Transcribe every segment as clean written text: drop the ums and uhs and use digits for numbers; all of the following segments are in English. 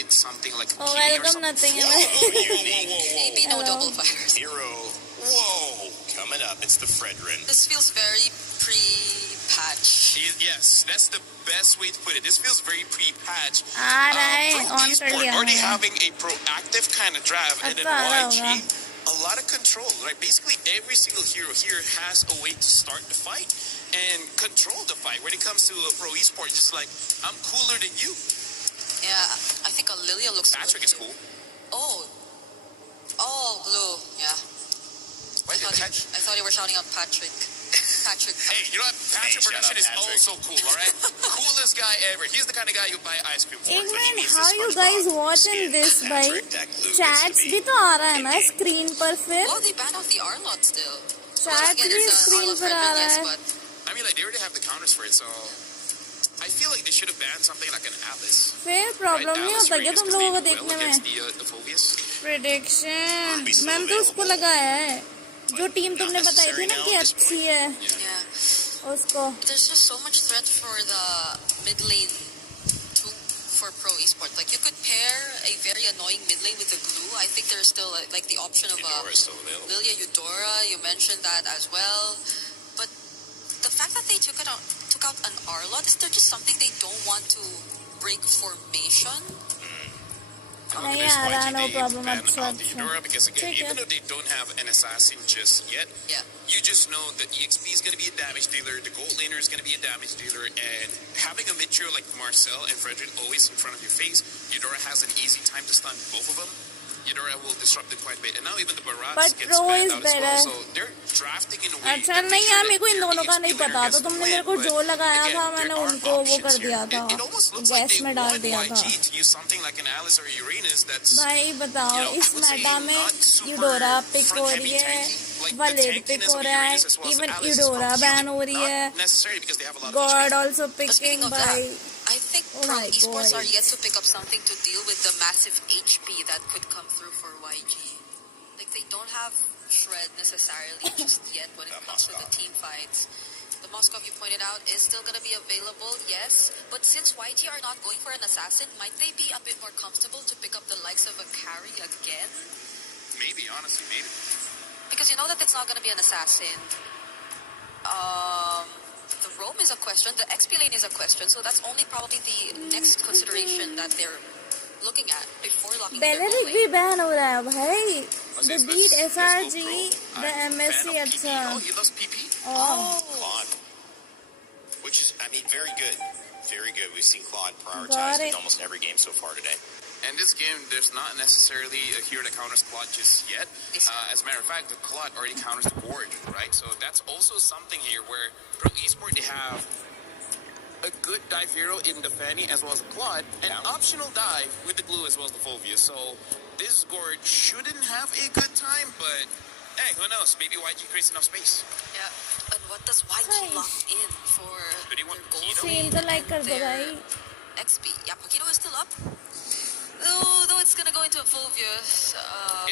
did something like a Oh, kitty or welcome, something. nothing. Maybe no Hello. double fires. Hero. Whoa. Coming up, it's the Fredrin. This feels very pre-patch. Yes, that's the best way to put it. This feels very pre-patch. Alright, Pro on Esport कर लिया already मैंने. having a proactive kind of draft, and then अच्छा, आ रहा YG, a lot of control. Right, basically every single hero here has a way to start the fight and control the fight. When it comes to a Pro Esport, just like I'm cooler than you. Yeah, I think a Lilia looks Patrick good is cool. Oh, blue. Yeah. Why did Patrick? I thought you were shouting out Patrick. Patrick. Hey, you know what? Patrick shout production out is Patrick. also cool, all right? Coolest guy ever. He's the kind of guy you buy ice cream for. एक But he minute, needs how this you SpongeBob guys watching skin. this भाई? Patrick, that glue Chats gets to भी be तो आ रहा है ना in-game. Screen पर फिर. Oh, they banned out the Arlot still. Chats again, भी it's a screen Arlot पर आ Fredrin, रहा yes, है. but I mean, like, they already have the counters for it, so I feel like they should have banned something like an Alice. फिर problem नहीं Alice होता क्या Reyes, तुम 'cause लोगों को they do देखने well में? against the Phobias. Prediction Ruby's still मैंने तो उसको available. लगाया है जो टीम not तुमने बताई थी necessary ना now कि at this अच्छी point. है yeah. उसको. There's just so much threat for the mid lane too for Pro Esports. Like, you could pair a very annoying mid lane with a glue. I think there's still like the option of Eudora is still available. Lilia Eudora. You mentioned that as well. But the fact that they took out an Arlot, is there just something they don't want to break formation? नहीं आ रहा, no problem, Ban अच्छा, out the अच्छा. Eudora because again, ठीक है. even though they don't have an assassin just yet, Yeah. you just know the EXP is going to be a damage dealer, the gold laner is going to be a damage dealer, and having a mid trio like Marcel and Fredrin always in front of your face, Eudora has an easy time to stun both of them. Eudora will disrupt it quite a bit, and now even the Barats But gets Pro banned is out as well, better. so they're drafting in a way अच्छा that नहीं makes यार sure मेरे को that in your दोनों का EXP नहीं laner पता gets तो तुमने win, मेरे को but जो लगाया again, था there मैंने are उनको वो options कर here. दिया था It almost looks like gas they में डाल want दिया था. YG to use something like an Alice or a Uranus that's भाई बताओ you know, इस I would say मेटा में not super यूडोरा पिक हो front रही heavy है tanky, like the वलेड पिक tankiness हो of रहा है Uranus as well as even Alice is Eudora from ban healing, हो रही है not necessarily because they have a lot of God HP. Also But speaking picking of that, भाई. I think Oh Pro my Esports God. are yet to pick up something to deal with the massive HP that could come through for YG. Like, they don't have Shred necessarily just yet when it comes to the team fights. The Moskov, you pointed out, is still going to be available, yes. But since YG are not going for an assassin, might they be a bit more comfortable to pick up the likes of a carry again? Maybe, honestly, maybe. Because you know that it's not going to be an assassin. The roam is a question. The XP lane is a question. So that's only probably the next consideration that they're looking at before locking their बेलेरिक goal भी lane. Ban हो रहा है भाई. Let's The go beat pro. SRG I'm the a fan MSC of PP. अच्छा. Oh, he loves PP? Oh Claude. Which is, I mean, very good. Very good. We've seen Claude Got prioritized it. in almost every game so far today. And this game, there's not necessarily a hero that counters Claude just yet. As a matter of fact, the Claude already counters the board, right? So that's also something here where Pro Esport, they have a good dive hero in the Fanny as well as the Claude, and optional dive with the glue as well as the Fulvia. So this board shouldn't have a good time, but hey, who knows? Maybe YG creates enough space. Yeah. And what does YG Nice. lock in for Do they want their goal Pokito? Stream lane तो like कर and दो their भाई. XP? Yeah, Pokito is still up. Though it's gonna go into a Fulvius.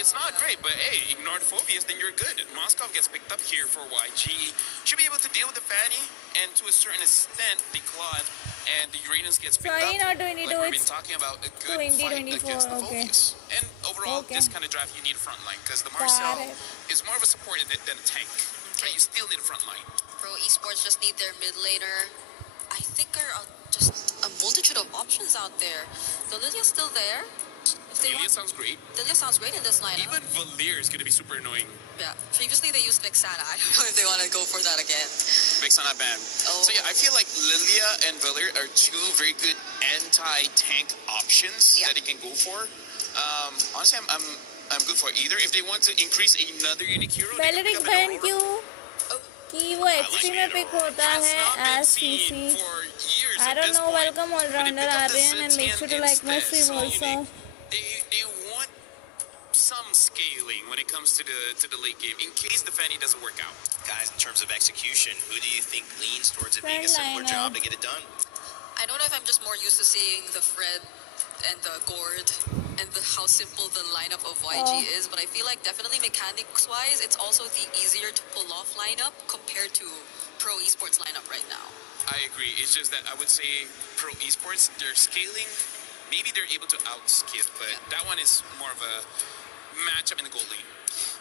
It's not great, but hey, ignore the Phobias, then you're good. Moskov gets picked up here for YG. Should be able to deal with the Fanny, and to a certain extent, the Claude and the Uranus gets picked Sorry, up. not 22, Like we've been it's talking about, a good 20, fight 24, against the okay. Phobias. And overall, Okay. this kind of draft, you need a front line, because the Got Marcel it. is more of a support than a tank. Right? You still need a front line. Pro Esports just need their mid laner. I think there are just a multitude of options out there. The Lilia's still there. If they Ilya want, sounds great. Lilia sounds great in this lineup. Even Valir is going to be super annoying. Yeah. Previously they used Vexana. I don't know if they want to go for that again. Vexana ban. Oh. So yeah, I feel like Lilia and Valir are two very good anti-tank options Yeah. that he can go for. Honestly, I'm good for either. If they want to increase another unique hero, they can बेलेरिक pick up an ban Aurora. क्यों कि वो XP में pick होता Has है not been as seen CC. for years I at don't this know. point. Welcome all But they rounder pick up the Aryan and make sure to Zetian like my instead, stream so also. They want some scaling when it comes to the late game in case the Fanny doesn't work out. Guys, in terms of execution, who do you think leans towards it being a Front simpler liner. job to get it done? I don't know if I'm just more used to seeing the Fred and the Gord and how simple the lineup of YG is, but I feel like definitely mechanics-wise, it's also the easier to pull off lineup compared to Pro Esports lineup right now. I agree. It's just that I would say Pro Esports, their scaling maybe they're able to outskip, but that one is more of a matchup in the gold lane.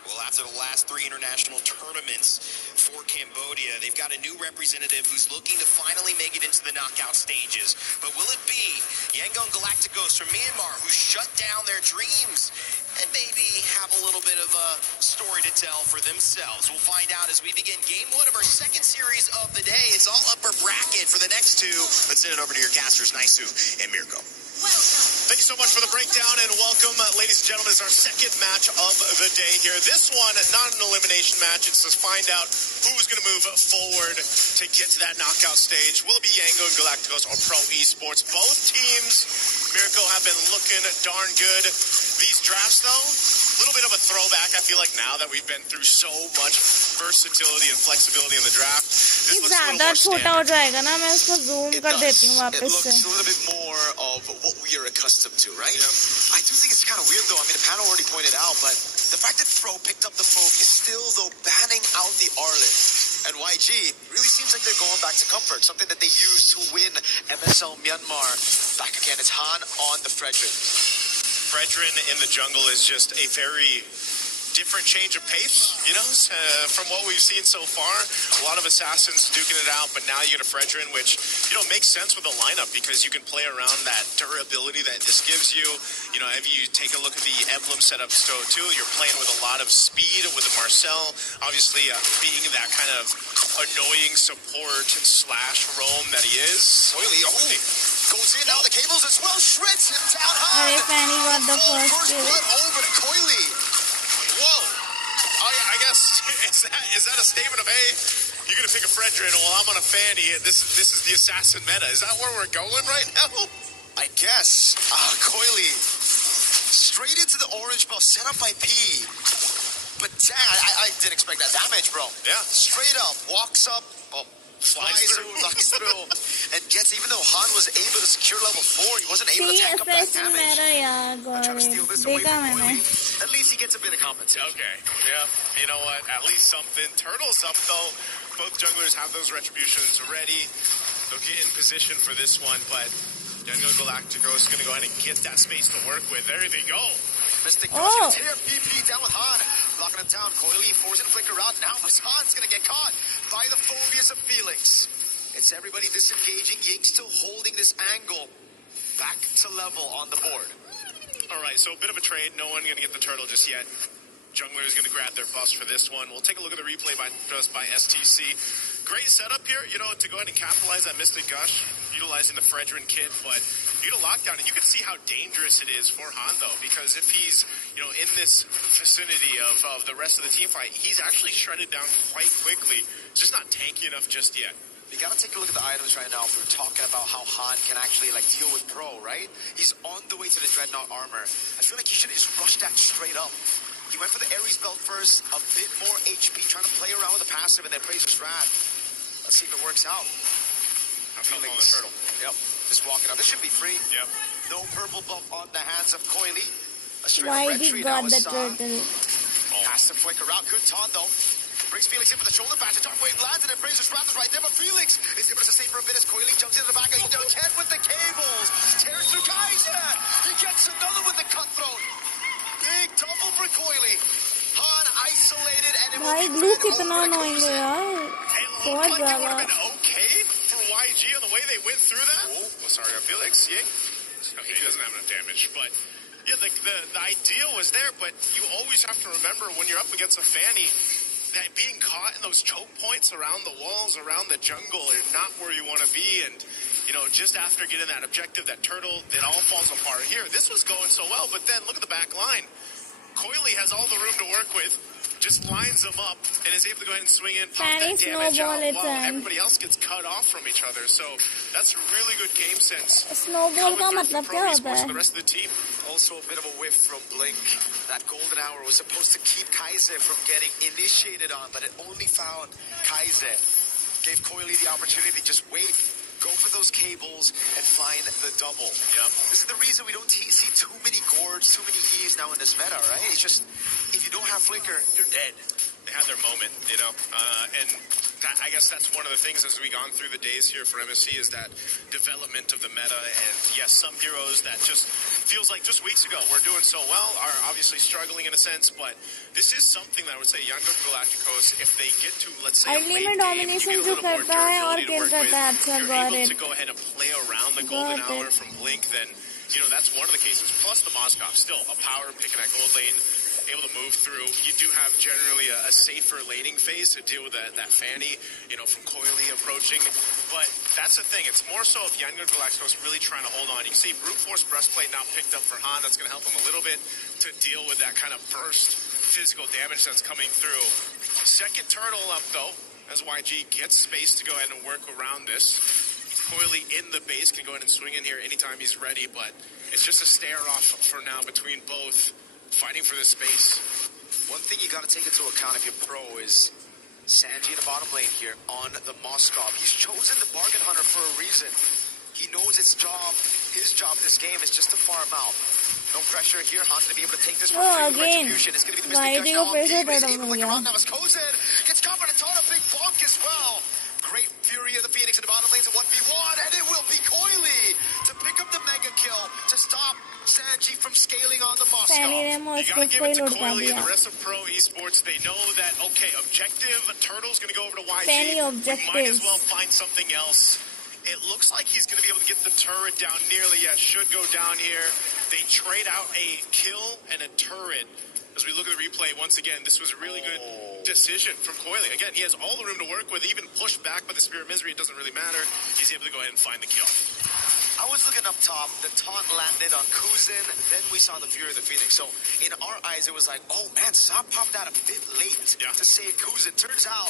Well, after the last 3 international tournaments for Cambodia, they've got a new representative who's looking to finally make it into the knockout stages. But will it be Yangon Galacticos from Myanmar, who shut down their dreams and maybe have a little bit of a story to tell for themselves? We'll find out as we begin game 1 of our second series of the day. It's all upper bracket for the next 2. Let's send it over to your casters, Naisu and Mirko. Thank you so much for the breakdown and welcome, ladies and gentlemen. It's our second match of the day here. This one, not an elimination match. It's to find out who's going to move forward to get to that knockout stage. Will it be Yangon Galacticos or Pro Esports? Both teams, Mirko, have been looking darn good. These drafts, though, a little bit of a throwback. I feel like now that we've been through so much versatility and flexibility in the draft, this ये looks a little ज्यादा more छोटा हो standard. जाएगा ना, मैं इसको zoom It कर does. देती हूँ It वापस looks से. a little bit more of what we are accustomed to, right? I do think it's kind of weird, though. I mean, the panel already pointed out, but the fact that Pro picked up the Phobia, still, though, banning out the Arlet. And YG really seems like they're going back to comfort, something that they used to win MSL Myanmar. Back again, it's Han on the Fredrin. Fredrin in the jungle is just a very different change of pace, you know, from what we've seen so far. A lot of assassins duking it out, but now you get a Fredrin, which, you know, makes sense with the lineup because you can play around that durability that this gives you. You know, if you take a look at the emblem setup too, you're playing with a lot of speed with a Marcel, obviously being that kind of annoying support and slash roam that he is. Coily, goes in now, the cables as well, shreds him down high. अरे Fanny got the first First kill. blood over to Coily. Whoa! I guess, is that a statement of, hey, you're going to pick a Fredrin, well, I'm on a Fanny, and this is the assassin meta. Is that where we're going right now? I guess. Coily straight into the orange buff, set up by P. But dang, I didn't expect that damage, bro. Yeah. Straight up, walks up, flies through, knocks through, and gets, even though Han was able to secure level 4, he wasn't able to See, tank up that assassin damage. मेरा यार Trying to steal this away देखा from मैंने. Coily. At least he gets a bit of compensation. Okay, yeah. You know what? At least something. Turtle's up, though. Both junglers have those retributions ready. They'll get in position for this one, but Yangon Galacticos is going to go ahead and get that space to work with. There they go. Mystic Oh. goes to tear PP down with Han. Blocking him down. Coily forcing Flicker out. Now Hassan's going to get caught by the phobias of Felix. It's everybody disengaging. Ying still holding this angle. Back to level on the board. All right, so a bit of a trade. No one going to get the turtle just yet. Jungler is going to grab their bus for this one. We'll take a look at the replay by STC. Great setup here, you know, to go ahead and capitalize that Mystic Gush, utilizing the Fredrin kit, but you get a lockdown, and you can see how dangerous it is for Han, though, because if he's, you know, in this vicinity of the rest of the team fight, he's actually shredded down quite quickly. It's just not tanky enough just yet. You gotta take a look at the items right now. If we're talking about how Han can actually deal with Pro, right? He's on the way to the Dreadnought armor. I feel like he should have just rushed that straight up. He went for the Ares belt first, a bit more HP, trying to play around with the passive and then Razor's Wrath. Let's see if it works out. I felt on the turtle. Yep, just walking up. This should be free. Yep. No purple buff on the hands of Coily. A straight Why red did tree got now the is turtle? Pass to Flicker out. Good taunt though. Brings Felix in for the shoulder bash. The dark wave lands and then Razor's Wrath is right there. But Felix is able to sustain for a bit as Coily jumps into the back. He's down 10 with the cables. Tears through Kaiser. He gets another with the cutthroat. Big double for Coily. Han isolated and it भाई will glue be कितना annoying है यार. It बहुत looked like it would ज़्यादा. have been okay for YG on the way they went through that. Oh, sorry, Felix. Ying. No, he doesn't have enough damage, but yeah, the idea was there, but you always have to remember when you're up against a Fanny that being caught in those choke points around the walls, around the jungle, is not where you want to be. And, you know, just after getting that objective, that turtle, it all falls apart here. This was going so well, but then look at the back line. Coily has all the room to work with, just lines them up, and is able to go ahead and swing in, pop Fanny that damage out snowball it while time. everybody else gets cut off from each other. So that's really good game sense. Snowball का Coming मतलब through क्या from Pro होता Esports है? and the rest of the team. Also a bit of a whiff from Blink. That golden hour was supposed to keep Kaiser from getting initiated on, but it only found Kaiser. Gave Coily the opportunity to just wait, go for those cables, and find the double. Yep. This is the reason we don't see too many gourds, too many E's now in this meta, right? It's just, if you don't have Flicker, you're dead. They had their moment, you know, and I guess that's one of the things as we gone through the days here for MSC is that development of the meta. And yes, some heroes that just feels like just weeks ago we're doing so well are obviously struggling in a sense. But this is something that I would say Young Guns Galacticos, if they get to, let's say, a Early late में game, you domination get a जो little more करता है और durability to work खेलता with, है अच्छा you're got able it. to go ahead and play around the golden hour from Blink, then, you know, that's one of the cases. Plus the Moskov, still a power pick in that gold lane, able to move through. You do have generally a safer laning phase to deal with that Fanny, you know, from Coily approaching. But that's the thing. It's more so if Yangon Galacticos really trying to hold on. You can see Brute Force Breastplate now picked up for Han. That's going to help him a little bit to deal with that kind of burst physical damage that's coming through. Second turtle up, though, as YG gets space to go ahead and work around this. Coily in the base can go ahead and swing in here anytime he's ready, but it's just a stare-off for now between both. Fighting for this space. One thing you got to take into account if you're pro is Sanji in the bottom lane here on the Moskov. He's chosen the bargain hunter for a reason. He knows his job this game is just to farm out. No pressure here. Han's going to be able to take this one. again. Retribution. It's going to be the Why mistake do you pressure He's that able to over look here? around now as Kozen gets covered. It's on a big bonk as well. Great Fury of the Phoenix in the bottom lanes at 1v1, and it will be Coily to pick up the mega kill to stop Sanji from scaling on the Moskov. Fanny ने You उसको gotta give it to कोई लुट Coily and दिया. the rest of Pro Esports. They know that, okay, objective, Turtle's going to go over to YG. Fanny We might as objectives. well find something else. It looks like he's going to be able to get the turret down nearly. Yeah, should go down here. They trade out a kill and a turret. As we look at the replay, once again, this was a really good decision from Coily. Again, he has all the room to work with, even pushed back by the Spirit of Misery. It doesn't really matter. He's able to go ahead and find the kill. I was looking up top. The taunt landed on Kuzin. Then we saw the Fury of the Phoenix. So in our eyes, it was like, oh man, Saab popped out a bit late to save Kuzin. Turns out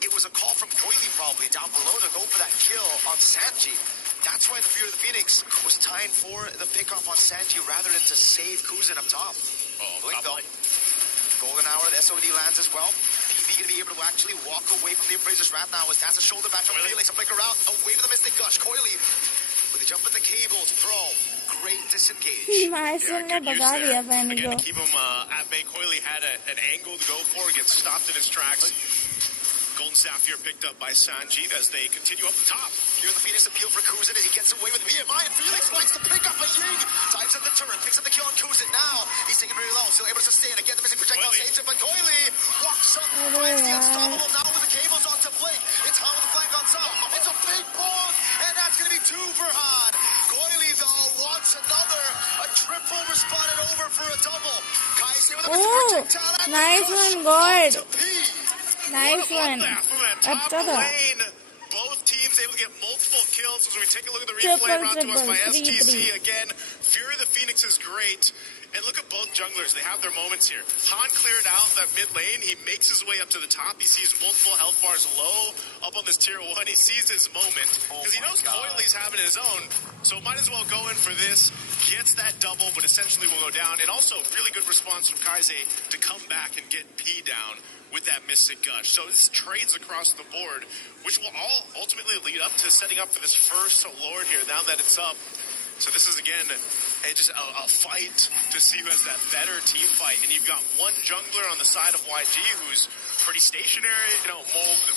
it was a call from Coily probably down below to go for that kill on Sanji. That's why the Fury of the Phoenix was tying for the pickoff on Sanji rather than to save Kuzin up top. Blink though. Golden Hour, the SOD lands as well. PB going to be able to actually walk away from the Appraiser's Wrath now as that's a shoulder back from Felix. A flicker out, away from the Mystic Gush. Coily with the jump at the cables. Pro, great disengage. माइसन ने good use बगा there. दिया फैनी Again, को. to keep him at bay, Coily had an angle to go for, gets stopped in his tracks. Golden Sapphire picked up by Sanjeev as they continue up the top. Here the Phoenix appeal for Kuzin as he gets away with VMI, and Felix likes to pick up a Ying. Dives up the turret, picks up the kill on Kuzin. Now he's taking really low, still able to sustain. Again, the missing projectile saves him, but Coily walks up, finds the unstoppable now with the cables onto Blake. It's Han with the flank on top. It's a big bonk, and that's going to be two for Han. Coily, though, wants another. A triple responded over for a double. Kaisi with a missing projectile. Nice one, God. To P. Nice one. From that top अच्छा था. lane. Both teams able to get multiple kills. As we take a look at the replay brought to us by STC again. Fury of the Phoenix is great. And look at both junglers. They have their moments here. Han cleared out that mid lane. He makes his way up to the top. He sees multiple health bars low up on this tier 1. He sees his moment because he knows Coily's having his own. So might as well go in for this. Gets that double, but essentially will go down. And also really good response from Kaise to come back and get P down with that Mystic Gush. So this trades across the board, which will all ultimately lead up to setting up for this first Lord here now that it's up. So this is, again, just a fight to see who has that better team fight. And you've got one jungler on the side of YG who's pretty stationary, you know,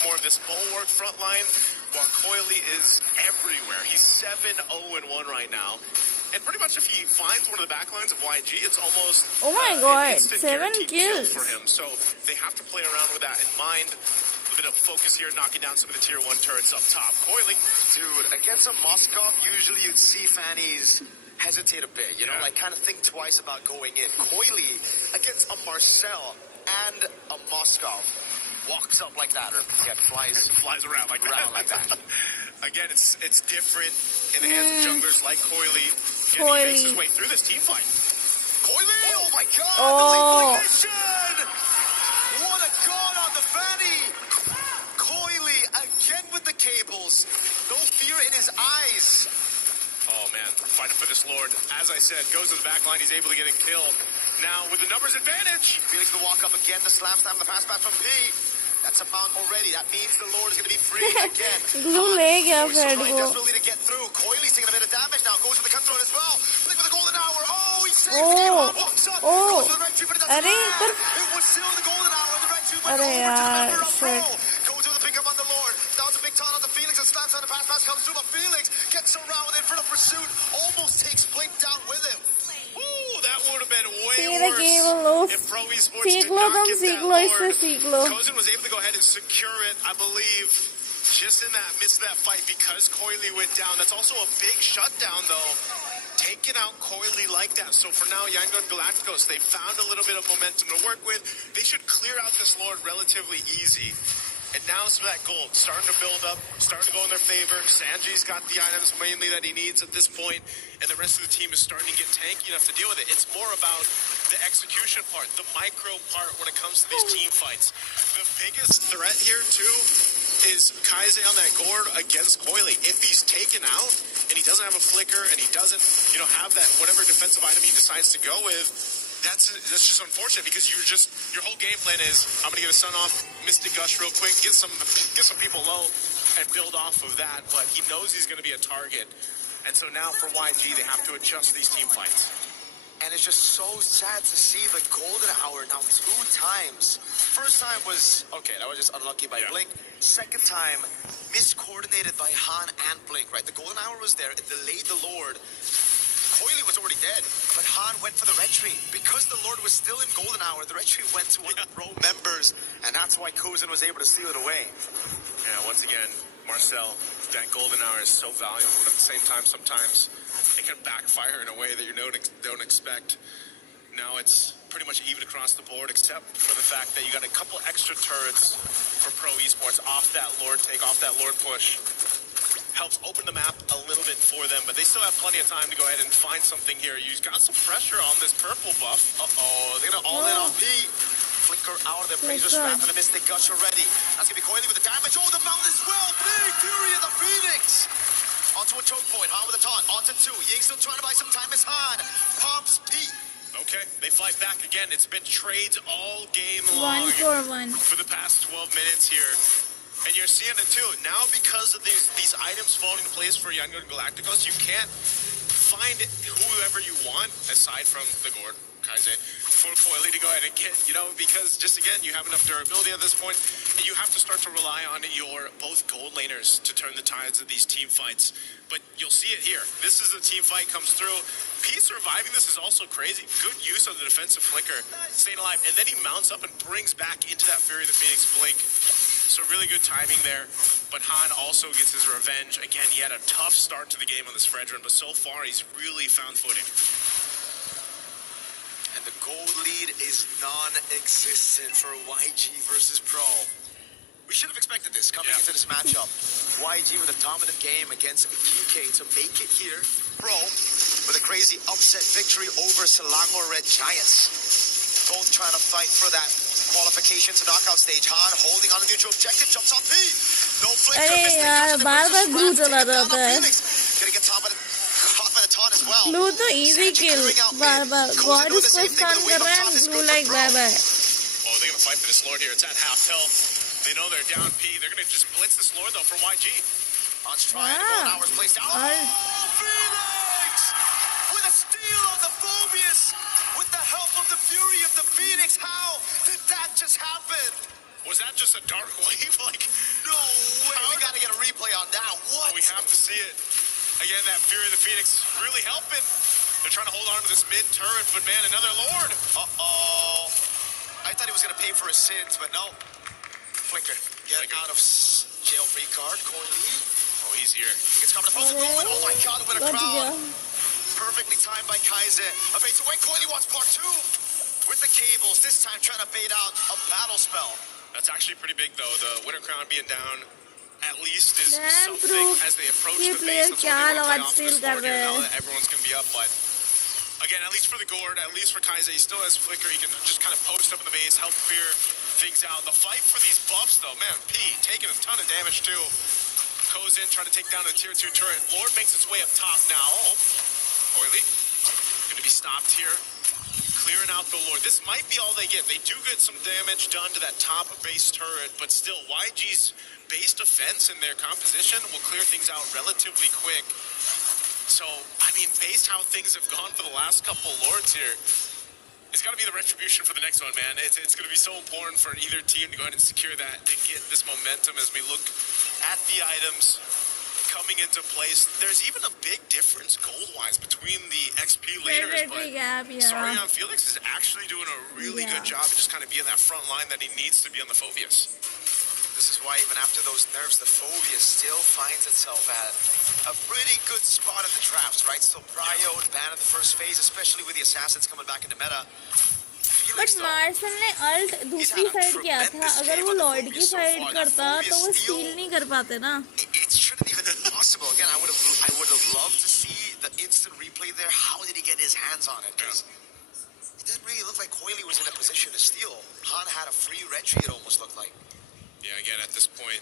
more of this bulwark front line, while Coily is everywhere. He's 7-0-1 right now. And pretty much if he finds one of the backlines of YG, it's almost Oh my an God, instant 7 guaranteed kill kills. for him. So they have to play around with that in mind. A bit of focus here, knocking down some of the tier 1 turrets up top. Coily. Dude, against a Moskov, usually you'd see Fannies hesitate a bit, you know, like kind of think twice about going in. Coily against a Marcel and a Moskov walks up like that, or flies around like that. Again, it's different in the hands of junglers like Coily. Again, he makes his way through this team fight. Coily, oh my God, Oh. the lead ignition! What a god on the Fanny! Coily again with the cables, no fear in his eyes. Oh man, fighting for this Lord. As I said, goes to the back line. He's able to get a kill. Now with the numbers advantage. Felix the walk up again, the slam the pass back from P. That's a mount already. That means the Lord is going to be free again. Glue ले गया Boy, so Fred trying को. desperately to get through. Coily's taking a bit of damage now. Goes to the cutthroat as well. Blink with the golden hour. Oh, he saves Oh. the game. Walks up. Oh. Goes to the red tree, but it doesn't अरे matter. पर It was still the golden hour. The red tree went अरे over to the यार, member of Pro. shit. Goes with the pickup on the pursuit, almost takes Blink down with him. Ooh, that would have been way Sira worse Gable if Pro Esports did Siglo not dum get that Siglo is Lord. Siglo. Kozin was able to go ahead and secure it, I believe, just in that midst of that fight because Coily went down. That's also a big shutdown, though. Taking out Coily like that. So for now, Yangon Galacticos, they found a little bit of momentum to work with. They should clear out this Lord relatively easy. And now some of that gold starting to build up, starting to go in their favor. Sanji's got the items mainly that he needs at this point, and the rest of the team is starting to get tanky enough to deal with it. It's more about the execution part, the micro part when it comes to these team fights. The biggest threat here, too, is Kaize on that gourd against Coily. If he's taken out and he doesn't have a flicker and he doesn't, have that whatever defensive item he decides to go with, that's just unfortunate because your whole game plan is I'm gonna get a sun off, Mystic Gush real quick, get some people low, and build off of that. But he knows he's gonna be a target, and so now for YG they have to adjust these team fights. And it's just so sad to see the golden hour now 2 times. First time was, okay, that was just unlucky by Blink. Second time, miscoordinated by Han and Blink, right? The golden hour was there, it delayed the Lord. Coily was already dead, but Han went for the retreat. Because the Lord was still in golden hour, the retreat went to one of the Pro members, and that's why Kozin was able to seal it away. Yeah, once again, Marcel, that golden hour is so valuable, but at the same time, sometimes it can backfire in a way that you don't expect. Now it's pretty much even across the board, except for the fact that you got a couple extra turrets for Pro Esports off that Lord take, off that Lord push. Helps open the map a little bit for them, but they still have plenty of time to go ahead and find something here. You've got some pressure on this purple buff. They're gonna all in on P. Flicker out of the Razor Strap and the Mystic Gush already. That's gonna be Coily with the damage. Oh, the mount as well. Big Fury of the Phoenix. Onto a choke point. Han with a taunt. Onto 2. Ying still trying to buy some time as Han pops P. Okay, they fight back again. It's been trades all game long 1-for-1 for the past 12 minutes here. And you're seeing it too. Now because of these items falling into place for Yangon Galacticos, you can't find whoever you want, aside from the Gord, Kaize, for Coily to go ahead and get, because just again, you have enough durability at this point, and you have to start to rely on your both gold laners to turn the tides of these team fights. But you'll see it here. This is the team fight comes through. P surviving this is also crazy. Good use of the defensive flicker, staying alive, and then he mounts up and brings back into that Fury of the Phoenix blink. So really good timing there, but Han also gets his revenge. Again, he had a tough start to the game on this Fredrin, but so far he's really found footing. And the gold lead is non-existent for YG versus Pro. We should have expected this coming into this matchup. YG with a dominant game against QK to make it here. Pro with a crazy upset victory over Selangor Red Giants. Both trying to fight for that qualification to knockout stage. Han holding on a neutral objective, jumps on P. No flicker. अरे यार बार-बार glue चला जाता है. Gonna get caught by the taunt as well. Glue तो easy kill. बार-बार God उसको stun कर रहा है. Glue like bye-bye. Oh, they're gonna fight for this Lord here. It's at half health. They know they're down P. They're gonna just blitz this Lord though for YG. Han's trying. Golden hours placed out. Phoenix with a steal on the Phobius. With the help of the Fury of the Phoenix, how did that just happen? Was that just a dark wave? No way. We gotta get a replay on that. What? We have to see it. Again, that Fury of the Phoenix really helping. They're trying to hold on to this mid turret, but man, another Lord. Uh-oh. I thought he was gonna pay for his sins, but no. Flicker. Getting out of jail free card. Coily. Oh, he's here. It's coming to post the moment. Oh my god, what a crowd. Perfectly timed by Kaize. A bait away. Coily wants part 2. With the cables, this time trying to bait out a battle spell. That's actually pretty big, though. The Winter Crown being down at least is Damn, something bro. as they approach ये the base. player That's क्या why they लगा want to play off steal this कर Lord रहे here हैं. now that everyone's going to be up. But again, at least for the Gord, at least for Kaize, he still has Flicker. He can just kind of post up in the base, help clear things out. The fight for these buffs, though, man, P taking a ton of damage, too. Goes in, trying to take down a tier 2 turret. Lord makes its way up top now. Coily going to be stopped here. Clearing out the Lord. This might be all they get. They do get some damage done to that top base turret, but still, YG's base defense in their composition will clear things out relatively quick. So, I mean, based how things have gone for the last couple Lords here, it's got to be the retribution for the next one, man. It's going to be so important for either team to go ahead and secure that and get this momentum as we look at the items. coming into place. There's even a big difference gold-wise between the XP laners, but Sarion Felix is actually doing a really good job of just kind of being that front line that he needs to be on the Phobius. This is why even after those nerfs, the Phobius still finds itself at a pretty good spot in the drafts, right? Still prioed, banned in the first phase, especially with the assassins coming back into meta. But martial ने alt दूसरी side किया था. अगर वो Lord की side करता तो वो स्टील नहीं कर पाते ना. It shouldn't even be possible. Again, I would have loved to see the instant replay there. How did he get his hands on it? Because it didn't really look like Coily was in a position to steal. Han had a free retry, it almost looked like. Yeah, again, at this point,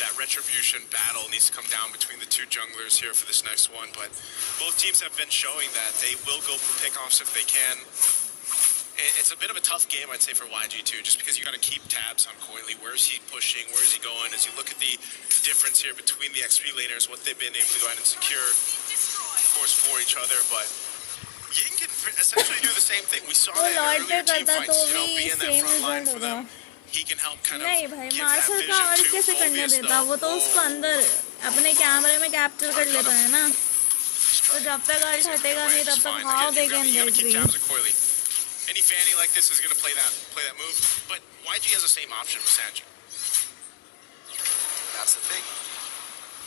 that retribution battle needs to come down between the two junglers here for this next one. But both teams have been showing that they will go for pickoffs if they can. It's a bit of a tough game, I'd say, for YG too, just because you got to keep tabs on Coily. Where is he pushing? Where is he going? As you look at the difference here between the XP laners, what they've been able to go ahead and secure, of course, for each other. But Ying can essentially do the same thing. We saw that in earlier team fights, you know, being that front line for them. He can help kind of नहीं भाई, give that martial vision का alt to कैसे करने Phobius, देता? though. वो तो उसको अंदर अपने कैमरे में कैप्चर कर लेता है ना. तो जब तक अल्ट हटेगा नहीं तब तक how they can You gotta get keep green. tabs on Coily. Any fanny like this is gonna play that move, but YG has the same option with Sanji. That's the thing.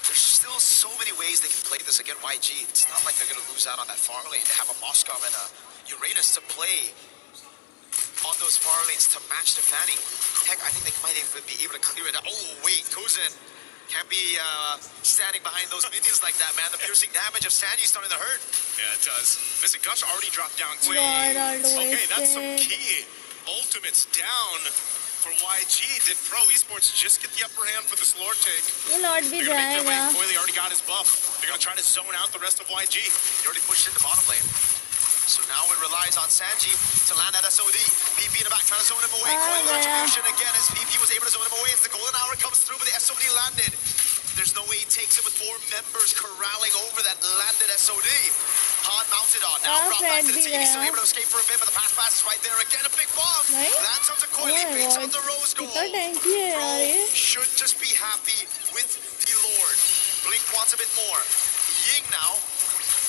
There's still so many ways they can play this against YG. It's not like they're going to lose out on that far lane. They have a Moskov and a Uranus to play on those far lanes to match the Fanny. Heck, I think they might even be able to clear it out. Oh, wait, Kuzin can't be standing behind those minions like that, man. The piercing damage of Sanji is starting to hurt. Yeah, it does. Listen, Gush already dropped down too. God, Okay, that's some key ultimates down for YG. Did Pro Esports just get the upper hand for this Lord take? ये Lord भी They're gonna make their way. जाएगा. Coily already got his buff. They're gonna try to zone out the rest of YG. He already pushed into bottom lane. So now it relies on Sanji to land that SOD. PP in the back trying to zone him away. Coily retribution again as PP was able to zone him away as the golden hour comes through, but the SOD landed. There's no way he takes it with 4 members corralling over that landed SOD. Han mounted on. Now brought back to the team. He's still able to escape for a bit, but the pass is right there. Again, a big bomb. Lands onto Coily, picks up the rose gold. Bro should just be happy with the Lord. Blink wants a bit more. Ying now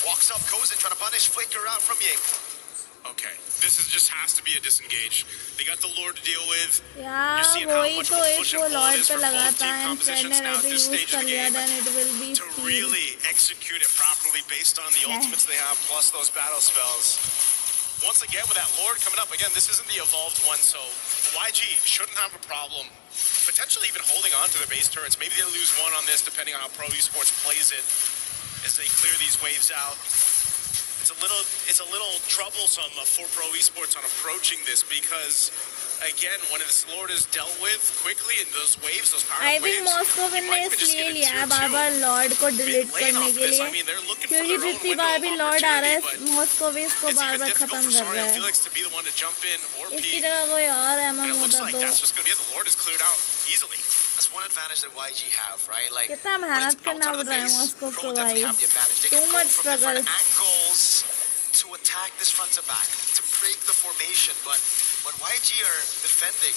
walks up Kozin, trying to punish Flicker out from Ying. Okay, this just has to be a disengage. They got the Lord to deal with. यार वही तो एक वो Lord पे लगाता है and friend ने रहते यूज कर लिया then it will be to speed. really execute it properly based on the ultimates they have plus those battle spells. Once again with that Lord coming up, again this isn't the evolved one, so YG shouldn't have a problem potentially even holding on to their base turrets. Maybe they lose one on this depending on how Pro Esports plays it as they clear these waves out. It's a little troublesome for Pro Esports on approaching this because, again, when this Lord is dealt with quickly in those waves, those power I waves, think Moscow ने इसलिए लिया है बार-बार Lord को delete करने के लिए, क्योंकि जितनी बार भी लॉर्ड आ रहा है Moscow भी इसको बार-बार खत्म कर रहा है. इसकी जगह कोई और MM होता तो. That's one advantage that YG have, right? Like, कितना मेहनत करना पड़ रहा है Moscow को भाई. Too much struggle. Angles to attack this front to back, to break the formation. But when YG are defending,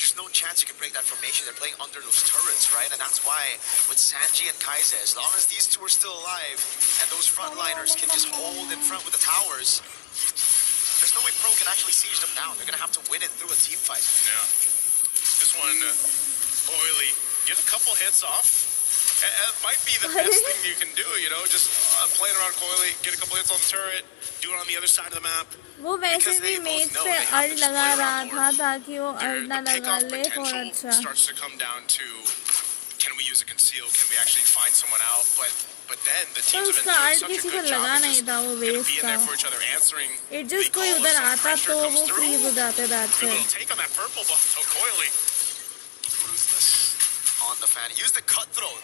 there's no chance you can break that formation. They're playing under those turrets, right? And that's why with Sanji and Kaize, as long as these two are still alive and those frontliners can just hold in front with the towers, there's no way Pro can actually siege them down. They're going to have to win it through a team fight. Yeah. This one, Oily, get a couple hits off. It might be the best thing you can do, you know, just playing around Coily, get a couple hits on the turret, do it on the other side of the map. वो वैसे भी मेज पे alt लगा रहा था ताकि वो अल्ट ना लगा ले और अच्छा. Starts to come down to can we use a conceal, can we actually find someone out, but then the teams have been doing such a good job of just being there for each other, answering It just कोई उधर आता तो वो freeze हो जाते that से. Good little take on that purple buff, so Coily. Ruthless on the fan. Use the cutthroat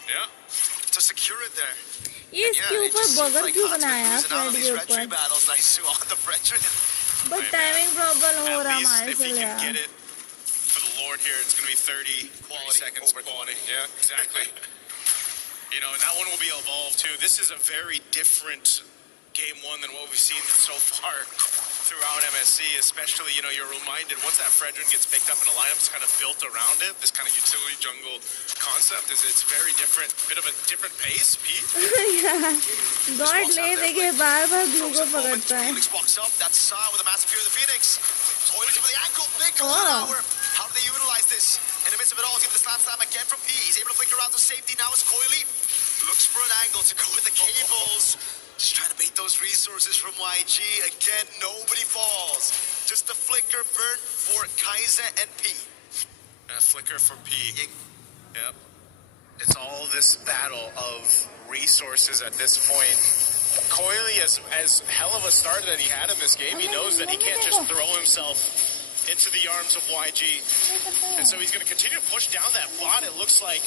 to secure it there. ये इसके ऊपर बगल क्यों बनाया फ्रेंड के ऊपर? But timing problem हो रहा हमारे से यार. For the Lord here, it's going to be 30 seconds quality. Yeah, exactly. You know, and that one will be evolved too. This is a very different game one than what we've seen so far. throughout MSC, especially, you're reminded once that Fredrin gets picked up and a lineup's kind of built around it, this kind of utility jungle concept it's very different, bit of a different pace, Pete. God ले देखिए बार-बार glue को पकड़ता है. Phoenix walks up, that's Sa with a massive Fury of the Phoenix. Toiling for the ankle, big golden hour. How do they utilize this? In the midst of it all, he's able to slam again from P. He's able to flicker around to safety. Now it's Coily. Looks for an angle to go with the cables. Just trying to bait those resources from YG. Again, nobody falls. Just a flicker burnt for Kaiser and P. A flicker for P. Yep. It's all this battle of resources at this point. Coily, as hell of a start that he had in this game, he knows that he can't just throw himself into the arms of YG. And so he's going to continue to push down that bot. It looks like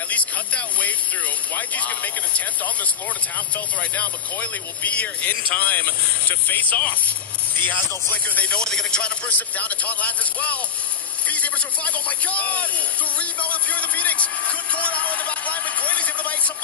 at least cut that wave through. YG's going to make an attempt on this Lord. It's half felt right now, but Coily will be here in time to face off. He has no flicker. They know it. They're going to try to burst him down. And Taunt lands as well. He's able to survive. Oh my God! The rebound with Fury of the Phoenix. Good going out on the back line, but Coily's able to buy so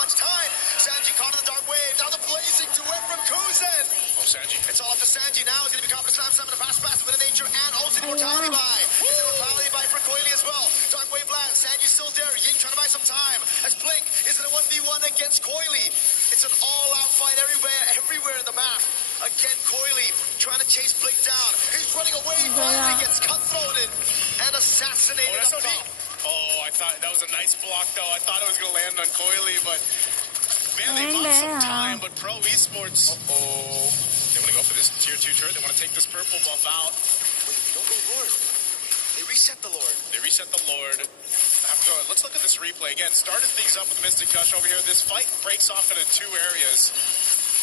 much time. Sanji caught in the dark wave. Now the blazing duet from Kuzen. Oh, Sanji. It's all up to Sanji now. He's going to be confident slam in the pass with a nature and also the immortality buy. It's the immortality buy for Coily as well. Dark wave lands. Sanji's still there. Ying trying to buy some time. As Blink is in a 1v1 against Coily. It's an all-out fight everywhere in the map. Again, Coily trying to chase Blink down. He's running away. Finally gets cutthroated and assassinated up top. Oh, I thought that was a nice block, though. I thought it was going to land on Coily, but man, they bought some time. But Pro Esports, they want to go for this tier 2 turret. They want to take this purple buff out. Wait, they don't go Lord. They reset the Lord. Let's look at this replay again. Started things up with Mystic Gush over here. This fight breaks off into 2 areas.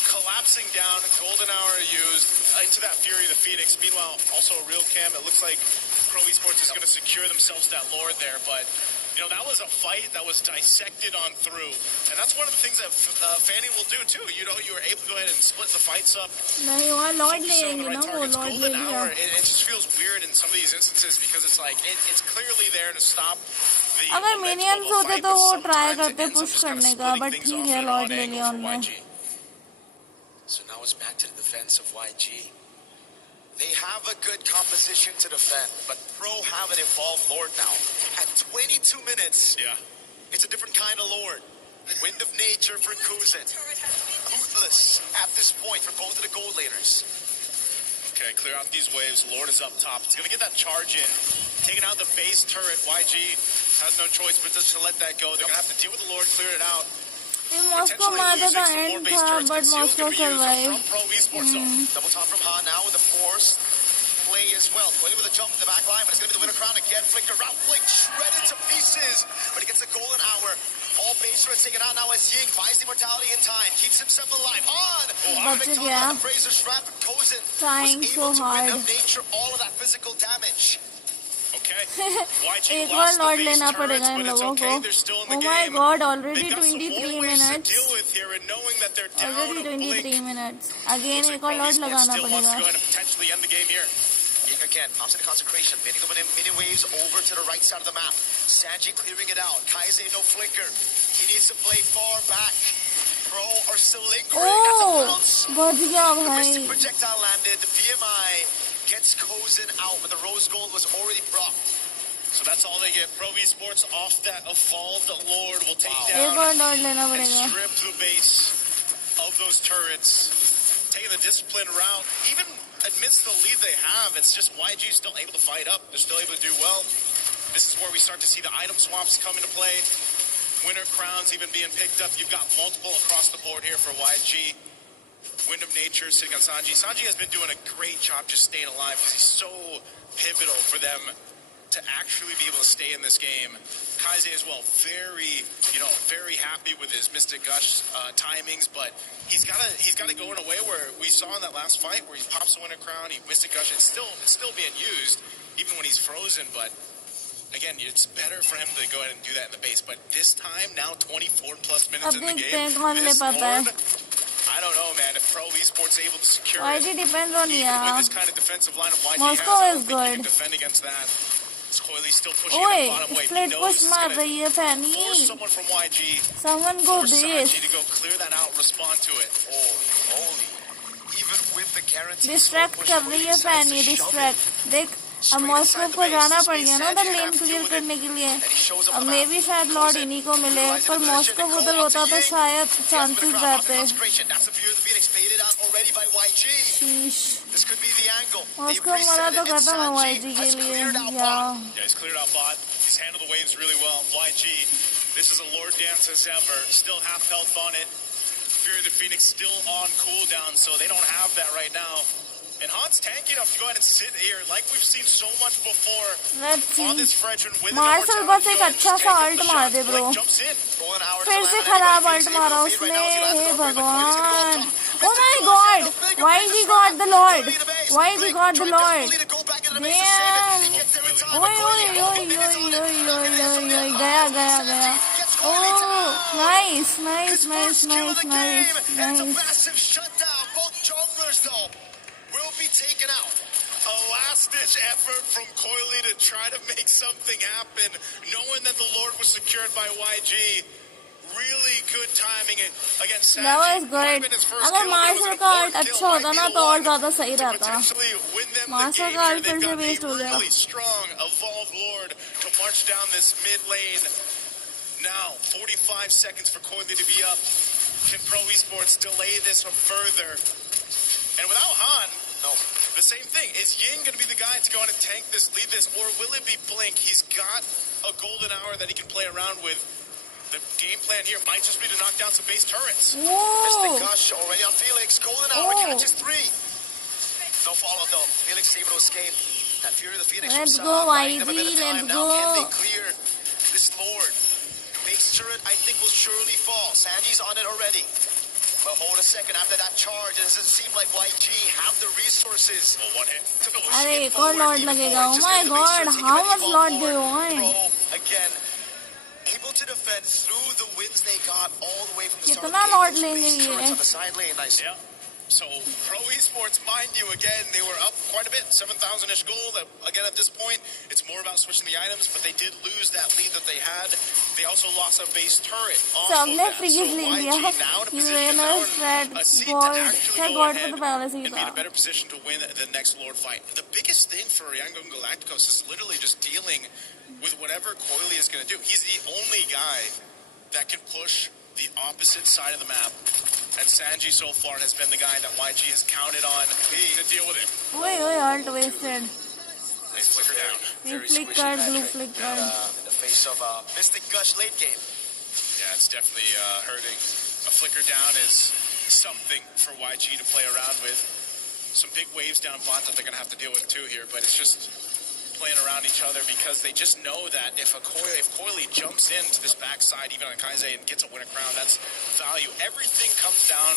Collapsing down, golden hour used into that Fury of the Phoenix. Meanwhile, also a real cam. It looks like Pro Esports is going to secure themselves that Lord there, but that was a fight that was dissected on through, and that's one of the things that Fanny will do too. You were able to go ahead and split the fights up. नहीं वो Lord लेंगे ना वो Lord ले लिया. It just feels weird in some of these instances because it's like it's clearly there to stop. अगर minions होते तो वो ट्राई करते पुश करने का, बट ठीक है लॉर्ड ले लिया उन्होंने. So now it's back to the defense of YG. They have a good composition to defend, but Pro have an evolved Lord now. At 22 minutes, it's a different kind of Lord. Wind of Nature for Kuzen. Bootless at this point for both of the gold laners. Okay, clear out these waves. Lord is up top. He's going to get that charge in. Taking out the base turret. YG has no choice but just to let that go. They're going to have to deal with the Lord, clear it out. Moscow मारता था and था, but Moscow survived. Double top from Han now with the force play as well. Coily with a jump in the back line, but it's going to be the winner crown again. Flicker route, Blink shredded to pieces, but he gets a golden hour. All base threats taken out now as Ying buys the immortality in time, keeps himself alive. Han! Big top on the Fraser strap, but Kozen trying was so able to hard. win up nature all of that physical damage. एक और Lord लेना पड़ेगा इन लोगों को. Oh my God, already 23 minutes. Already 23 minutes. Again एक और Lord लगाना पड़ेगा. Ying again pops into consecration, bending mini waves over to the right side of the map. Sanji clearing it out. Kaize no flicker. He needs to play far back. Pro are still lingering. That's a bounce. बच गया The भाई. Mystic projectile landed. The BMI gets Kozen out, but the rose gold was already brought. So that's all they get. Pro Esports off that evolved Lord will take एक और Lord लेना down and पड़ेगा. strip the base of those turrets. Taking the disciplined route, even amidst the lead they have, it's just YG still able to fight up. They're still able to do well. This is where we start to see the item swaps come into play. Winter crowns even being picked up. You've got multiple across the board here for YG. Wind of Nature sitting on Sanji. Sanji has been doing a great job just staying alive because he's so pivotal for them to actually be able to stay in this game. Kaize as well, very happy with his Mystic Gush timings, but he's got to go in a way where we saw in that last fight where he pops the Winter Crown, he Mystic Gush, it's still being used even when he's frozen, but again, it's better for him to go ahead and do that in the base. But this time, now 24 plus minutes in the game, this Lord, I don't know, man. If Pro Esports able to secure YG depends on with this kind of defensive line of YG Moscow has, is good. He can defend against that. Coily still pushing Oi, the bottom way. split push मार रही है Fanny. Force someone from YG. Someone go force base. Sanji to go clear that out, respond to it. Holy. Even with the distract कर रही है फैनी, distract. देख अब Moscow को जाना पड़ गया ना उधर लेन क्लियर करने के लिए। अब मे भी शायद लॉर्ड इन्हीं को मिले, पर मॉस्को उधर होता तो शायद चांसेस रहते। शीश, मॉस्को मरा तो खत्म है YG के लिए। This is a Lord dance as ever. Still half health on it. Fury of the Phoenix still on cooldown, so they don't have that right now. And Han's tanky enough to go ahead and sit here, like we've seen so much before. Let's see. On this veteran with marshal बस एक अच्छा सा alt मार दे bro. फिर से खराब alt मारा उसने, हे भगवान। Oh my God! YG got the Lord. YG got the Lord. Damn. ओए ओए ओए ओए ओए ओए ओए गया गया गया। Oh, nice, nice, nice, nice, nice, nice. Will be taken out. A last-ditch effort from Coily to try to make something happen, knowing that the Lord was secured by YG. Really good timing against Sanji. That was good. अगर martial का art अच्छा होता ना तो और ज्यादा सही रहता। मार्शल का आर्ट फिर से वेस्ट हो गया। Strong, evolved Lord to march down this mid lane. Now, 45 seconds for Coily to be up. Can Pro Esports delay this one further? And without Han, no, the same thing. Is Ying going to be the guy to go on and tank this, lead this, or will it be Blink? He's got a golden hour that he can play around with. The game plan here might just be to knock down some base turrets. Mystic Gush already on Felix. Golden hour catches 3. No follow though. Felix is able to escape. That Fury of the Phoenix. Let's go YG, let's go. Now can they clear this Lord? Base turret I think will surely fall. Sanji's on it already. But hold a second, after that charge, it doesn't seem like YG have the resources. अरे एक और Lord लगेगा। Oh my God, how much lord do you want? Again, able to defend through the wins they got all the way from the start. कितना Lord लेंगे ये? On the side lane, nice. Yeah. So Pro Esports, mind you, again, they were up quite a bit, 7,000-ish gold. Again, at this point, it's more about switching the items, but they did lose that lead that they had. They also lost a base turret. सबने freeze ले लिया। Uranus, red, God, क्या God पे तो पहले से ही and be in a था। better position to win the next Lord fight. The biggest thing for Yangon Galacticos is literally just dealing with whatever Coily is going to do. He's the only guy that can push the opposite side of the map. And Sanji so far has been the guy that YG has counted on to deal with it. ओए ओए alt wasted. Nice flicker down. Blue flickered, blue flickered. In the face of Mystic Gush late game. Yeah, it's definitely hurting. A flicker down is something for YG to play around with. Some big waves down bot that they're going to have to deal with too here, but it's just playing around each other because they just know that if Coily jumps into this backside, even on Kaise, and gets a winner crown, that's value. Everything comes down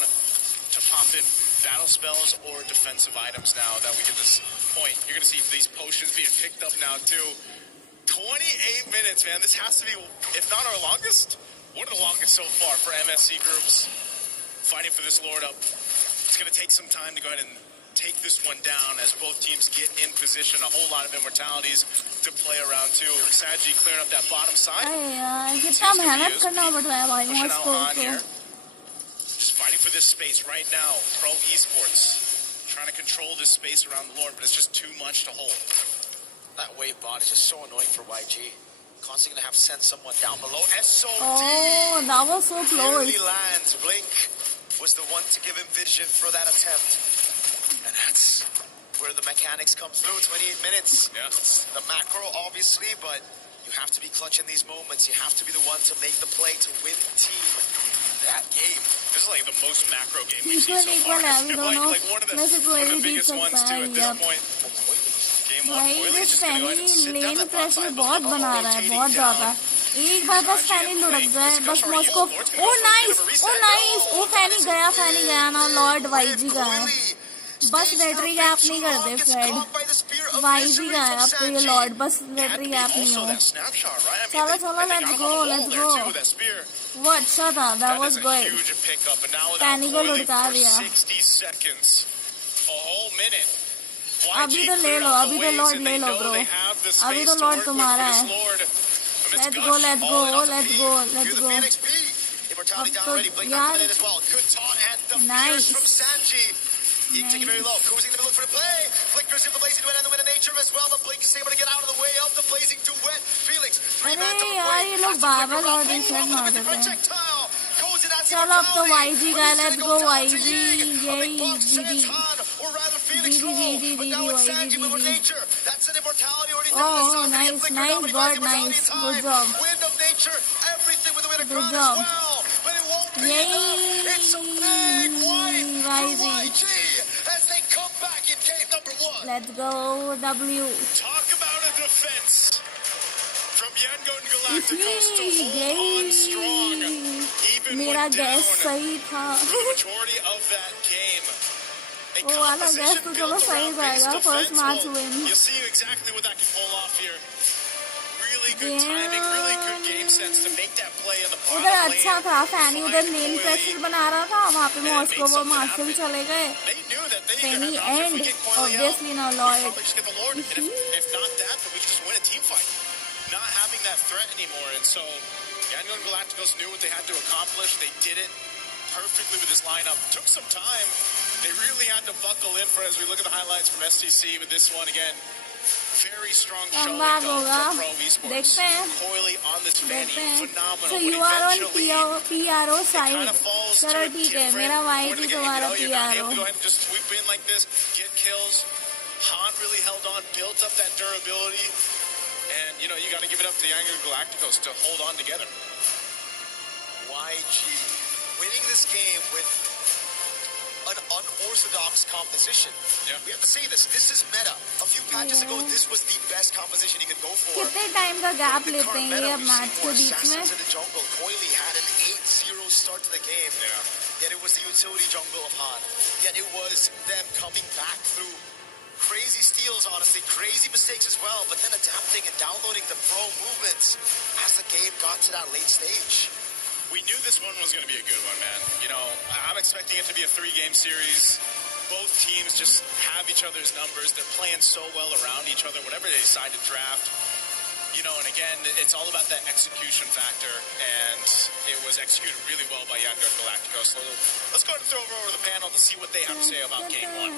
to popping battle spells or defensive items now that we get this point. You're going to see these potions being picked up now too. 28 minutes, man. This has to be, if not our longest, one of the longest so far for MSC groups fighting for this Lord up. It's going to take some time to go ahead and take this one down as both teams get in position. A whole lot of immortalities to play around too. Sanji clearing up that bottom side. अरे यार कितना मेहनत करना पड़ रहा है भाई Moscow को। Just fighting for this space right now. Pro Esports trying to control this space around the Lord, but it's just too much to hold. That wave bot is just so annoying for YG. Constantly gonna have to send someone down below. SOD. Oh, that was so close. Nearly lands. Blink was the one to give him vision for that attempt. And that's where the mechanics come through. 28 minutes. Yeah. The macro, obviously, but you have to be clutch in these moments. You have to be the one to make the play to win the team that game. This is like the most macro game we've seen so Equal far. है, we don't know. Like one of वैसे the कोई भी जीत biggest ones सकता too है at this यार। point. Game one, भाई Coily this just gonna go ahead and Fanny sit down lane that pressure bot बहुत side, बना रहा है, rotating बहुत down. ज्यादा। एक बार बस फैनी लुढ़क जाए, बस मॉस्को। ओ नाइस, ओ नाइस, ओ फैनी गया ना लॉर्ड YG का है। बस बैटरी गैप नहीं कर दे फ्रेड। YG का है अब तो ये लॉर्ड, बस बैटरी गैप नहीं हो। चलो चलो लेट्स गो। वो अच्छा था, that was good. फैनी को लुढ़का दिया। अभी तो ले लो, अभी तो लॉर्ड ले लो ब्रो, अभी तो लॉर्ड तुम्हारा है। Let's go let's go let's go let's go. अब तो यार nice. You can take it very low. Kuzing gonna look for the play. Flickers in the Blazing Duet and the Wind of Nature as well, but Blink is able to get out of the way of the Blazing Duet. Felix, 3 अरे man to the यार ये लोग बार-बार और reset मार देते हैं. चलो अब तो YG का let's go YG यही GD That's an immortality already oh nice god nice good job Wind of Nature, everything with the Wind of good God job as well. But it won't be yay enough. It's a big wipe for YG YG as they come back in game number 1. let's go W Talk about a defense from Yangon Galacticos to hold on strong, even मेरा when gas down सही था for the majority of that game. A वो वाला gas composition तो built चलो सही around जाएगा base first defense. match Well, win you'll see exactly what that can pull off here. Really good timing, really good game sense to make that play in the bottom उधर lane. अच्छा था फैनी उधर main pressure बना रहा था वहाँ पे Moscow वो मार्शल चले गए They knew that they Penny could have and if we get Coily out, obviously now we Lloyd probably just get the Lord. And if not that, then we can just win a team fight. Not having that threat anymore. And so Yangon Galacticos knew what they had to accomplish. They did it perfectly with this lineup. Took some time. They really had to buckle in for as we look at the highlights from STC with this one again. Very strong showing comeback though होगा from Pro Esports. देखते हैं Coily on this Fanny, देखते हैं phenomenal. so But you are on eventually, PRO it side kind of falls to चलो a ठीक है different मेरा point YG of the game. तुम्हारा You're not able PRO to go ahead and just swoop in like this, get kills. Han really held on, built up that durability. And, you got to give it up to the Yangon Galacticos to hold on together. YG winning this game with an unorthodox composition. Yeah. We have to say this. This is meta. A few patches ago, this was the best composition you could go for. कितने time का gap The लेते current हैं meta ये we've match seen के more बीच में assassins in the jungle. Coily had an 8-0 start to the game. Yeah. Yet it was the utility jungle of Han. Yet it was them coming back through crazy steals, honestly, crazy mistakes as well, but then adapting and downloading the pro movements as the game got to that late stage. We knew this one was going to be a good one, man. I'm expecting it to be a 3-game series. Both teams just have each other's numbers. They're playing so well around each other, whatever they decide to draft. And again, it's all about that execution factor, and it was executed really well by Yangon Galacticos. So let's go ahead and throw it over to the panel to see what they have to say about Game 1.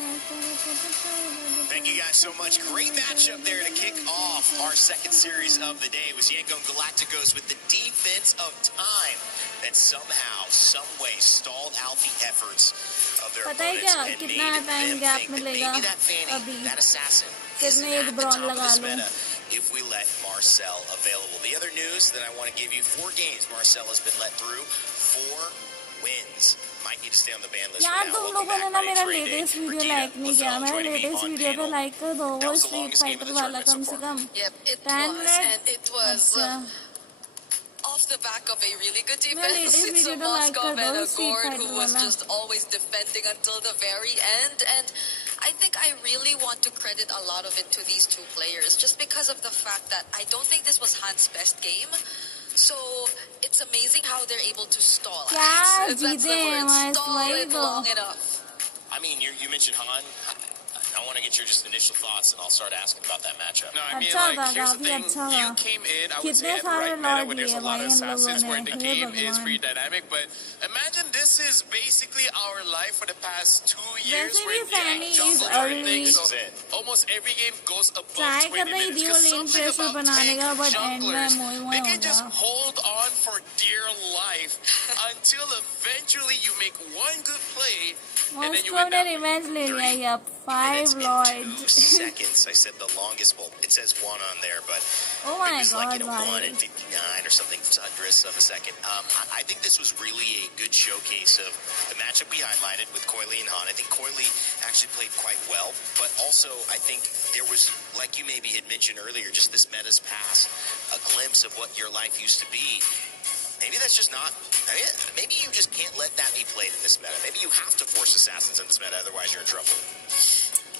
Thank you guys so much. Great matchup there to kick off our second series of the day. It was Yangon Galacticos with the defense of time that somehow, some way stalled out the efforts of their पता है opponents क्या and made कितना time them gap think that मिलेगा maybe that Fanny, अभी that assassin, फिर isn't मैं एक at the brawn top of लगा this लूं meta if we let Marcel available. The other news that I want to give you, 4 games Marcel has been let through, 4 wins. Might need to stay on the ban list यार for now. तुम Welcome लोगों ने back, ना Ready मेरा Trading. Latest video Regina, like नहीं what's किया up? मेरा Joining me latest on video पे panel. लाइक कर दो That वो was the street longest game of fighter the वाला tournament so कम से far. Come Yep, it 10 was, minute and it was अच्छा off the back of a really good मैं defense. Latest It's a video तो like Moskov कर and दो a street Gord fighter who was वाला just always defending until the very end. And I think I really want to credit a lot of it to these two players, just because of the fact that I don't think this was Han's best game. So it's amazing how they're able to stall. क्या That's the जीते हैं word. मैं Stall वही it तो long enough. I mean, you mentioned Han. I want to get your just initial thoughts, and I'll start asking about that matchup. No, I mean, अच्छा था here's the काफी thing. अच्छा You था came in, I would say, कितने at the सारे right meta Lord where there's लिए a lot भाई of इन लोगों assassins ने where the hey game is भगवान pretty dynamic. But imagine this is basically our life for the past 2 years वैसे where भी Fanny is jungle early. things, This is it. almost every game goes above try 20 कर रही minutes. थी वो Because lane something pressure about बनाने का tank but and में junglers, मोई they मोई हो can just गया hold on for dear life until eventually you make one good play and then you Moscow win ने that. रिवेंज ले लिया ये अब minutes 5 and Lord 2 seconds. I said the longest. Well, it says 1 on there, but Oh it my was like God, 1 भाई and 59 or something hundredths of a second. I think this was really a good showcase of the matchup we highlighted with Coily and Han. I think Coily actually played quite well, but also I think there was, like you maybe had mentioned earlier, just this meta's past, a glimpse of what your life used to be. Maybe that's just not. Maybe you just can't let that be played in this meta. Maybe you have to force assassins in this meta, otherwise you're in trouble.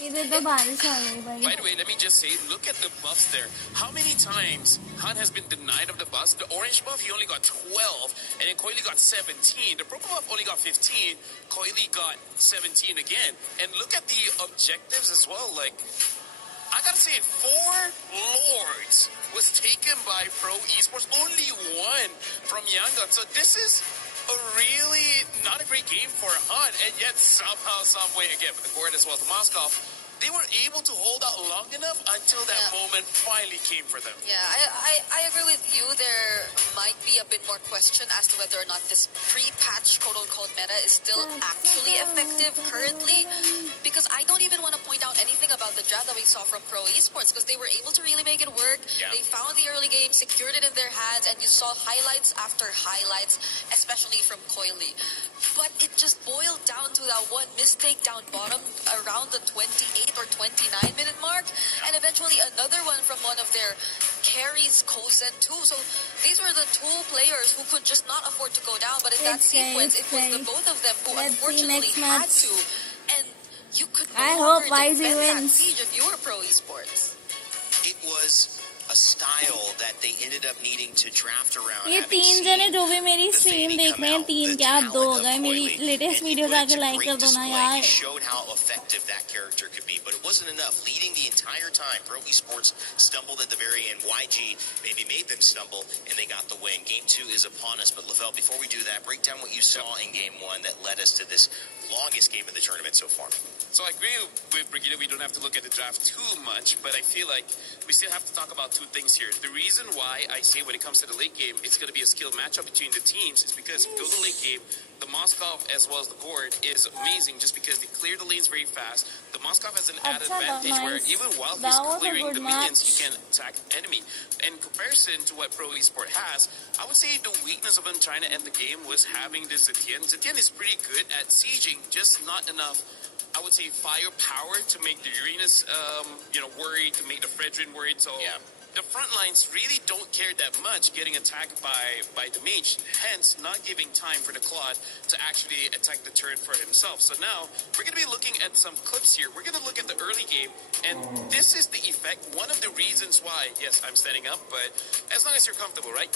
इधर तो बारिश आ गई भाई By the way, let me just say, look at the buffs there. How many times Han has been denied of the buffs? The orange buff, he only got 12, and then Coily got 17. The purple buff only got 15. Coily got 17 again. And look at the objectives as well. Like, I gotta say, 4 lords was taken by Pro Esports. Only 1 from Yangon. So this is a really not a great game for Han, and yet somehow, some way, again, with the board as well as the Moskov, they were able to hold out long enough until that moment finally came for them. Yeah, I agree with you. There might be a bit more question as to whether or not this pre-patch quote-unquote meta is still actually effective currently, because I don't even want to point out anything about the draft that we saw from Pro Esports, because they were able to really make it work. Yeah. They found the early game, secured it in their hands, and you saw highlights after highlights, especially from Coily. But it just boiled down to that one mistake down bottom around the 28 or 29-minute mark, and eventually another one from one of their carries, Kozen too. So these were the two players who could just not afford to go down, but in that sequence, it was the both of them who unfortunately had to. And you could no longer defend that siege if you were Pro Esports. It was a style that they ended up needing to draft around. ये तीन जने जो भी मेरी stream देख रहे हैं, तीन क्या आप दो हो गए, मेरी लेटेस्ट वीडियो जाके लाइक कर दो ना यार. He showed how effective that character could be, but it wasn't enough. Leading the entire time, Pro Esports stumbled at the very end. YG maybe made them stumble, and they got the win. Game 2 is upon us, but Lavelle, before we do that, break down what you saw in Game 1 that led us to this longest game of the tournament so far. So I agree with Brigitte, we don't have to look at the draft too much, but I feel like we still have to talk about two things here. The reason why I say when it comes to the late game, it's going to be a skill matchup between the teams is because if you go to the late game, the Moskov as well as the Gord is amazing just because they clear the lanes very fast. The Moskov has an added advantage where even while he's clearing the minions, he can attack enemy. In comparison to what Pro Esport has, I would say the weakness of him trying to end the game was having this Zetienne. Zetienne is pretty good at sieging, just not enough, I would say, firepower to make the Uranus, worried, to make the Fredrin worried. So the front lines really don't care that much getting attacked by the mage, hence not giving time for the Claude to actually attack the turret for himself. So now we're going to be looking at some clips here. We're going to look at the early game, and this is the effect. One of the reasons why, yes, I'm standing up, but as long as you're comfortable, right?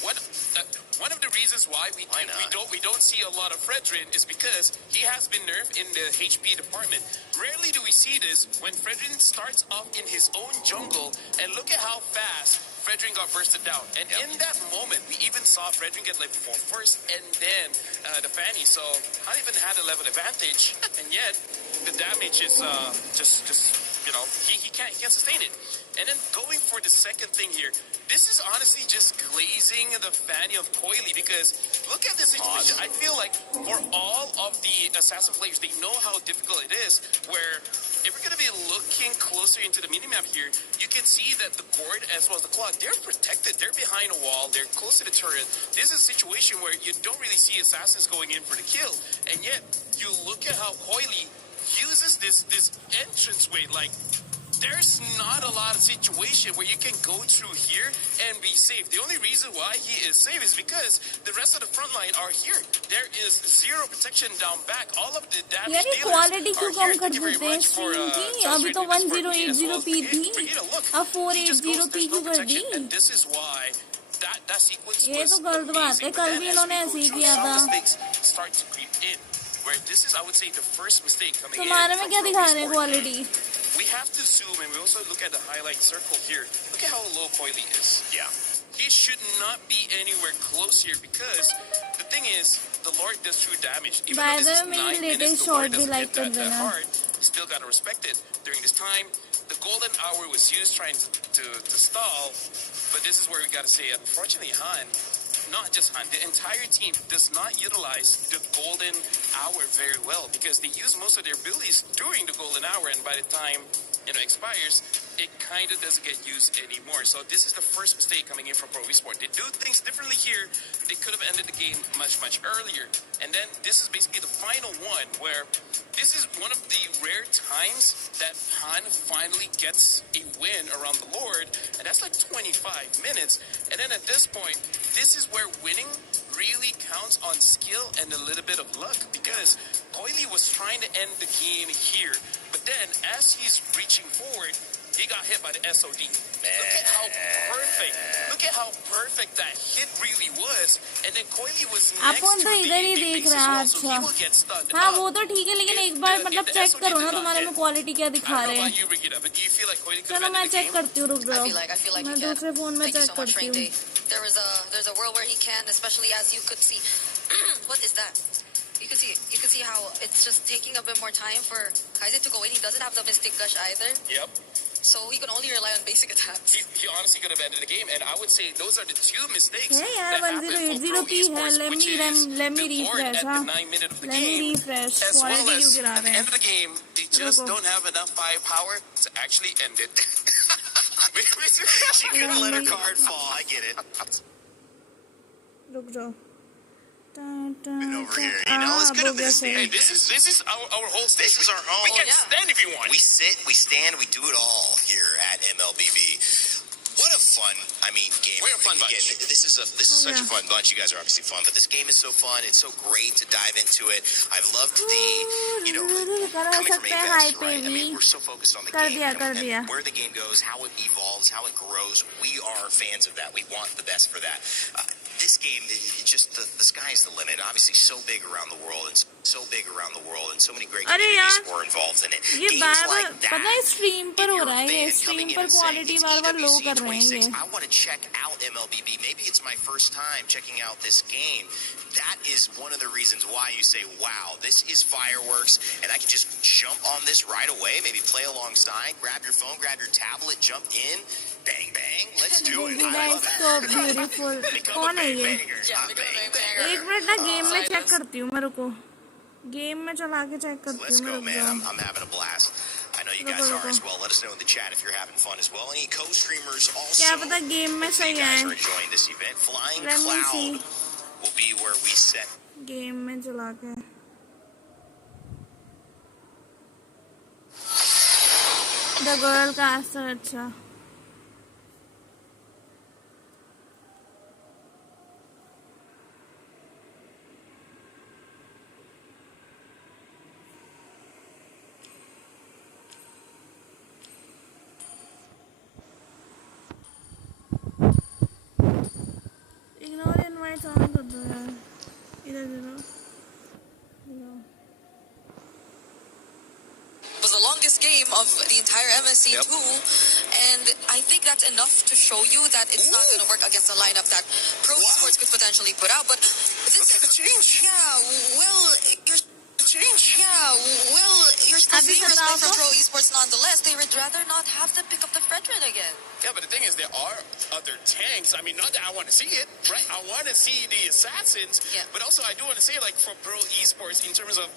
One of the reasons why we don't see a lot of Fredrin is because he has been nerfed in the HP department. Rarely do we see this when Fredrin starts off in his own jungle, and look at how fast Fredrin got bursted down. And in that moment, we even saw Fredrin get level 4 first, and then the Fanny. So not even had a level advantage, and yet the damage is he can't sustain it. And then going for the second thing here, this is honestly just glazing the Fanny of Coily, because look at this situation. I feel like for all of the assassin players, they know how difficult it is, where if we're going to be looking closer into the minimap here, you can see that the Gord as well as the Claw, they're protected. They're behind a wall. They're close to the turret. This is a situation where you don't really see assassins going in for the kill. And yet, you look at how Coily uses this entranceway. Like, there's not a lot of situation where you can go through here and be safe. The only reason why he is safe is because the rest of the front line are here. There is zero protection down back. All of the damage dealers are here. Thank you very much for अभी तो 1080p थी, अब 480p की कर दी. And this is why that sequence ये तो गलत बात है, कल भी इन्होंने ऐसे ही किया था. Start to creep in, where this is, I would say, the first mistake coming in. तुम्हारे में क्या दिखा रहे हैं quality? We have to zoom, and we also look at the highlight circle here. Look at how low Coily is. Yeah. He should not be anywhere close here, because the thing is, the Lord does true damage. Even though this is 9 minutes, the Lord doesn't hit that hard. You still got to respect it. During this time, the golden hour was used trying to stall, but this is where we got to say, unfortunately, Han, not just Han, the entire team does not utilize the golden hour very well, because they use most of their abilities during the golden hour, and by the time expires, it kind of doesn't get used anymore. So this is the first mistake coming in from Pro Esport. They do things differently here. They could have ended the game much earlier. And then this is basically the final one, where this is one of the rare times that Han finally gets a win around the Lord, and that's like 25 minutes. And then at this point, this is where winning really counts on skill and a little bit of luck, because Coily was trying to end the game here, but then as he's reaching forward, he got hit by the SOD. Look at how perfect that hit really was. And then Coily was next to the base as well, so he will get stunned. हाँ वो तो ठीक है, लेकिन एक बार मतलब check करो ना तुम्हारे में क्वालिटी क्या दिखा रहे हैं. चलो मैं चेक करती हूँ, रुक जाओ. मैं दूसरे फोन में चेक करती हूँ. There's a world where he can, especially as you could see. what is that? You can see how it's just taking a bit more time for Kaiser to go in. He doesn't have the Mystic Gush either. Yep. So he can only rely on basic attacks. He honestly could have ended the game, and I would say those are the two mistakes Hey, that happened for 1080 Pro P है. Esports, which is Let me the board refresh, at huh? the 9 minute of the Let me game, refresh. as well Quality as क्यों गिरा at the रहे end हैं? of the game, they just रुको. don't have enough firepower to actually end it. She couldn't let her card fall. I get it. रुक जाओ. Been over here. You know, it's good of this Hey, stand. this is our whole stage. This is our home. We can yeah. stand if you want. We sit, we stand, we do it all here at MLBB. What a fun, game. We're a fun bunch. Again, this is such a yeah. fun bunch. You guys are obviously fun, but this game is so fun. It's so great to dive into it. I've loved coming from Apex, right? We're so focused on the कर game दिया. and where the game goes, how it evolves, how it grows. We are fans of that. We want the best for that. This game, it just the sky's the limit. Obviously, so big around the world, and so big around the world, and so many great अरे communities यार, who are involved in it. ये Games bar like bar that. पता है stream पर If हो you're रहा a है ये fan स्ट्रीम coming in पर and saying, quality "It's bar bar low EWC कर रहे हैं 26, ये. I want to check out MLBB. Maybe it's my first time checking out this game." That is one of the reasons why you say, "Wow, this is fireworks," and I can just jump on this right away. Maybe play alongside, grab your phone, grab your tablet, jump in, bang bang, let's do it. I That's love it. so beautiful. कौन है ये? Yeah, A become a bang banger. एक minute ना game में Silence. Check करती हूँ मेरे को. गेम में चला के चेक करती Let's हूँ go, मेरे man. को. I'm having a blast. I know you guys are as well. Let us know in the chat if you're having fun as well. Any co-streamers also. क्या पता game में Hopefully सही you guys है. are enjoying this event. Flying Let me see. Cloud will be where we set. Game में चला के. The girl caster अच्छा. Ignore invites on कर दो यार. इधर इधर. Was the longest game of the entire MSC2, Yep. and I think that's enough to show you that it's not going to work against the lineup that Pro Esports could potentially put out. But Look at the change. you're still Abhi seeing batao respect from to. Pro Esports nonetheless. They would rather not have them pick up the Fredrin again. Yeah, but the thing is, there are other tanks. I mean, not that I want to see it, right? I want to see the assassins, Yeah. but also I do want to say, like, for Pro Esports, in terms of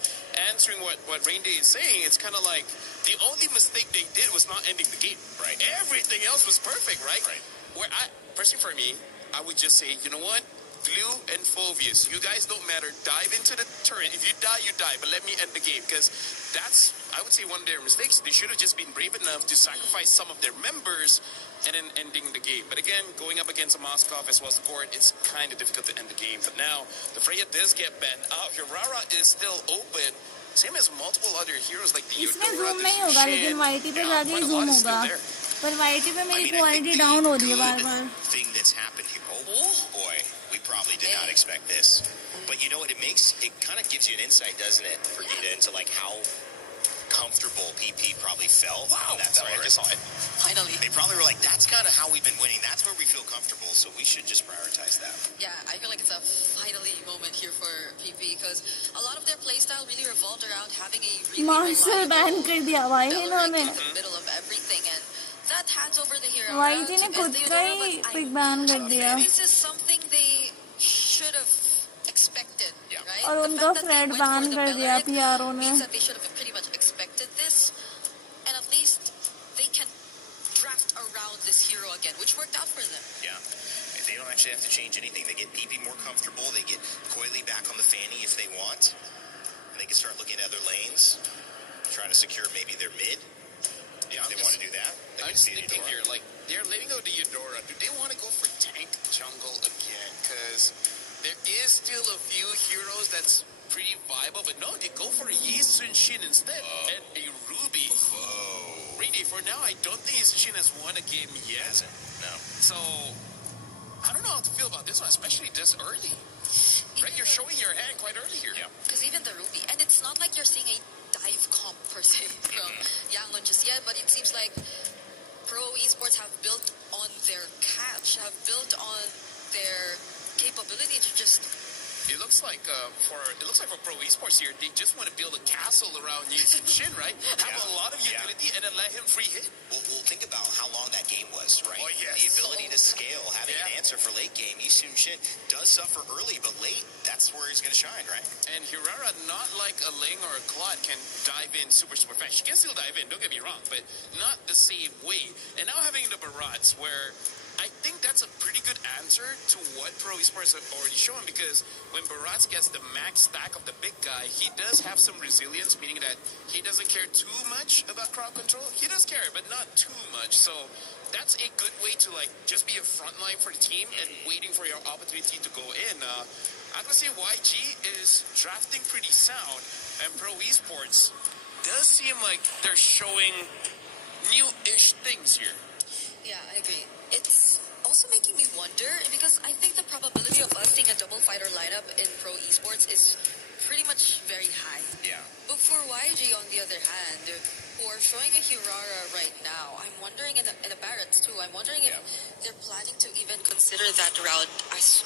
answering what Rain Day is saying, it's kind of like the only mistake they did was not ending the game, right? Everything else was perfect, right? Right. Where personally for me, I would just say, you know what? Glue and Phobius, you guys don't matter. Dive into the turret. If you die, you die. But let me end the game, because that's, I would say, one of their mistakes. They should have just been brave enough to sacrifice some of their members and then ending the game. But again, going up against a Moskov as well as the court, it's kind of difficult to end the game. But now, the Freya does get banned out. Hirara is still open. Same as multiple other heroes like the इसमें Eudora, zoom the नहीं होगा Yushin. लेकिन YT पे Yeah, जाके quite he a lot zoom is still होगा. there. पर YT पे मेरी I think quality the down हो रही है good bar bar. thing that's happened here. Oh boy, we probably did not expect this. But you know what? It kind of gives you an insight, doesn't it, Brigida, into like how comfortable PP probably felt. Wow, on that sorry, I turret. just saw it. Finally. They probably were like, "That's kind of how we've been winning. That's where we feel comfortable. So we should just prioritize that." Yeah, I feel like it's a finally moment here for PP because a lot of their playstyle really revolved around having a really marshal ban कर दिया भाई Valorant इन्होंने. in the middle of everything, and that hands over the hero. YT ने खुद का ही pick ban कर दिया. This is something they should have expected, right? और The उनका fact that they फ्रेड went for बैन the कर दिया Valorant PRO ने. means that they should have pretty much expected this, and at least they can draft around this hero again, which worked out for them. Yeah. If they don't actually have to change anything. They get PP more comfortable. They get Coily back on the Fanny if they want. And they can start looking at other lanes, trying to secure maybe their mid. Yeah, If they want to do that. They I'm can see thinking Eudora. here, like, they're letting go the Eudora. Do they want to go for tank jungle again? Because there is still a few heroes that's pretty viable, but no, they go for Yi Sun Shin instead and a Ruby. Whoa. Really, for now, I don't think Yi Sun Shin has won a game yet. No. So, I don't know how to feel about this one, especially this early. Right, you're showing your hand quite early here. Yeah. Because even the Ruby, and it's not like you're seeing a dive comp per se from Yangon just yet, but it seems like Pro Esports have built on their catch, have built on their capability to just It looks like for Pro Esports here, they just want to build a castle around Yi Shin, right? Have a lot of utility and then let him free hit. Well, think about how long that game was, right? Oh, yes. The ability to scale, having an answer for late game. Yi Shin does suffer early, but late, that's where he's going to shine, right? And Hirara, not like a Ling or a Claude, can dive in super fast. She can still dive in, don't get me wrong, but not the same way. And now having the Barats, where I think that's a pretty good answer to what Pro Esports have already shown, because when Barats gets the max stack of the big guy, he does have some resilience, meaning that he doesn't care too much about crowd control. He does care, but not too much. So that's a good way to like just be a front line for the team and waiting for your opportunity to go in. I'm going to say YG is drafting pretty sound, and Pro Esports does seem like they're showing new-ish things here. Yeah, I agree. It's also making me wonder, because I think the probability of us seeing a double fighter lineup in Pro Esports is pretty much very high. Yeah. But for YG, on the other hand, who are showing a Hirara right now, I'm wondering, and a Barretts too, I'm wondering if they're planning to even consider that route as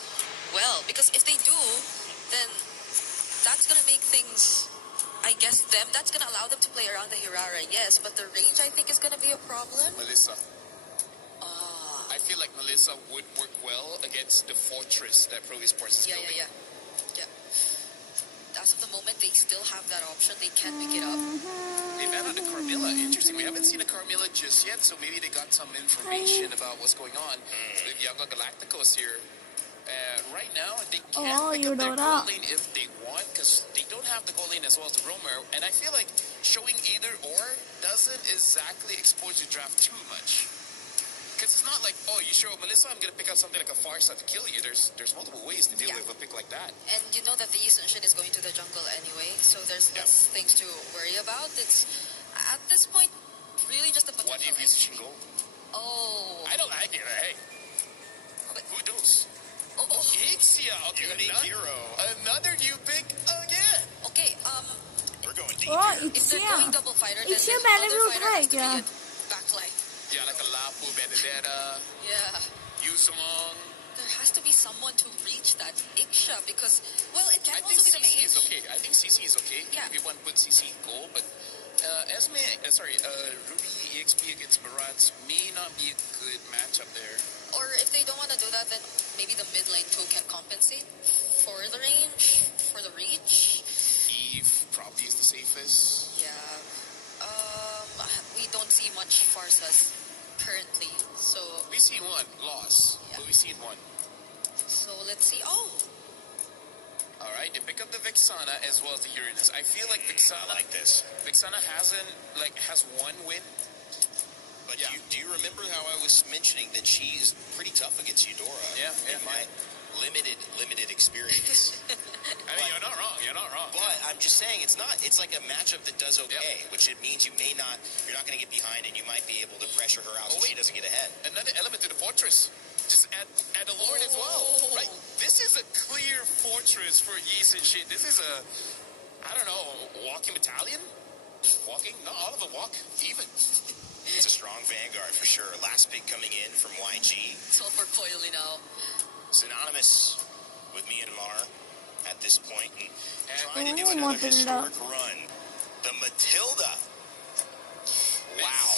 well. Because if they do, then that's going to make things, I guess, that's going to allow them to play around the Hirara, yes, but the range, I think, is going to be a problem. Melissa. I feel like Melissa would work well against the fortress that Pro Esports is building. Yeah. As of the moment, they still have that option. They can pick it up. They've added a Carmilla. Interesting. We haven't seen a Carmilla just yet, so maybe they got some information about what's going on with Younger Galacticos here. Right now, they can pick up their goal lane if they want, because they don't have the goal lane as well as the roamer. And I feel like showing either or doesn't exactly expose your draft too much. Because it's not like, oh, you show Melissa, I'm going to pick out something like a Farsa to kill you. There's multiple ways to deal with a pick like that. And you know that the Yi Shin is going to the jungle anyway, so there's less things to worry about. It's, at this point, really just a potential. What if Yi Shin go? Oh. I don't like it, hey. Who knows? Ixia, okay, Unique hero. Another new pick again. Okay, We're going deep if they're going double fighter, then the मैंने भी other fighter उठाया has to be क्या? a backline. Yeah, like a Lapu, Benedetta, Yeah. Yusamong. There has to be someone to reach that Ixia, because, well, it can I think also be the CC main. is okay. I think CC is okay. Yeah. If you want to put CC in goal, but Ruby EXP against Barats may not be a good matchup there. Or if they don't want to do that, then maybe the mid lane too can compensate for the range, for the reach. Eve probably is the safest. Yeah. We don't see much Farsas currently, so We've seen one loss, but we've seen one. let's see. Oh, All right, they pick up the Vixana as well as the Uranus. I feel like Vixana has one win. But do you remember how I was mentioning that she's pretty tough against Eudora? In my limited experience. I mean, you're not wrong. But I'm just saying, it's like a matchup that does okay, which it means you're not going to get behind, and you might be able to pressure her out so she doesn't get ahead. Another element to the fortress. Just add a Lord as well, right? This is a clear fortress for Yeast and shit. This is a, I don't know, walking battalion? Walking? No, all of them walk even. It's a strong vanguard for sure. Last pick coming in from YG. it's all for Coily now. Synonymous with Myanmar at this point, and trying to do Oh, another Matilda. historic run. The Matilda. Wow.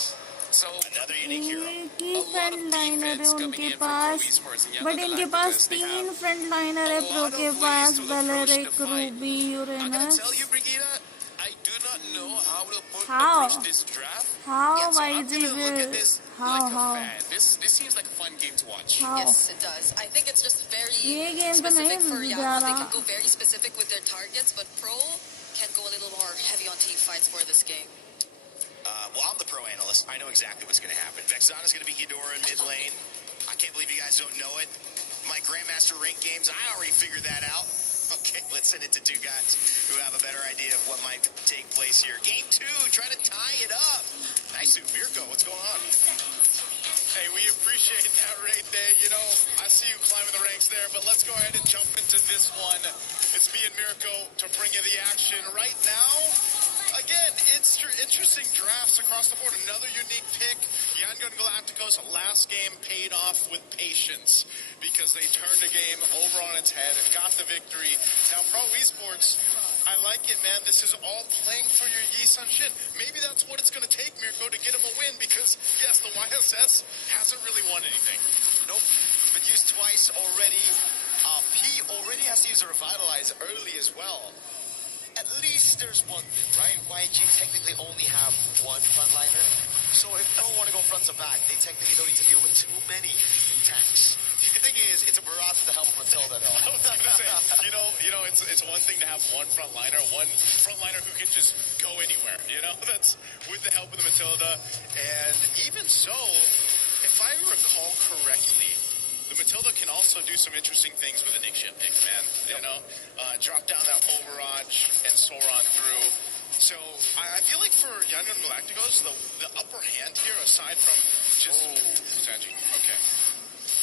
So Another unique hero. एक ही front liner है उनके पास, but इनके पास 3 front liner है pro के पास, Belerick, Ruby, I'm gonna Uranus. tell you, Brigida, I do not know how to How? approach this draft. How So I'm YG gonna look at will? this How? like a How? fan. This seems like a fun game to watch. How? Yes, it does. I think it's just very ये game तो नहीं specific for जा Yamaha. They रहा. can go very specific with their targets, but Pro can go a little more heavy on team fights for this game. Well, I'm the pro analyst. I know exactly what's going to happen. Vexana's going to be Eudora in mid lane. I can't believe you guys don't know it. My Grandmaster rank games, I already figured that out. Okay, let's send it to two guys who have a better idea of what might take place here. Game 2, trying to tie it up. Nice, Mirko. What's going on? Hey, we appreciate that right there. You know, I see you climbing the ranks there, but let's go ahead and jump into this one. It's me and Mirko to bring you the action right now. again, it's interesting drafts across the board. Another unique pick. Yangon Galacticos last game paid off with patience because they turned a game over on its head and got the victory. Now, Pro Esports, I like it, man. This is all playing for your Yi Sun Shin. Maybe that's what it's going to take, Mirko, to get him a win because, yes, the YSS hasn't really won anything. Nope. Been used twice already. P already has to use a Revitalize early as well. At least there's one thing, right? YG technically only have one frontliner. So if they don't want to go front to back, they technically don't need to deal with too many tanks. The thing is, it's a barrage with the help of Matilda, though. I was going to say, it's one thing to have one frontliner who can just go anywhere, That's with the help of the Matilda. And even so, if I recall correctly, the Matilda can also do some interesting things with a Nick ship pick, man. Drop down that Overwatch and Sauron through. So I feel like for Yangon Galacticos, the upper hand here, aside from just Sanji. Okay.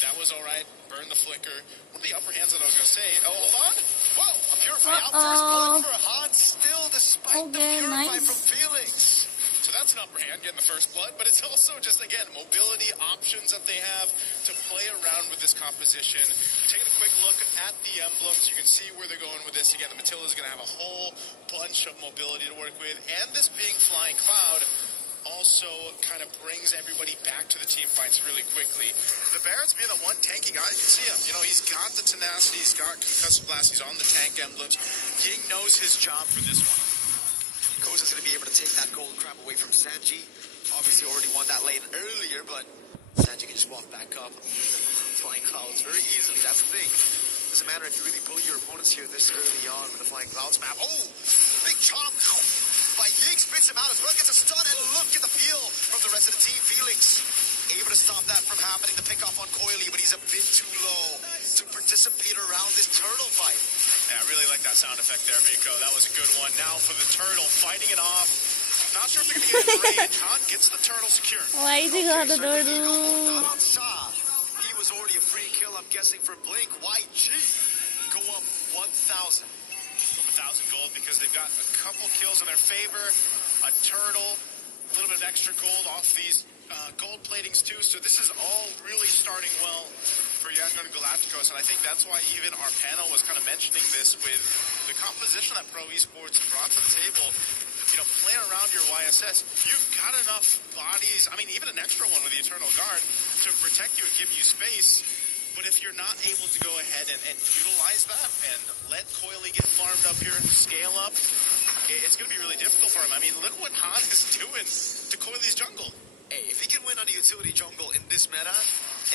That was all right. Burn the flicker. One of the upper hands that I was going to say. Oh, hold on. Whoa, a Purify out first blood for Han still, despite the Purify from Felix. So that's an upper hand, getting the first blood, but it's also just, again, mobility options that they have to play around with this composition. Taking a quick look at the emblems, you can see where they're going with this. Again, the Matilda's going to have a whole bunch of mobility to work with, and this being Flying Cloud also kind of brings everybody back to the team fights really quickly. The Barrett's being the one tanky guy. You can see him. He's got the tenacity. He's got concussive blast. He's on the tank emblems. Ying knows his job for this one. Koza's going to be able to take that gold crab away from Sanji. Obviously already won that lane earlier, but Sanji can just walk back up. Flying Clouds very easily. That's the thing. Doesn't matter if you really bully your opponents here this early on with the Flying Clouds map. Oh, big chop by Ying, spits him out as well, gets a stun, and look at the peel from the rest of the team. Felix able to stop that from happening, the pick off on Coily, but he's a bit too low to participate around this turtle fight. Yeah, I really like that sound effect there, Miko. That was a good one. Now for the turtle, fighting it off. Not sure if they're going to get in range. Han gets the turtle secure. Why is he got the turtle? Not on Sa. He was already a free kill, I'm guessing, for Blink. YG go up 1,000. 1,000 gold because they've got a couple kills in their favor. A turtle, a little bit of extra gold off these gold platings too. So this is all really starting well for Yangon Galacticos, and I think that's why even our panel was kind of mentioning this with the composition that Pro Esports brought to the table. Play around your YSS. You've got enough bodies, even an extra one with the Eternal Guard to protect you and give you space. But if you're not able to go ahead and utilize that and let Coily get farmed up here and scale up, it's going to be really difficult for him. Look what Han is doing to Coily's jungle. Hey, if he can win on a utility jungle in this meta,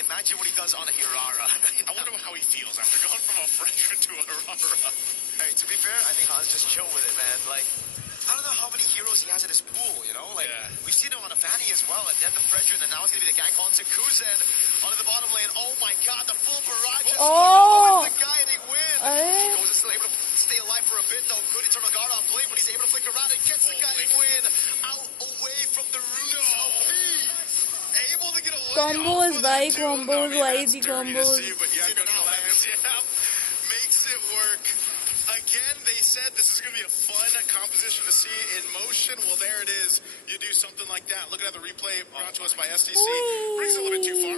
imagine what he does on a Hirara. I wonder how he feels after going from a Fredra to a Hirara. Hey, to be fair, I think Han's just chill with it, man. I don't know how many heroes he has in his pool, We've seen him on a Fanny as well, and then the Fredra, and now it's going to be the gank onto Kuzen onto the bottom lane. Oh my god, the full barrage is the guiding win. Kuzen's still able to stay alive for a bit, though. Good Eternal Guard off blade, but he's able to flick around and gets the guiding win out away from the roots of P. Able to get away. Combos, bye, combos, YG combos. Makes it work. Again, they said this is going to be a fun composition to see in motion. Well, there it is. You do something like that. Looking at the replay brought to us by SDC. Brings it a little bit too far,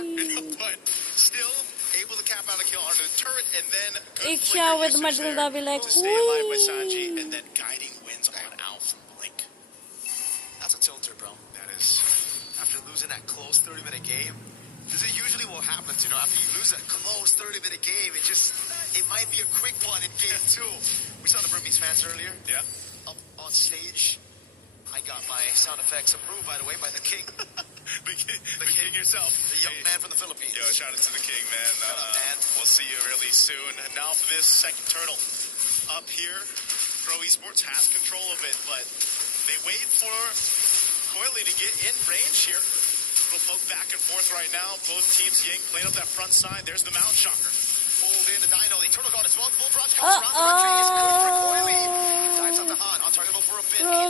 but still able to cap out a kill onto the turret, and then good Iksha with Matilda be like, to stay alive by Sanji, and then guiding wins on out from Blink. That's a tilter, bro. That is. After losing that close 30-minute game, this is usually what happens, after you lose that close 30-minute game, it might be a quick one in game 2. We saw the Burmese fans earlier. Yeah. Up on stage. I got my sound effects approved, by the way, by the king. the king yourself. The young man from the Philippines. Yo, shout out to the king, man. Shut up, man. We'll see you really soon. And now for this second turtle. Up here, Pro Esports has control of it, but they wait for Coily to get in range here. Little poke back and forth right now. Both teams, Ying playing up that front side. There's the Mount Shocker. Pulled in the Dino. The Eternal Guard as well. Full barrage comes around. The country is good for Coily. Dives out to Han. Untargetable for a bit. The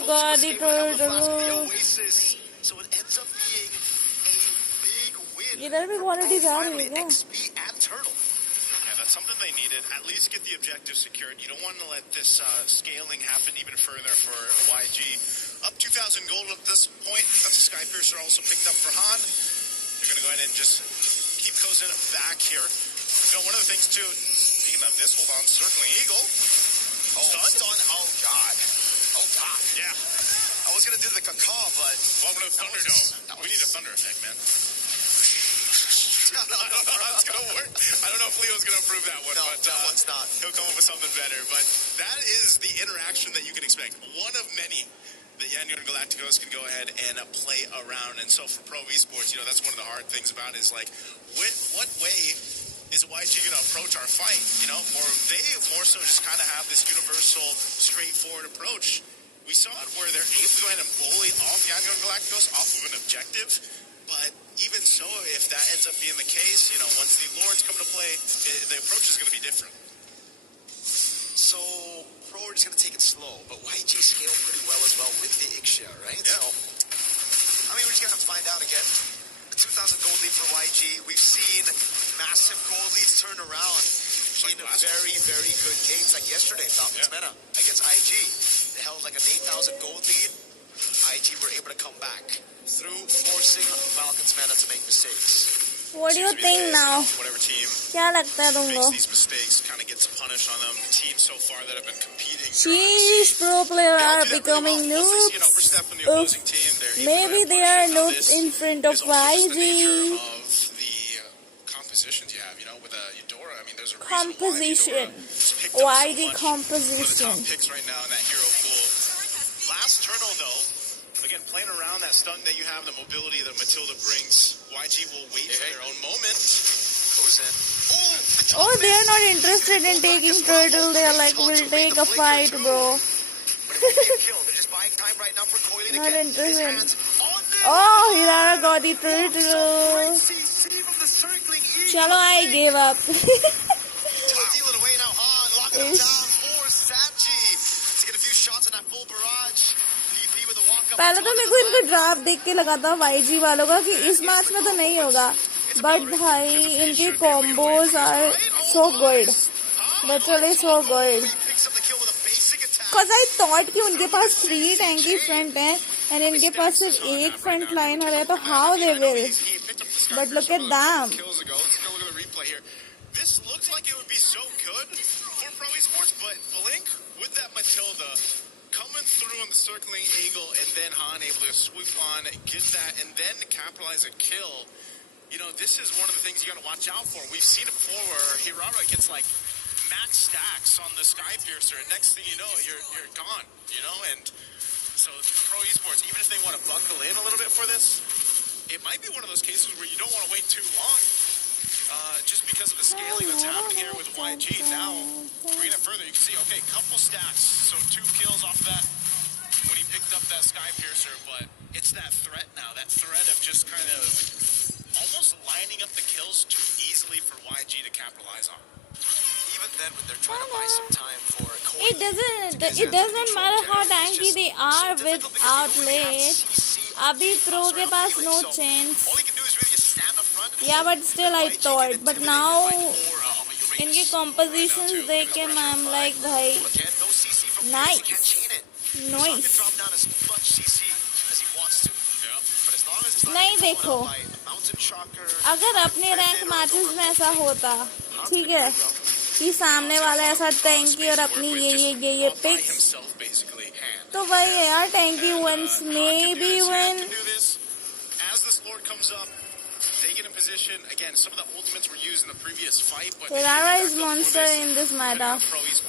Oasis. So it ends up being a big win. Finally, XP and Turtle. Yeah, that's something they needed. At least get the objective secured. You don't want to let this scaling happen even further for YG. up 2,000 gold at this point. That's a Sky Piercer also picked up for Han. They're going to go ahead and just keep Kozin back here. You know, one of the things, too, speaking of this, hold on, Circling Eagle. Stun. Oh, God. Oh, God. Yeah. I was going to do the caw, but... Well, no, Thunder Dome. We need a Thunder effect, man. I don't know how it's going to work. I don't know if Leo's going to approve that one. No, but, that one's not. He'll come up with something better. But that is the interaction that you can expect. One of many that Yangon Galacticos can go ahead and play around. And so for Pro Esports, you know, that's one of the hard things about it is like, what way is YG going to approach our fight? You know, or they more so just kind of have this universal, straightforward approach. We saw it where they're able to go ahead and bully off Yangon Galacticos off of an objective. But even so, if that ends up being the case, you know, once the Lords come to play, the approach is going to be different. So, Pro are just going to take it slow, but YG scaled pretty well as well with the Ixia, right? Yeah. So, I mean, we're just going to have to find out again. A 2,000 gold lead for YG. We've seen massive gold leads turn around in very, very good games, like yesterday, Falcons Meta against IG. They held like an 8,000 gold lead. IG were able to come back through forcing Falcons Meta to make mistakes. What do you think now? Whatever team क्या लगता है तुमको? makes these mistakes kind of gets a punish on them. The teams so far that have been competing. Sheesh, pro players are becoming noobs. Oof. Maybe they are noobs in front of YG. Compositions you have, you know, with Eudora. I mean, there's a Composition. YG composition. One of the top picks right now in that hero pool. Last turtle though. Again, playing around that stun that you have, the mobility that Matilda brings, YG will wait for their own moment. Goes in. Oh, they are not interested in taking turtle. They are like, we'll take a fight, bro. Not interested. Oh, Hirara got the turtle. Chalo, I gave up. पहले तो मेरे को इनका draft देख के लगा था YG वालों का कि इस मैच में तो नहीं होगा, बट भाई इनके combos are so good, literally so good. Cause I thought कि उनके पास 3 टैंकी फ्रंट हैं and इनके पास सिर्फ एक फ्रंट लाइन हो रहा है, तो how they will? But look at them. This looks like it would be so good for Pro Esports, but Blink with that Matilda coming through on the circling eagle, and then Han able to swoop on, get that, and then capitalize a kill. You know, this is one of the things you got to watch out for. We've seen it before where Hirara gets like max stacks on the Sky Piercer, and next thing you know, you're gone. You know, and so Pro Esports, even if they want to buckle in a little bit for this, it might be one of those cases where you don't want to wait too long. Just because of the scaling that's happening here with YG. Now, bringing it further, you can see, okay, couple stacks. So 2 kills off that when he picked up that Sky Piercer. But it's that threat now, that threat of just kind of almost lining up the kills too easily for YG to capitalize on. Even then, when they're trying to buy some time for It doesn't matter how tanky they are with outlets. Abhi pro के पास no chance. Yeah, but still I thought. But now, इनके compositions देख के I'm like, भाई, nice. Nice. नहीं देखो, अगर अपने rank matches में ऐसा होता, ठीक है, कि सामने वाला ऐसा टैंकी और अपनी ये पिक्स, तो वही है यार, टैंकी wins, maybe win. Hirara is monster in this meta.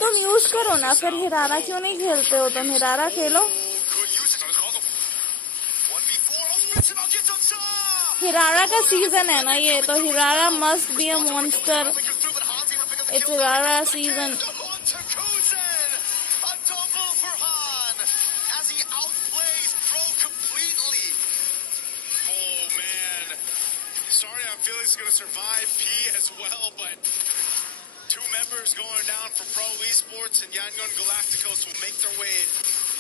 तुम यूज करो ना, फिर हिरारा क्यों नहीं खेलते हो तुम? हिरारा खेलो. हिरारा का सीजन है ना ये, तो हिरारा must be a monster. It's Hirara season. Felix is going to survive P as well, but 2 members going down for Pro Esports, and Yangon Galacticos will make their way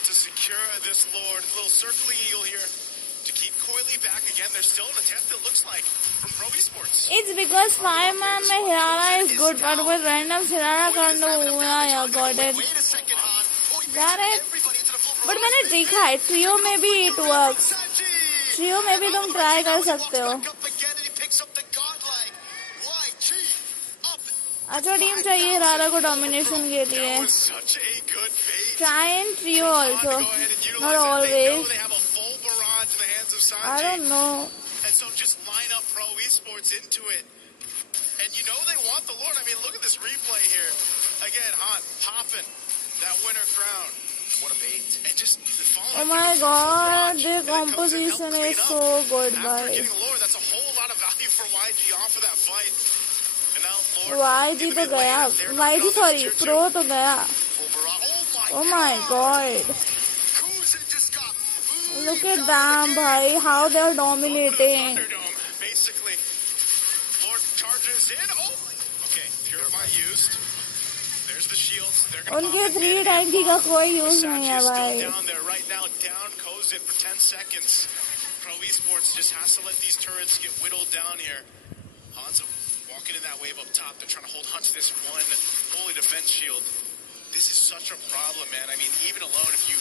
to secure this Lord. A little circling eagle here to keep Coily back again. There's still an attempt, it looks like, from Pro Esports. It's because 5-man में Hirara is good, but with randoms Hirara can't do. Yeah, got it. Got it. But मैंने देखा है trio में भी it works. Trio में भी तुम try कर सकते हो. अच्छा टीम चाहिए रारा को डोमिनेशन के लिए. Try in trio also, not always. I don't know. And so just line up Pro Esports into it. And you know they want the Lord. I mean, look at this replay here. Again, Hunt popping that winner crown. What a bait. And just oh my god, their composition is so good, after getting the Lord, that's a whole lot of value for YG off of that fight. And now Lord, YG तो गया. YG sorry, Pro तो गया. Oh my god. Look at them, bhai, how they are dominating. Basically, Lord charges in. Oh, okay, Purify used. There's the shields. उनके 3 टैंकी का कोई use नहीं है भाई. Down there right now, down Kozin for 10 seconds. Pro Esports just has to let these turrets get whittled down here. Hanzo walking in that wave up top. They're trying to hold Hunt to this one holy defense shield. This is such a problem, man. I mean, even alone, if you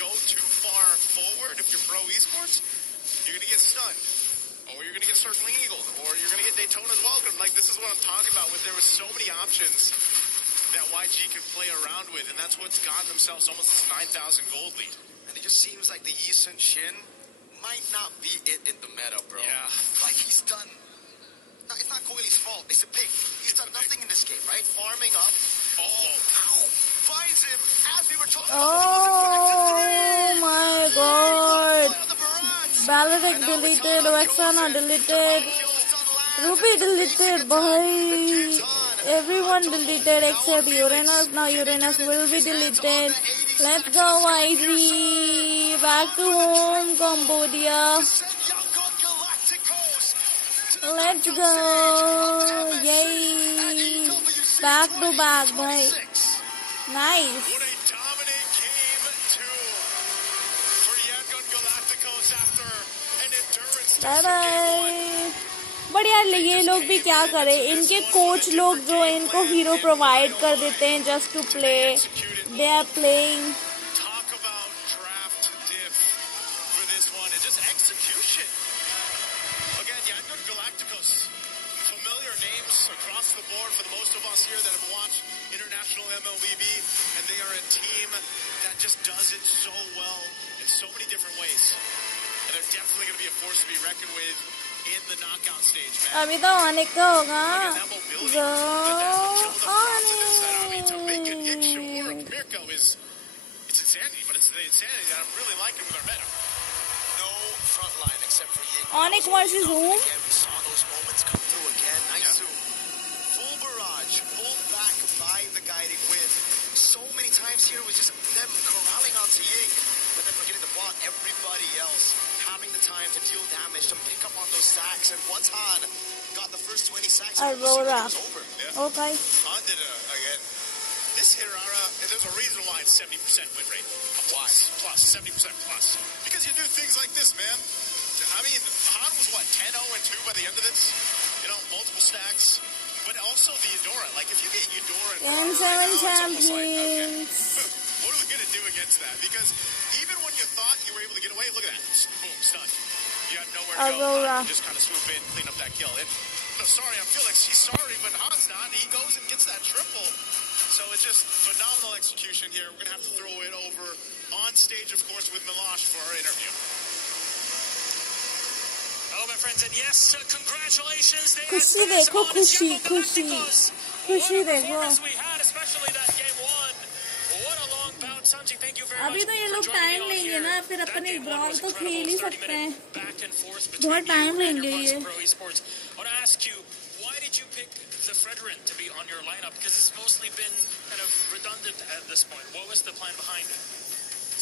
go too far forward, if you're Pro Esports, you're gonna get stunned, or you're gonna get Circling Eagle, or you're gonna get Daytona's Welcome. Like, this is what I'm talking about. With there was so many options that YG could play around with, and that's what's gotten themselves almost this 9,000 gold lead. And it just seems like the Yi Sun Shin might not be it in the meta, bro. Yeah. Like, he's done... No, it's not Coiley's fault. It's a pig. He's done nothing in this game, right? Farming up. Oh, ow. Finds him as we were talking about. Oh my god. Baladic deleted, Vexana deleted, Ruby deleted, bhai. Everyone deleted except Uranus. Now Uranus will be deleted. Let's go YG. Back to home, Cambodia. Let's go. Yay. Back to back, bhai. Nice. what a dominant game two for Yangon Galacticos after an endurance Bye bye. But यार ये लोग भी क्या करें, इनके coach लोग जो इनको हीरो प्रोवाइड कर देते हैं just to play. They are playing. Talk about draft diff for this one and just execution. Again, Yangon Galacticos, familiar names across the board for the most of us here that have watched international MLBB, and they are a team that just does it so well in so many different ways. And they're definitely going to be a force to be reckoned with in the knockout stage, man. अभी तो Onic का होगा. Go Onic. I mean, to make an Ikshimura Mirko is, it's insanity, but it's the insanity that I'm really liking with our meta. No front line except for Ying. Onic versus whom? Again, we saw those moments come through again. Nice to full barrage, pulled back by the guiding wind. So many times here was just them corralling onto Ying, but then forgetting the bot, everybody else having the time to deal damage, to pick up on those sacks, and once Han got the first 20 sacks, Aurora. It was over. Yeah. Okay. Han did again. This Hirara, there's a reason why it's 70% win rate. Plus, 70% plus. Because you do things like this, man. I mean, Han was what, 10-0 and 2 by the end of this? You know, multiple stacks. But also the Eudora. Like, if you get Eudora and Game 7 Hirara right now, it's almost like, okay, champions. what are we going to do against that? Because even when you thought you were able to get away, look at that. Boom, stun. You had nowhere to go. Han just kind of swoop in, clean up that kill. And, no, sorry, I feel like she's sorry, but Han's not. He goes and gets that triple. So it's just phenomenal execution here. We're going to have to throw it over on stage, of course, with Milosh for our interview. Hello, my friends, and yes, congratulations. खुशी देखो, खुशी खुशी खुशी देखो. अभी तो ये लोग टाइम लेंगे ना, फिर अपने ब्रॉल तो खेल ही सकते हैं. बहुत टाइम लेंगे ये. The Fredrin to be on your lineup because it's mostly been kind of redundant at this point. What was the plan behind it?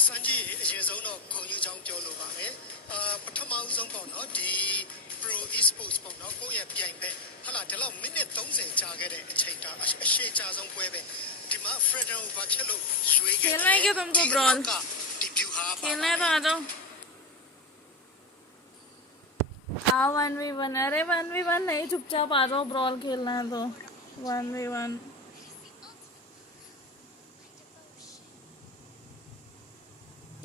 Sanji အရင်ဆုံးတော့ခုံယူချောင်းပြောလို့ပါမယ်ပထမဦးဆုံးပေါ့နော်ဒီ Pro Esports ပေါ့နော်ကိုယ့်ရဲ့ပြိုင်ဘက်ဟာလာဒီလောက်မိနစ်30ကြာခဲ့တဲ့အချိန်တာအရှိကြာဆုံးပွဲပဲဒီမှာ Fredrin ကိုဘာဖြစ်လို့ရွေးခဲ့လဲ खेलना है क्या तुमको ब्रॉल? खेलना है तो आ जाओ. हाँ 1v1. अरे 1v1 नहीं, चुपचाप आ जाओ. ब्रॉल खेलना है तो 1v1.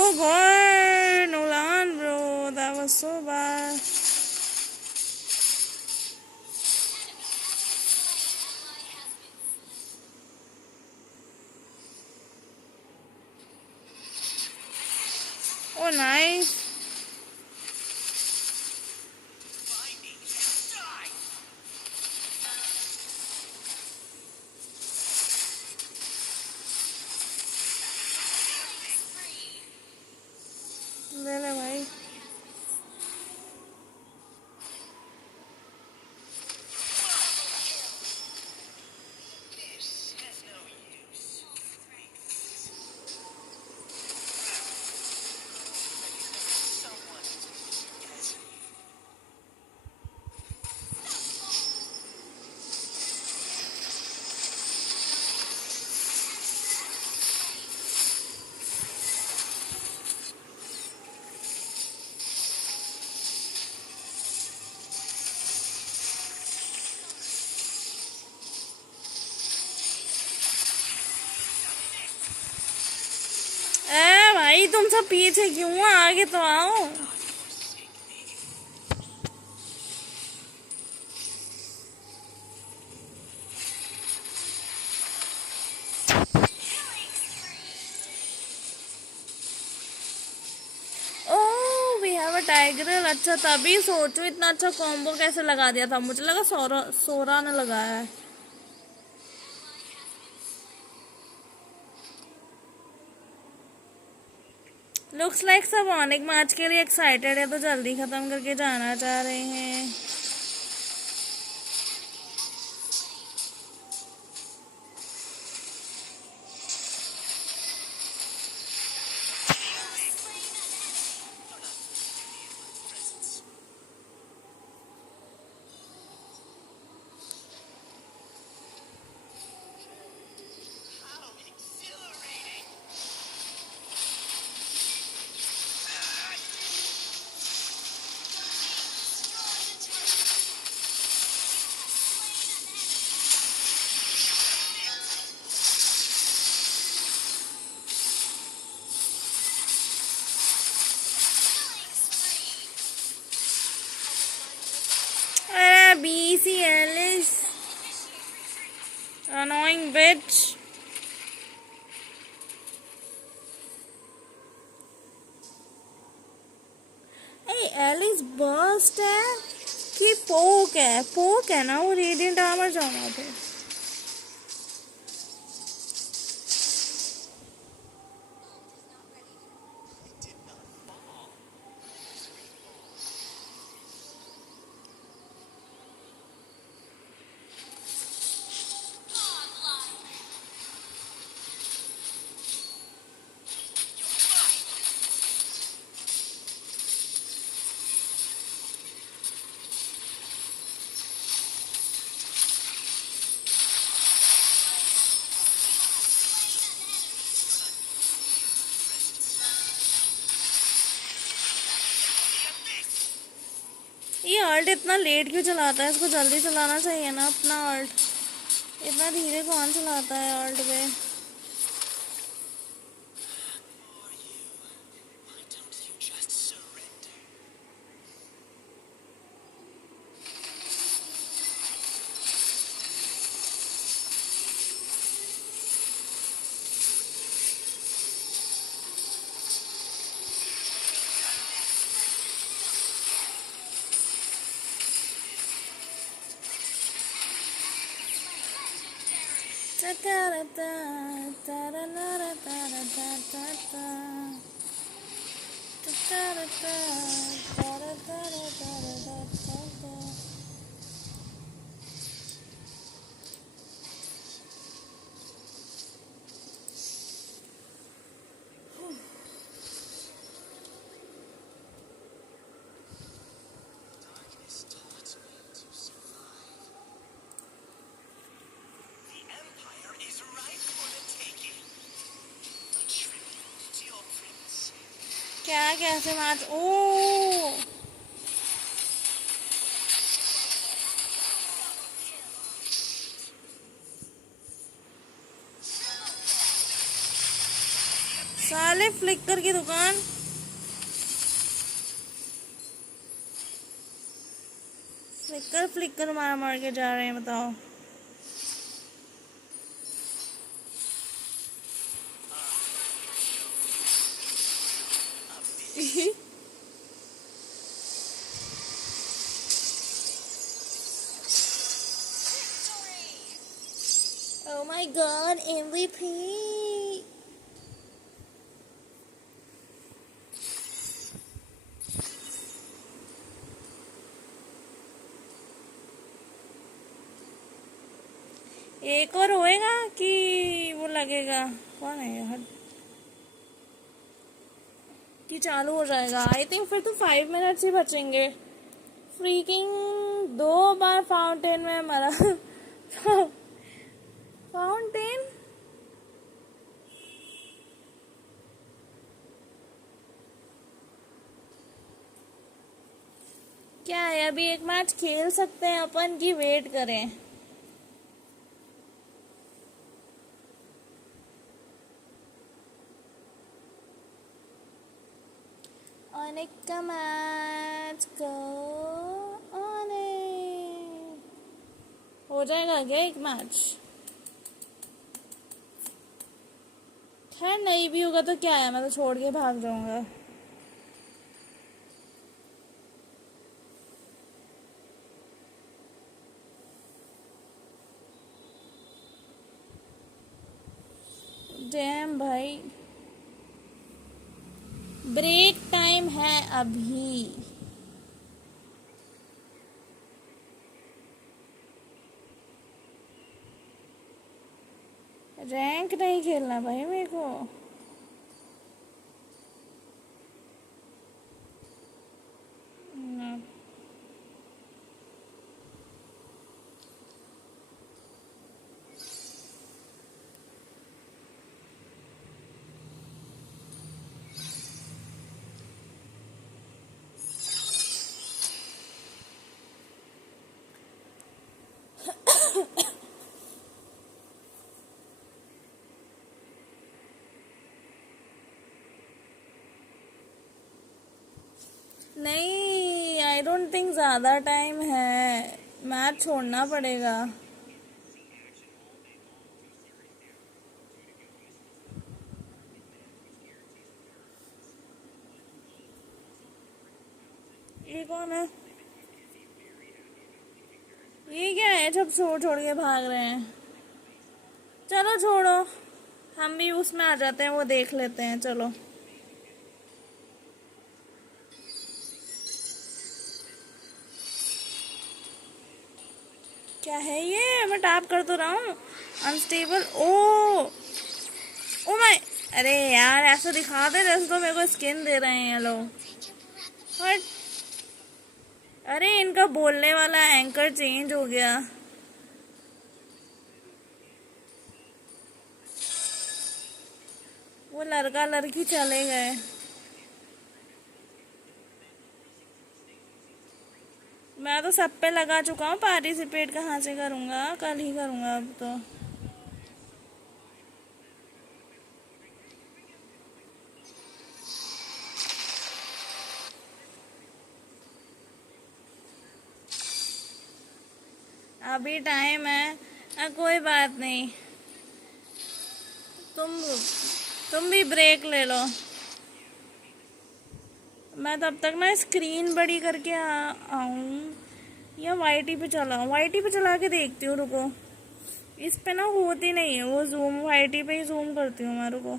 Oh god, Nolan, bro, that was so bad. Oh, nice. ले ले भाई. भाई तुम सब पीछे क्यों हो? आगे तो आओ. Oh we have a tiger. अच्छा तभी सोचो इतना अच्छा कॉम्बो कैसे लगा दिया था. मुझे लगा सोरा ने लगाया है. लुक्स लाइक सब ऑनिक मैच के लिए एक्साइटेड है तो जल्दी खत्म करके जाना चाह रहे हैं. BC Alice, annoying bitch. Hey, Alice burst है कि पोक है ना वो रेडियंट आर्मर जाना थे. ये अल्ट इतना लेट क्यों चलाता है? इसको जल्दी चलाना चाहिए ना अपना अल्ट. इतना धीरे कौन चलाता है अल्ट पे? क्या कैसे मैच? ओ साले है फ्लिकर की दुकान? फ्लिकर मार मार के जा रहे हैं, बताओ। Oh my god, MVP! एक और होएगा कि वो लगेगा? कौन है यार कि चालू हो जाएगा? आई थिंक फिर तो 5 मिनट्स ही बचेंगे। फ्रीकिंग 2 बार फाउंटेन में मरा। फाउंटेन क्या है? अभी एक मैच खेल सकते हैं अपन की वेट करें? Onic का मैच को Onic हो जाएगा क्या एक मैच? खैर नहीं भी होगा तो क्या है, मैं तो छोड़ के भाग जाऊंगा। डैम भाई, ब्रेक टाइम है अभी। रैंक नहीं खेलना भाई मेरे को। ना। नहीं, आई डोंट थिंक ज्यादा टाइम है, मैच छोड़ना पड़ेगा। ये कौन है? ये क्या है, सब छोड़ छोड़ के भाग रहे हैं। चलो छोड़ो, हम भी उसमें आ जाते हैं, वो देख लेते हैं। चलो क्या है ये? मैं टैप कर तो रहा हूँ। अनस्टेबल। ओ ओ माय, अरे यार ऐसा दिखा दे जैसे तो मेरे को स्किन दे रहे हैं ये लोग। बट अरे इनका बोलने वाला एंकर चेंज हो गया। वो लड़का लड़की चले गए। मैं तो सब पे लगा चुका हूँ, पार्टिसिपेट कहाँ से करूँगा? कल ही करूँगा अब तो। अभी टाइम है। कोई बात नहीं, तुम भी ब्रेक ले लो। मैं तब तक ना स्क्रीन बड़ी करके आऊँ या वाईटी पे चलाऊँ? वाईटी पे चला के देखती हूँ, रुको। इस पे ना होती नहीं है वो जूम, वाईटी पे ही जूम करती हूँ मैं, रुको।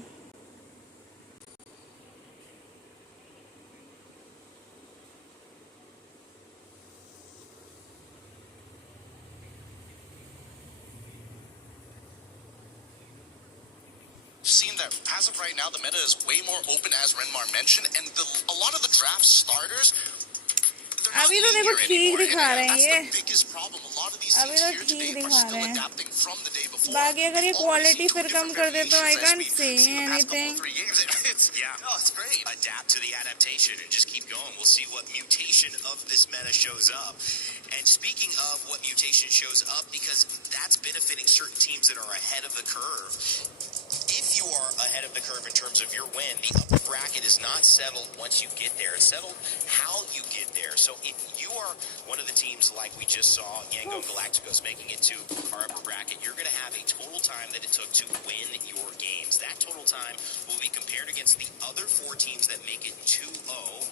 Seen that as of right now, the meta is way more open, as Renmar mentioned, and a lot of the draft starters. अभी तो देखो ठीक दिखा रहे हैं ये। अभी तो ठीक दिखा रहे हैं। बाकी अगर ये क्वालिटी फिर कम कर दे तो I can't say anything. Yeah, no, it's great. Adapt to the adaptation and just keep going. We'll see what mutation of this meta shows up. And speaking of what mutation shows up, because that's benefiting certain teams that are ahead of the curve. If you are ahead of the curve in terms of your win. The upper bracket is not settled once you get there. It's settled how you get there. So if you are one of the teams like we just saw, Yangon Galacticos making it to our upper bracket, you're going to have a total time that it took to win your games. That total time will be compared against the other 4 teams that make it 2-0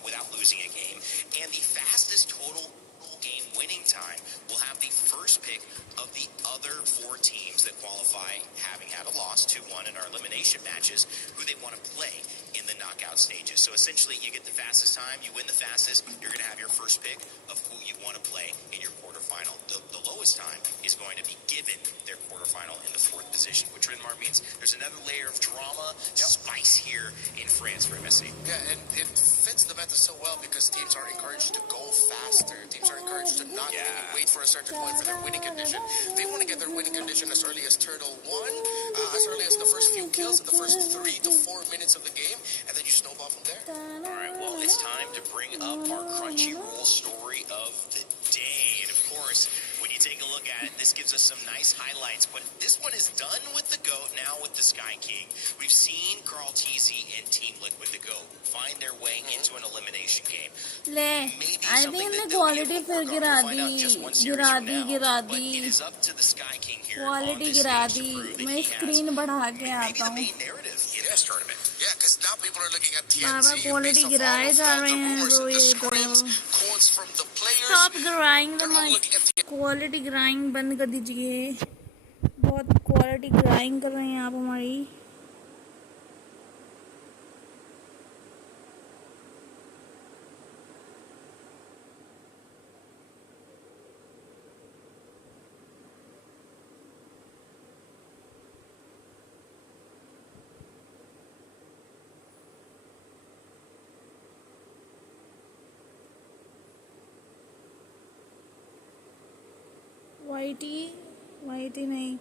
without losing a game. And the fastest total game winning time will have the first pick of the other 4 teams that qualify, having had a loss 2-1 in our elimination matches, who they want to play in the knockout stages. So essentially, you get the fastest time, you win the fastest, you're going to have your first pick of who you want to play in your quarterfinal. The lowest time is going to be given their quarterfinal in the 4th position, which Renmar means there's another layer of drama, spice here in France for MSC. Yeah, and it fits the meta so well because teams are encouraged to go faster. Teams are encouraged to not wait for a certain point for their winning condition. They want to get their winning condition as early as Turtle 1, as early as the first few kills in the first 3 to 4 minutes of the game, and then you snowball from there. All right, well, it's time to bring up our Crunchyroll story of the day. And of course, when you take a look at it, this gives us some nice highlights. But this one is done with the GOAT, now with the Sky King. We've seen Carl Teasy and Team Liquid the GOAT find their way into an elimination game. ले I think the quality फिर गिरा दी It is up to the Sky King here quality on this गिरा stage the to prove that मैं he has screen बढ़ा के maybe आता the हूँ main narrative in this tournament. Yeah, because now people are looking at Baba TNC quality based off गिराए all जा of रहे the हैं rumors bro and the ये तो scrims, quotes from the players. stop grinding They're all my looking at quality grind बंद कर दीजिए बहुत quality grind कर रहे हैं आप हमारी वाइटी नहीं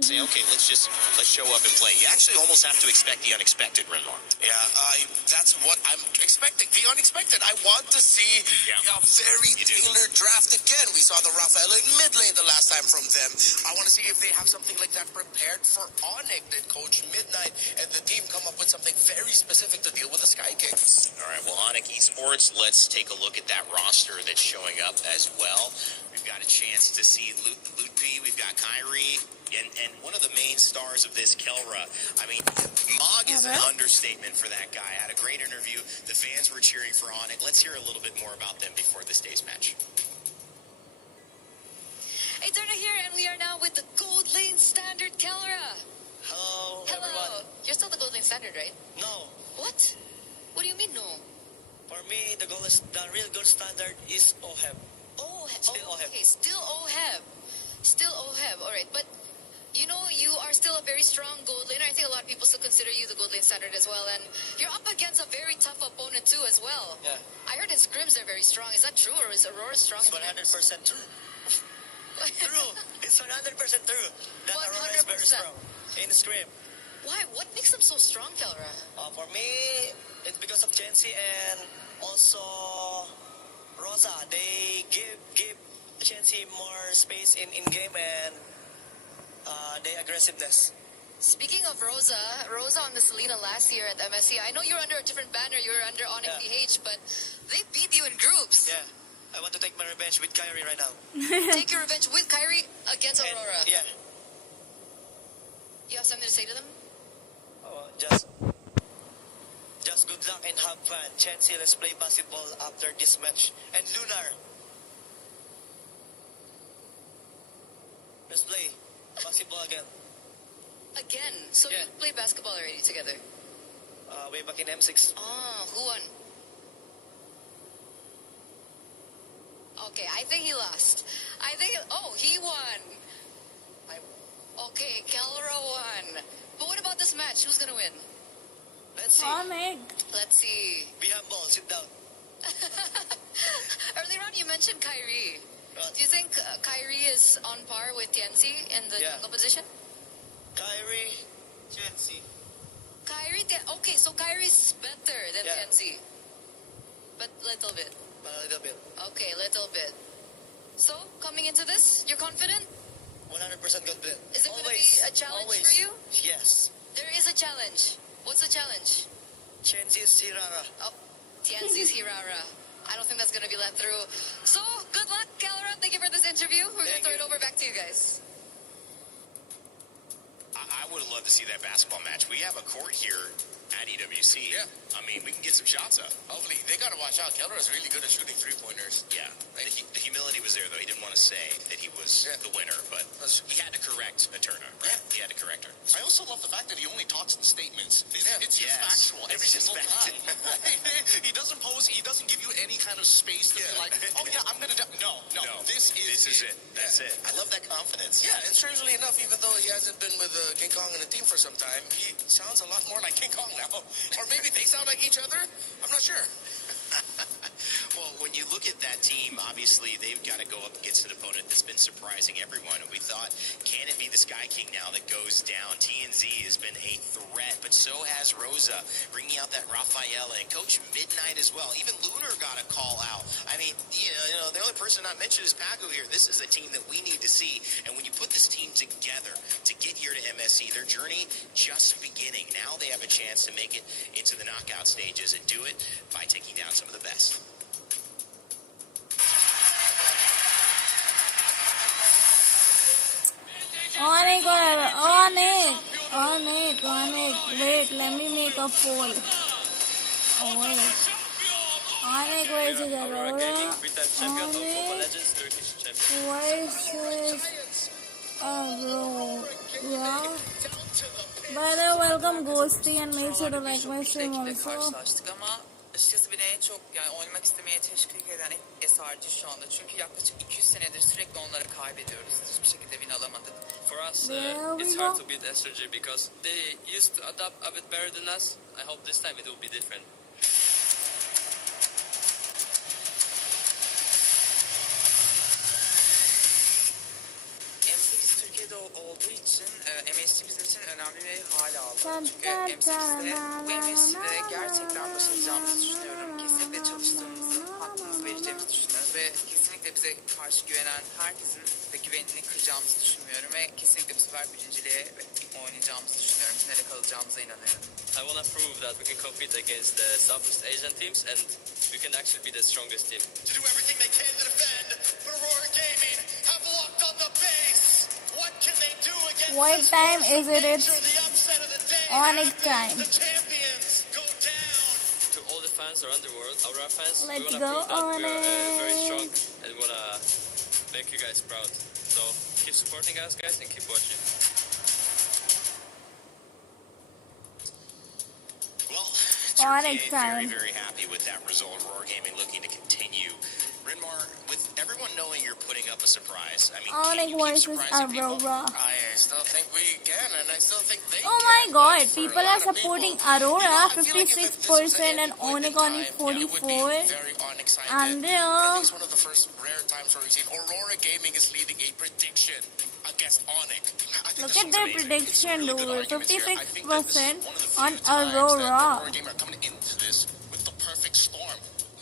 Say, okay, let's show up and play. You actually almost have to expect the unexpected, Renmar. Yeah, that's what I'm expecting. The unexpected. I want to see a very tailored draft again. We saw the Rafael in mid lane the last time from them. I want to see if they have something like that prepared for Onic. Did Coach Midnight and the team come up with something very specific to deal with the Sky Kings? All right, well, Onic Esports, let's take a look at that roster that's showing up as well. We've got a chance to see Lutpi, we've got Kyrie, and one of the main stars of this, Kelra. I mean, Mog is an understatement for that guy. Had a great interview. The fans were cheering for Onic. Let's hear a little bit more about them before this day's match. Hey, Turner here, and we are now with the Gold Lane Standard Kelra. Hello, Hello. everyone. You're still the Gold Lane Standard, right? No, What? What do you mean, no? for me, the real gold standard is OHEB. Still OHEB. Okay, still OHEB. Still OHEB, alright. But, you know, you are still a very strong gold laner. I think a lot of people still consider you the Gold Lane Standard as well. And you're up against a very tough opponent, too, as well. Yeah, I heard in scrims they're very strong. Is that true, or is Aurora strong it's in 100% scrims? true. True. It's 100% true. That Aurora is very 100%. strong in scrim. Why? What makes them so strong, Kelra? For me, it's because of Chancy and also Rosa. They give Chancy more space in game and their aggressiveness. Speaking of Rosa on the Selena last year at MSC, I know you're under a different banner, you're under Onic PH, but they beat you in groups. Yeah, I want to take my revenge with Kyrie right now. Take your revenge with Kyrie against And, Aurora. yeah, You have something to say to them? just good luck and have fun. Chancy, let's play basketball after this match. And Lunar, let's play basketball again. Again. So Yeah. you played basketball already together. Way back in M6. Oh, who won? Okay, I think he lost. He won. Okay, Kelra won. But what about this match? Who's gonna win? Let's see. Onic. Let's see. Be humble. Sit down. Earlier on, you mentioned Kyrie. Do you think Kyrie is on par with Tianzi in the jungle position? Kyrie, Tianzi. Okay, so Kyrie's better than Tianzi. But little bit. A little bit. Okay, little bit. So, coming into this, you're confident? 100% confident. Is it going to be a challenge for you? Yes. There is a challenge. What's the challenge? Tianzi's Hirara. Oh, Tianzi's Hirara. I don't think that's going to be let through. So, good luck, Calra. Thank you for this interview. We're going to throw it over back to you guys. I would have loved to see that basketball match. We have a court here at EWC. Yeah. I mean, we can get some shots up. Hopefully, they got to watch out. Keller is really good at shooting three-pointers. Yeah. The humility was there, though. He didn't want to say that he was the winner, but he had to correct Eterna, right? Yeah. He had to correct her. I also love the fact that he only talks in statements. It's just Yes. factual every It's just single fact. time. He doesn't pose, he doesn't give you any kind of space to be like, oh yeah, I'm going to... No. This is it. That's it. I love that confidence. Yeah, and strangely enough, even though he hasn't been with King Kong in the team for some time, he sounds a lot more like King Kong now. Or maybe they sound like each other. I'm not sure. Well, when you look at that team, obviously they've got to go up against an opponent that's been surprising everyone. And we thought, can it be the Sky King now that goes down? TNZ has been a threat, but so has Rosa, bringing out that Rafaela and Coach Midnight as well. Even Lunar got a call out. I mean, you know, the only person not mentioned is Pagu here. This is the team that we need to see. And when you put this team together to get here to MSC, their journey just beginning. Now they have a chance to make it into the knockout stages and do it by taking down some of the best. Onic. Wait, let me make a poll. Onic versus Aurora. Onic versus Aurora. By the way, welcome Ghosty and make sure to like my stream also. Ama açıkçası beni en çok yani oynamak istemeye teşvik eden SRG şu anda. Çünkü yaklaşık 200 senedir sürekli onları kaybediyoruz. Hiçbir şekilde win alamadık. For us, it's hard to beat SRG because they used to adapt a bit better than us. I hope this time it will be different. M8 Türkiye'de olduğu için MSC bizim için önemli bir hale aldı. Çünkü M8'de bu MSC'de gerçekten başaracağımızı düşünüyorum. Kesinlikle çalıştığımızı, hakkımızı vereceğimizi düşünüyoruz ve kesinlikle bize karşı güvenen herkesin de güvenini kıracağımızı düşünmüyorum ve kesinlikle bu sefer birinciliğe oynayacağımızı düşünüyorum. Finale kalacağımıza inanıyorum. I want to prove that we can compete against the Southeast Asian teams and we can actually be the strongest team. To do everything they can to defend, but Aurora Gaming have locked on the base. What can they do against What time is it? It's the upset of the day? Onic time. The champions go down. To all the fans around the world, Aurora fans, we Let's want to go, prove that we are very Onic. strong and we want to make you guys proud. So keep supporting us, guys, and keep watching. Well, Onic Turkey time. very happy with that result. Aurora Gaming looking to continue. Rinmar, with everyone knowing you're putting up a surprise, I mean, Onic can you keep versus surprising people? Aurora. I still think we can, and I still think they Oh can. my god, But for people a are lot of supporting people, Aurora, I feel like if this was 56% and any point in Onic only time, it would be 44. very Onyx-sided. And I think there, it's one of the first rare times where we've seen Aurora Gaming is leading a prediction against Onic. I think look this at one's their amazing. prediction, It's really dude. good arguments here. I think that this is 56% one of the on few times that Aurora. Aurora Gaming are coming into this with the perfect storm.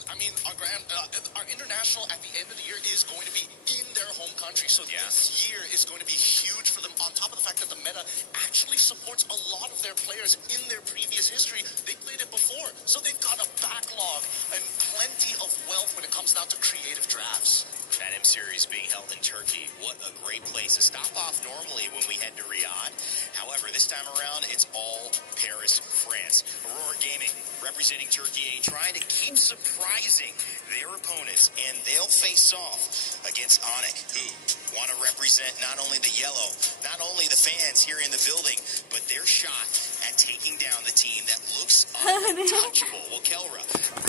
I mean, our international at the end of the year is going to be in their home country. So this year is going to be huge for them. On top of the fact that the meta actually supports a lot of their players in their previous history. They played it before. So they've got a backlog and plenty of wealth when it comes down to creative drafts. That M Series being held in Turkey. What a great place to stop off normally when we head to Riyadh. However, this time around, it's all Paris, France. Aurora Gaming representing Turkey, trying to keep surprising their opponents, and they'll face off against Onic, who want to represent not only the yellow, not only the fans here in the building, but their shot at taking down the team that looks untouchable. Will Kelra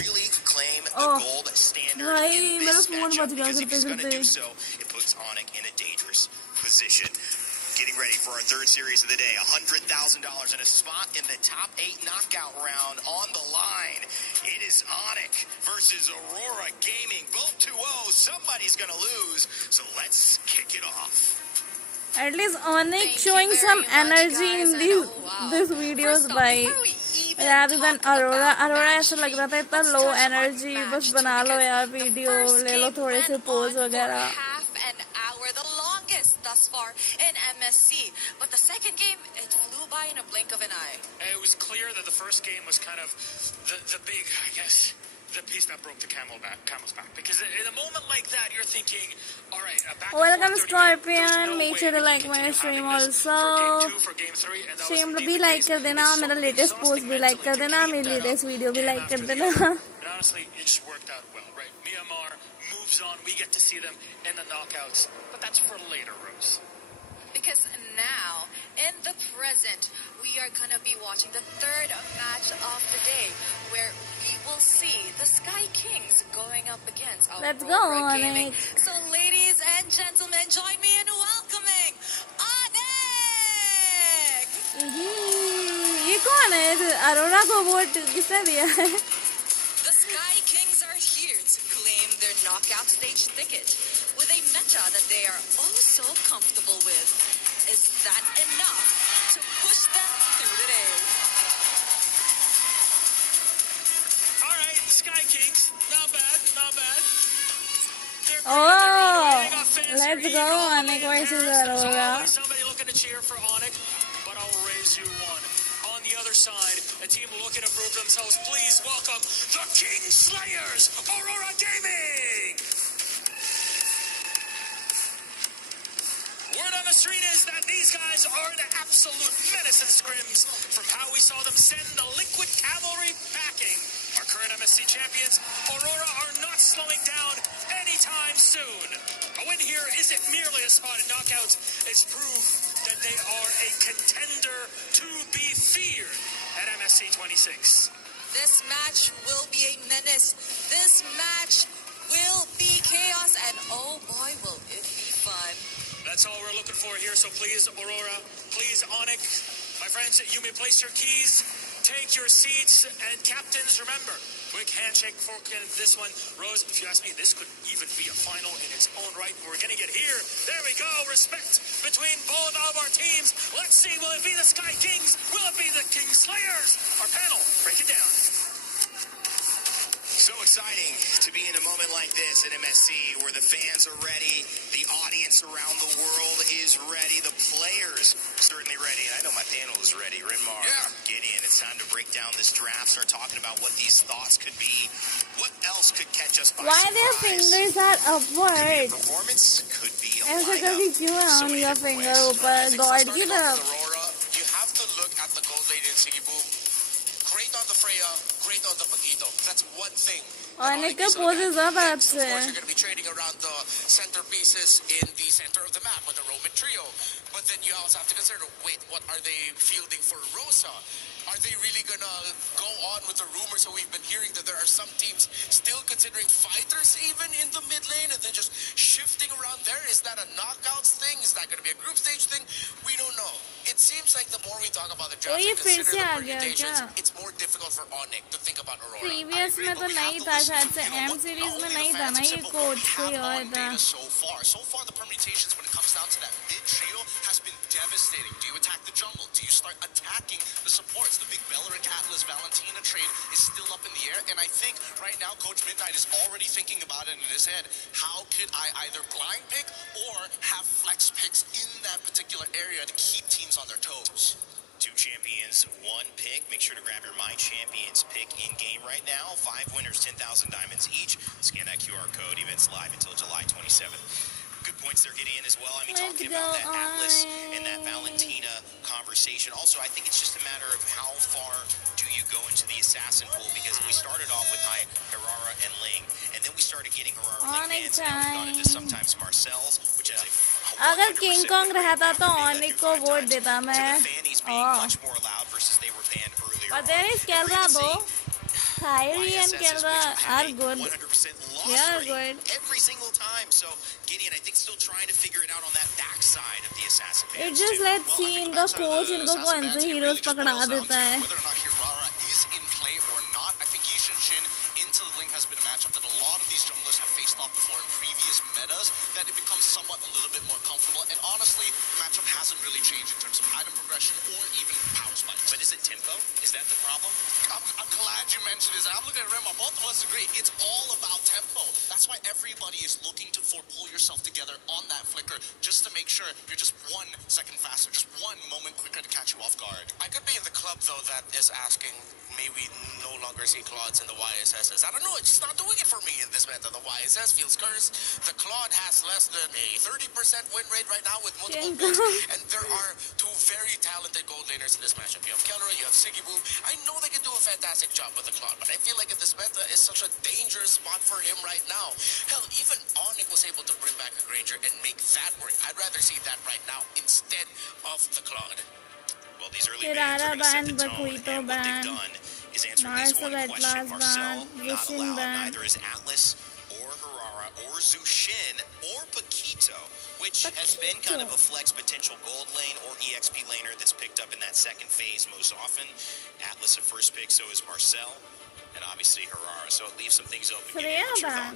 really claim the gold standard in this matchup? Because if he's going to do so, it puts Onic in a dangerous position. Getting getting ready for our third series of the day. $100,000 in a spot in the top 8 knockout round on the line. It is Onic versus Aurora Gaming. Both 2-0. Somebody's going to lose. So let's kick it off. At least Onic showing some energy in these videos by rather than Aurora. Aurora ऐसा लग रहा था इतना low energy, बस बना लो यार video, ले लो थोड़े से pose वगैरह. The longest thus far in MSC, but the second game, it flew by in a blink of an eye. It was clear that the first game was kind of the big, I guess, the piece that broke the camel's back. Because in a moment like that, you're thinking, all right, welcome Scorpion, make sure to like my stream also. Stream भी like कर देना, मेरा latest post भी like कर देना, मेरी latest video भी like कर देना. But honestly, it just worked out well, right? Myanmar moves on, we get to see them in the knockouts, but that's for later, Rose. Because now, in the present, we are going to be watching the third match of the day, where we will see the Sky Kings going up against Let's Aurora go, Gaming. Onic. So, ladies and gentlemen, join me in welcoming Onic! ये कौन है? अरोरा को vote किसने दिया है? The Sky Kings are here to claim their knockout stage ticket with a meta that they are oh so comfortable with. Is that enough to push them through the day? All right, Sky Kings, not bad, not bad. Oh, let's go, Onic versus Aurora. Somebody looking to cheer for Onic, but I'll raise you one. On the other side, a team looking to prove themselves. Please welcome the King Slayers, Aurora Gaming! Word on the street is that these guys are the absolute menace in scrims from how we saw them send the Liquid Cavalry packing. Our current MSC champions, Aurora, are not slowing down anytime soon. A win here isn't merely a spot in knockouts, it's proof that they are a contender to be feared at MSC 26. This match will be a menace. This match will be chaos, and oh boy, will it be fun. That's all we're looking for here, so please, Aurora, please, Onic, my friends, you may place your keys, take your seats, and captains, remember, quick handshake for this one. Rose, if you ask me, this could even be a final in its own right. We're going to get here. There we go. Respect between both of our teams. Let's see, will it be the Sky Kings? Will it be the King Slayers? Our panel, break it down. So exciting to be in a moment like this at MSC where the fans are ready, the audience around the world is ready, the players certainly ready, and I know my panel is ready. Rinmar, Gideon, it's time to break down this draft, start talking about what these thoughts could be, what else could catch us by Why surprise. their fingers are upward? Could be a performance, could be a ऐसे lineup. कभी क्यों है on your finger ऊपर God की तरफ? Aurora, you have to look at the gold lady in Siggy Boom. Great on the Freya, great on the Paquito. That's one thing. Onic का poses अब Of अच्छे course, हैं. you're going to be trading around the centerpieces in the center of the map with the Roman trio. But then you also have to consider, wait, what are they fielding for Rosa? Are they really going to go on with the rumors that we've been hearing that there are some teams still considering fighters even in the mid lane and then just shifting around there? Is that a knockouts thing? Is that going to be a group stage thing? We don't know. It seems like the more we talk about the draft ये and फिर consider से the आ गया permutations, क्या? it's more difficult for Onic to think about Aurora. Previous में तो नहीं था शायद से M series में नहीं था ना ये कोड कोई और था. So far the permutations when it comes down to that mid trio has been devastating. Do you attack the jungle? Do you start attacking the supports? The big Beleric Atlas Valentina trade is still up in the air, and I think right now Coach Midnight is already thinking about it in his head. How could I either blind pick or have flex picks in that particular area to keep teams on their toes? 2 champions, 1 pick. Make sure to grab your My Champions pick in game right now. 5 winners, 10,000 diamonds each. Scan that QR code. Events live until July 27th. Good points they're getting in as well. I mean, talking about that Atlas and that Valentina conversation. Also, I think it's just a matter of how far do you go into the assassin pool, because we started off with Herrera and Ling, and then we started getting Herrera and Ling bans, and now we've gone into sometimes Marcel's, which is a अगर king Kong रहता तो ऑनिक को vote देता मैं. much more loud versus they were banned earlier. But there is Kelra though. Kyrie and Kendra are good. 100% They loss are rate good. every single time. So Gideon, I think, still trying to figure it out on that backside of the assassin It bands just too. let's see इनका coach इनको कौन से heroes पकड़ा देता है. Whether or not Hirara is in play or not, I think Yishin Shin into the Ling has been a matchup that a lot of these junglers have faced off before in previous metas, that it becomes somewhat a little bit more comfortable. And honestly, the matchup hasn't really changed in terms of item progression or even power spikes. But is it tempo? Is that the problem? I'm glad you mentioned this. I'm looking at Rema. Both of us agree. It's all about tempo. That's why everybody is looking to pull yourself together on that flicker, just to make sure you're just 1 second faster, just 1 moment quicker to catch you off guard. I could be in the club, though, that is asking, may we no longer see Claudes in the YSSs. I don't know, it's just not doing it for me in this meta. The YSS feels cursed. The Claude has less than a 30% win rate right now with multiple picks, and there are 2 very talented gold laners in this matchup. You have Kellera, you have Sigiboo. I know they can do a fantastic job with the Claude, but I feel like in this meta is such a dangerous spot for him right now. Hell, even Onic was able to bring back a Granger and make that work. I'd rather see that right now instead of the Claude. Well, these early bans are going to set the tone, and what they've done is answer this one question. Marcel not allowed. Neither is Atlas or Harara or Zushin or Paquito, which has been kind of a flex potential gold lane or EXP laner that's picked up in that second phase most often. Atlas a first pick, so is Marcel, and obviously Harara. So it leaves some things open. Gideon, what's your thought?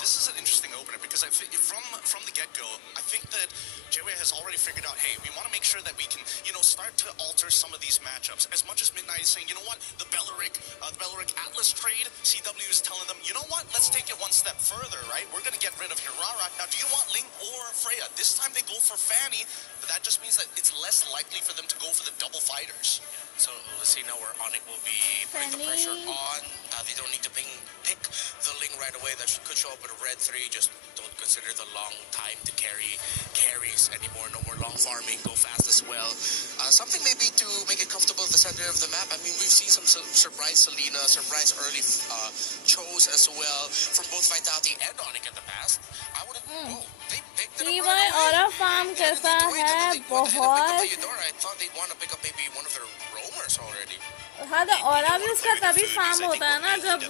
This is an interesting opener because from the get-go, I think that JWay has already figured out, hey, we want to make sure that we can, start to alter some of these matchups. As much as Midnight is saying, you know what, the Beleric Atlas trade, CW is telling them, you know what, let's take it 1 step further, right? We're going to get rid of Hirara. Now, do you want Ling or Freya? This time they go for Fanny, but that just means that it's less likely for them to go for the double fighters. So let's see now where Onic will be putting the pressure on. They don't need to pick the Ling right away. That could show up with a red 3. Just don't consider the long time to carries anymore. No more long farming. Go fast as well. Something maybe to make it comfortable at the center of the map. I mean, we've seen some surprise Selena, surprise early Chose as well from both Vitality and Onic in the past. I would have. Oh, they picked it up right away. और farm करता है बहुत. I thought they'd want to pick up maybe one of their roamers already. हाँ तो और भी उसका तभी फार्म होता है ना जब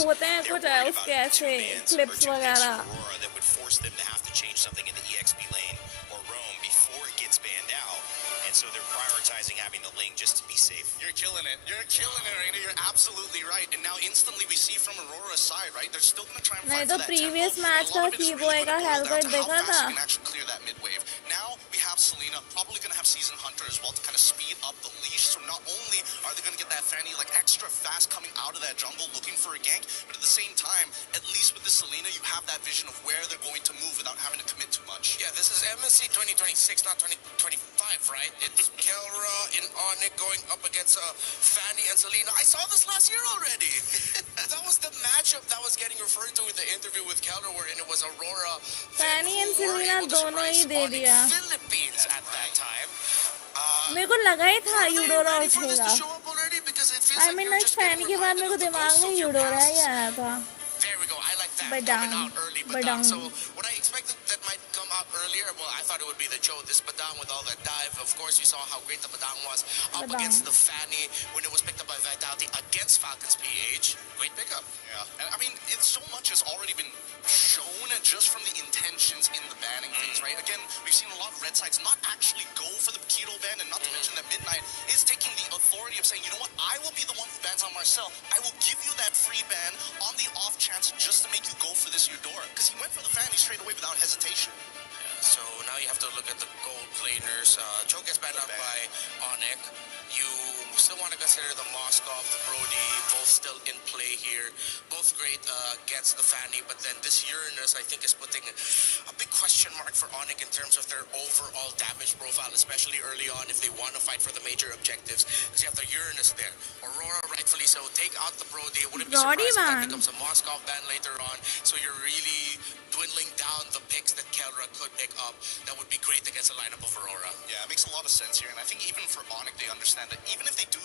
होते हैं कुछ उसके ऐसे क्लिप्स वगैरह. That would force them to have to change something in the EXP lane or roam before it gets banned out, and so they're prioritizing having the Ling just to be safe. You're killing it, Raina. You're absolutely right. And now instantly we see from Aurora's side, right? They're still going to try and fight for that previous tempo. match का की बोएगा helper देखा था. Can actually clear that mid wave. Now we have Selena, probably going to have Season Hunter as well to kind of speed up the leash. So not only are they going to get that Fanny like extra fast coming out of that jungle looking for a gank, but at the same time, at least with this Selena, you have that vision of where they're going to move without having to commit too much. Yeah, this is MSC 2026, not 2025, right? It's Kellera in Onic going up against Fanny and Selena. I saw this last year already. That was the matchup that was getting referred to in the interview with Kellera, wherein it was Aurora, Fanny and Selena दोनों ही दे दिया. Philippines at that time. मेरे को लगा ही था Eudora उठेगा. I mean like Fanny के बाद मेरे को दिमाग में यूडोरा ही आया था. There we go. I like that. Badang. Coming out early, Badang. So what I expected that might come out earlier, well, I thought it would be the Cho, this Badang with all that dive. Of course, you saw how great the Badang was up against the Fanny when it was picked up by Vitality against Falcons PH. Great pickup. Yeah. And I mean, it's so much has already been shown just from the intentions in the banning phase, right? Again, we've seen a lot of red sides not actually go for the keto ban, and not to mention that Midnight is taking the authority of saying, you know what, I will be the one who bans on Marcel. I will give you that free ban on the off chance just to make you go for this Eudora. Because he went for the Fanny straight away without hesitation. So now you have to look at the gold laners. Choke gets banned out by Onic. You still want to consider the Moskov, the Brody, both still in play here. Both great against the Fanny, but then this Uranus, I think, is putting a big question mark for Onic in terms of their overall damage profile, especially early on if they want to fight for the major objectives. Because you have the Uranus there. Aurora, rightfully so, take out the Brody. Wouldn't be surprised if that becomes a Moskov ban later on. So you're really dwindling down the picks that Kellera could pick up. That would be great against a lineup of Aurora. Yeah, it makes a lot of sense here. And I think even for Onic, they understand that even if they do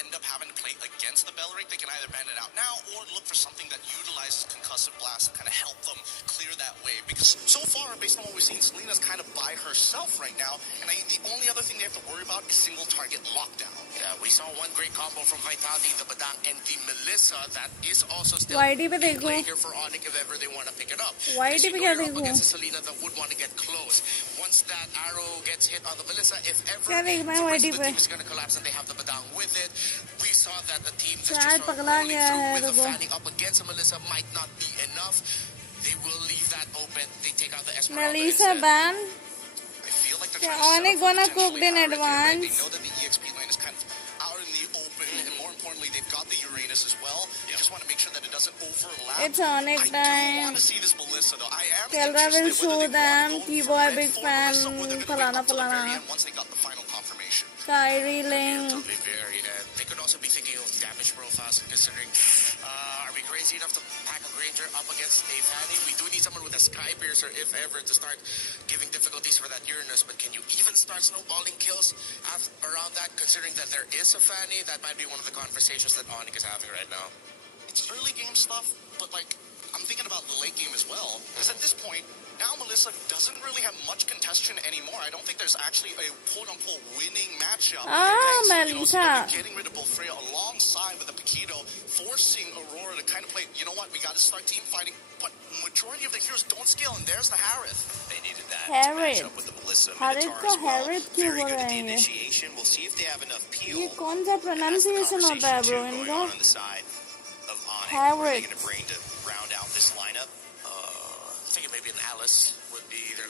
end up having to play against the Beleric, they can either ban it out now or look for something that utilizes concussive blast to kind of help them clear that wave. Because so far, based on what we've seen, Selena's kind of by herself right now. And the only other thing they have to worry about is single target lockdown. We saw one great combo from Vitality, the Badang, and the Melissa. That is also still YT पे in देखो play here for Onic if ever they want to pick it up. YT पे क्या You're up देखूं against a Selena that would want to get close. Once that arrow gets hit on the Melissa, if ever क्या देखना है the YT rest of the पे team is going to collapse and they have the Badang with it, we saw that the team that शायद just saw पगला rolling गया है through with a देखो Fanny up against a Melissa might not be enough. They will leave that open. They take out the Esmeralda Melissa instead. ban I feel like they're क्या trying to Onic set up gonna a cooked in potentially high risk here, right? They advance know that the EXP lane is kind of out in the open, and more importantly, they've got the Uranus as well. They just want to make sure that it doesn't overlap. it's Onic I do time want to see this Melissa, though. I am Kelra interested will show whether they them want to कि go वो for है red big for fan Melissa, or they're going to wait फलाना up to the very फलाना end once they got the final confirmation. Kyrie Ling Totally very. They could also be thinking of damage profiles, considering are we crazy enough to pack a Granger up against a Fanny? We do need someone with a Sky Piercer, if ever, to start giving difficulties for that Uranus. But can you even start snowballing kills around that, considering that there is a Fanny? That might be one of the conversations that Onic is having right now. It's early game stuff, but like I'm thinking about the late game as well. Because at this point, now Melissa doesn't really have much contention anymore. I don't think there's actually a quote-unquote winning matchup. Melissa Getting rid of Freya alongside with the Paquito, forcing Aurora to kind of play, you know what, we got to start team fighting. But majority of the heroes don't scale, and there's the Harith. They needed that to Harith match up with the Melissa Harith Minotaur को as well. Harith क्यों Very बोल good at रहे the हैं initiation. We'll see if they have enough peel. ये कौन सा pronunciation होता है bro Going इनका on the side of Onic. What are they going to bring to round out this lineup? I think maybe an Alice would be their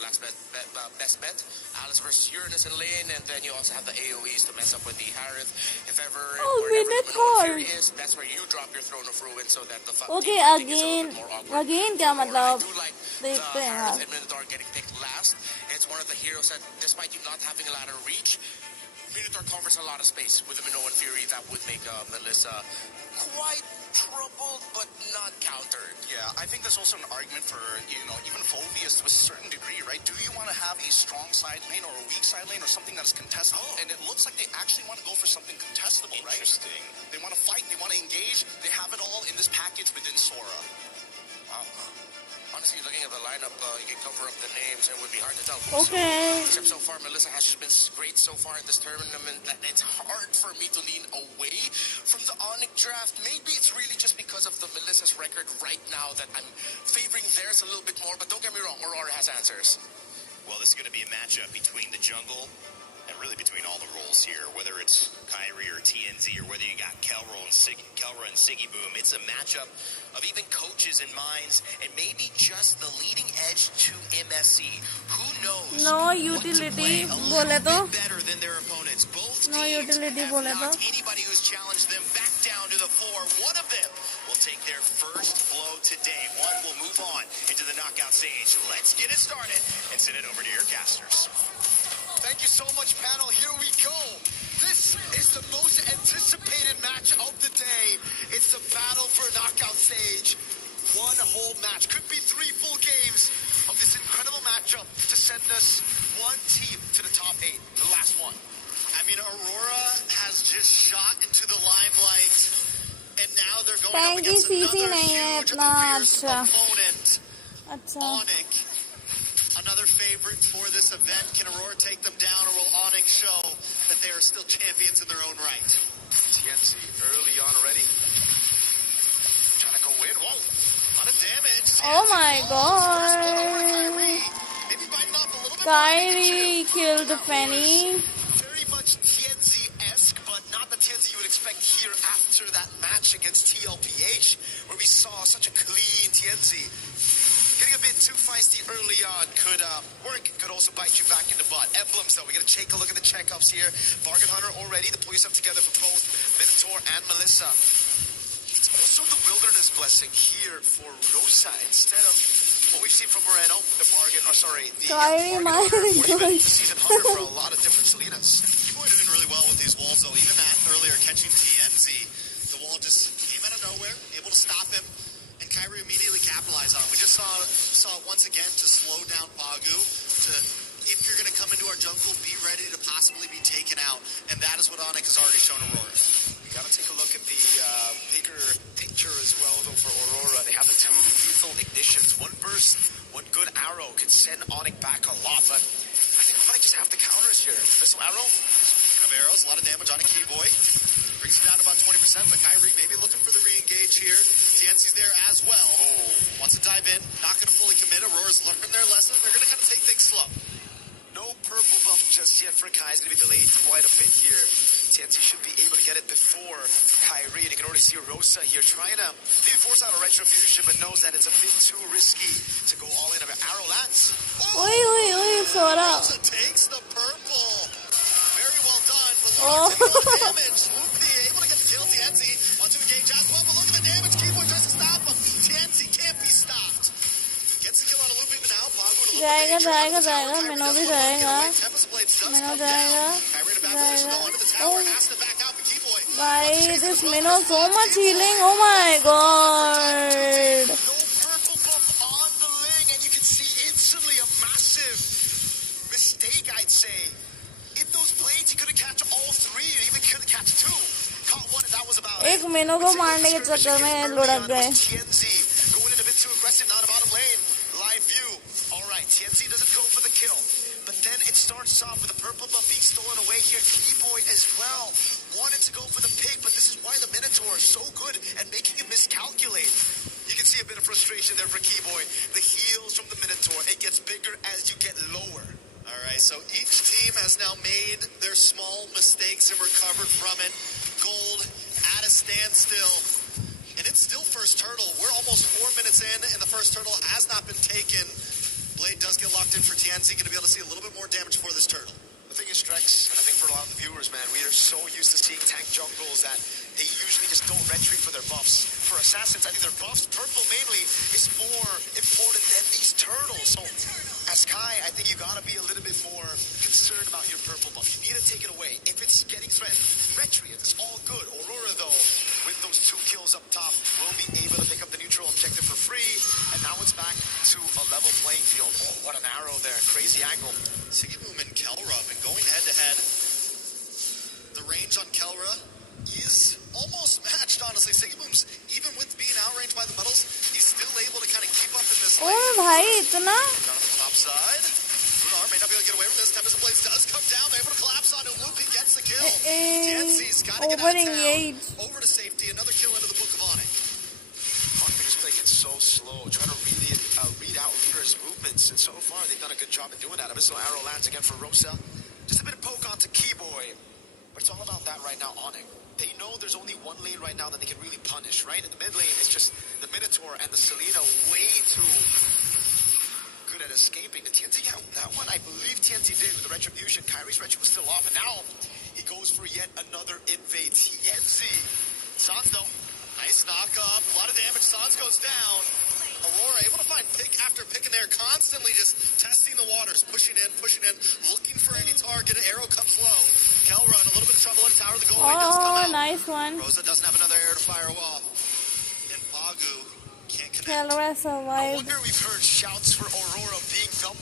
best bet. Alice versus Uranus in lane, and then you also have the AoEs to mess up with the Harith. If ever, wherever the Minotaur Fury is, that's where you drop your Throne of Ruin so that the okay team fighting is a again little bit more awkward. again क्या मतलब I do like देखते the हैं Harith यार and Minotaur getting picked last. It's one of the heroes that, despite you not having a lot of reach, Minotaur covers a lot of space with the Minoan Fury. That would make Melissa quite troubled, but not countered. Yeah, I think there's also an argument for, even Phobius to a certain degree, right? Do you want to have a strong side lane or a weak side lane or something that is contestable? And it looks like they actually want to go for something contestable, right? Interesting. They want to fight, they want to engage. They have it all in this package within Sora. Wow. Honestly, looking at the lineup, you can cover up the names and it would be hard to tell. okay Except so far, Melissa has just been great so far in this tournament that it's hard for me to lean away from the Onic draft. Maybe it's really just because of the Melissa's record right now that I'm favoring theirs a little bit more. But don't get me wrong, Aurora has answers. Well, this is going to be a matchup between the jungle and really between all the roles here, whether it's Kyrie or TNZ or whether you got Kelra and Siggy Boom. It's a matchup of even coaches and minds and maybe just the leading edge to MSC. Who knows? no utility बोले तो Better than their opponents. Both no teams utility have बोले तो knocked anybody who's challenged them back down to the floor. One of them will take their first blow today. One will move on into the knockout stage. Let's get it started and send it over to your casters. Thank you so much, panel. Here we go. This is the most anticipated match of the day. It's the battle for a knockout stage. One whole match. Could be 3 full games of this incredible matchup to send us one team to the top 8. The last one. I mean, Aurora has just shot into the limelight. And now they're going up against another huge fierce opponent. अच्छा Onic. Another favorite for this event. Can Aurora take them down, or will Onic show that they are still champions in their own right? TNC early on already. Trying to go in. Whoa. A lot of damage. oh my god Maybe biting off a little bit Kyrie killed Fanny Very much TNZ-esque, but not the TNZ you would expect here after that match against TLPH, where we saw such a clean TNZ. Getting a bit too feisty early on could work, could also bite you back in the butt. Emblems, though, we're going to take a look at the checkups here. Bargain Hunter already, the police up together for both Minotaur and Melissa. It's also the Wilderness Blessing here for Rosa instead of what we've seen from Moreno, the Bargain, the Kyrie Bargain my Hunter, or even god the Season Hunter for a lot of different Selenas. People are doing really well with these walls, though. Even Matt earlier catching TNZ, the wall just came out of nowhere, able to stop him. And Kyrie immediately capitalized on it. We just saw it once again to slow down Bagu. If you're going to come into our jungle, be ready to possibly be taken out. And that is what Onic has already shown Aurora. We got to take a look at the bigger picture as well, though, for Aurora. They have the 2 lethal ignitions. One burst, one good arrow can send Onic back a lot, but I think I might just have the counters here. Missile arrow, line of arrows, a lot of damage on a Keyboy. Brings him down to about 20%, but Kyrie maybe looking for the re-engage here. TNC's there as well. Wants to dive in, not going to fully commit. Aurora's learned their lesson. They're going to kind of take things slow. No purple buff just yet for Kai. It's going to be delayed quite a bit here. TNC should be able to get it before Kyrie. And you can already see Rosa here trying to maybe force out a retribution, but knows that it's a bit too risky to go all in. Arrow lands. Sora. Rosa takes the purple. Very well done. But look at the damage. Loopy able to get the kill. TNC wants to engage as well, but look at the damage. Keyboy tries to stop him. TNC can't be stopped. Gets the kill on a Loopy, but now Pago in a little bit of जाएगा मिनो भी जाएगा भाई this Minnow so much healing. Oh my god. No purple buff on the Ling, and you can see instantly a massive mistake, I'd say. In those blades, he could have catch all three, and even could have catch two. Caught one, and that was about एक Minnow को मारने के चक्कर में लुढ़क गए. TNC going in a bit too aggressive now to bottom lane. Live view. All right, TNC doesn't go for the kill. But then it starts off with the purple buff being stolen away here. Keyboy as well. Wanted to go for the pick, but this is why the Minotaur is so good at making him miscalculate. You can see a bit of frustration there for Keyboy. The heals from the Minotaur. It gets bigger as you get lower. All right, so each team has now made their small mistakes and recovered from it. Gold at a standstill. And it's still first turtle. We're almost 4 minutes in, and the first turtle has not been taken. Blade does get locked in for TNC. Going to be able to see a little bit more damage for this turtle. The thing is, Strex, and I think for a lot of the viewers, man, we are so used to seeing tank jungles that they usually just don't retreat for their buffs. For assassins, I think their buffs, purple mainly, is more important than these turtles. So, as Kai, I think you gotta be a little bit more concerned about your purple buff. You need to take it away. If it's getting threatened, retreat. It's all good. Aurora, though, with those 2 kills up top, will be able to pick up the neutral objective for free. And now it's back to a level playing field. Oh, what an arrow there. Crazy angle. Sigiboom and Kelra have been going head-to-head. The range on Kelra is almost matched, honestly. Sigiboom's, even with being outranged by the metals, he's still able to kind of keep up in this lane. Oh भाई इतना? Down on the top side. Runar may not be able to get away from this. Tempest Blades does come down. They're able to collapse on him. Loopy gets the kill. TNC's got to get out of town. Over to safety. Another kill into the Book of Onic. Onic is playing it so slow, trying to read out Lunar's movements, and so far they've done a good job at doing that. Abyssal arrow lands again for Rosa. Just a bit of poke onto Keyboy, but it's all about that right now. Onic, they know there's only one lane right now that they can really punish, right? In the mid lane, it's just the Minotaur and the Selena way too good at escaping. The TNT, yeah, that one I believe TNT did with the retribution. Kyrie's retri was still off, and now he goes for yet another invade. TNT. Sans though. Nice knock up. A lot of damage. Sans goes down. Aurora able to find pick after pick in there, constantly just testing the waters, pushing in, looking for any target. An arrow comes low. Kelra in a little bit of trouble at a tower. The goal does come out. Nice one. Rosa doesn't have another arrow to fire off. And Pagu can't connect. Kelra No survived. wonder we've heard shouts for Aurora being #1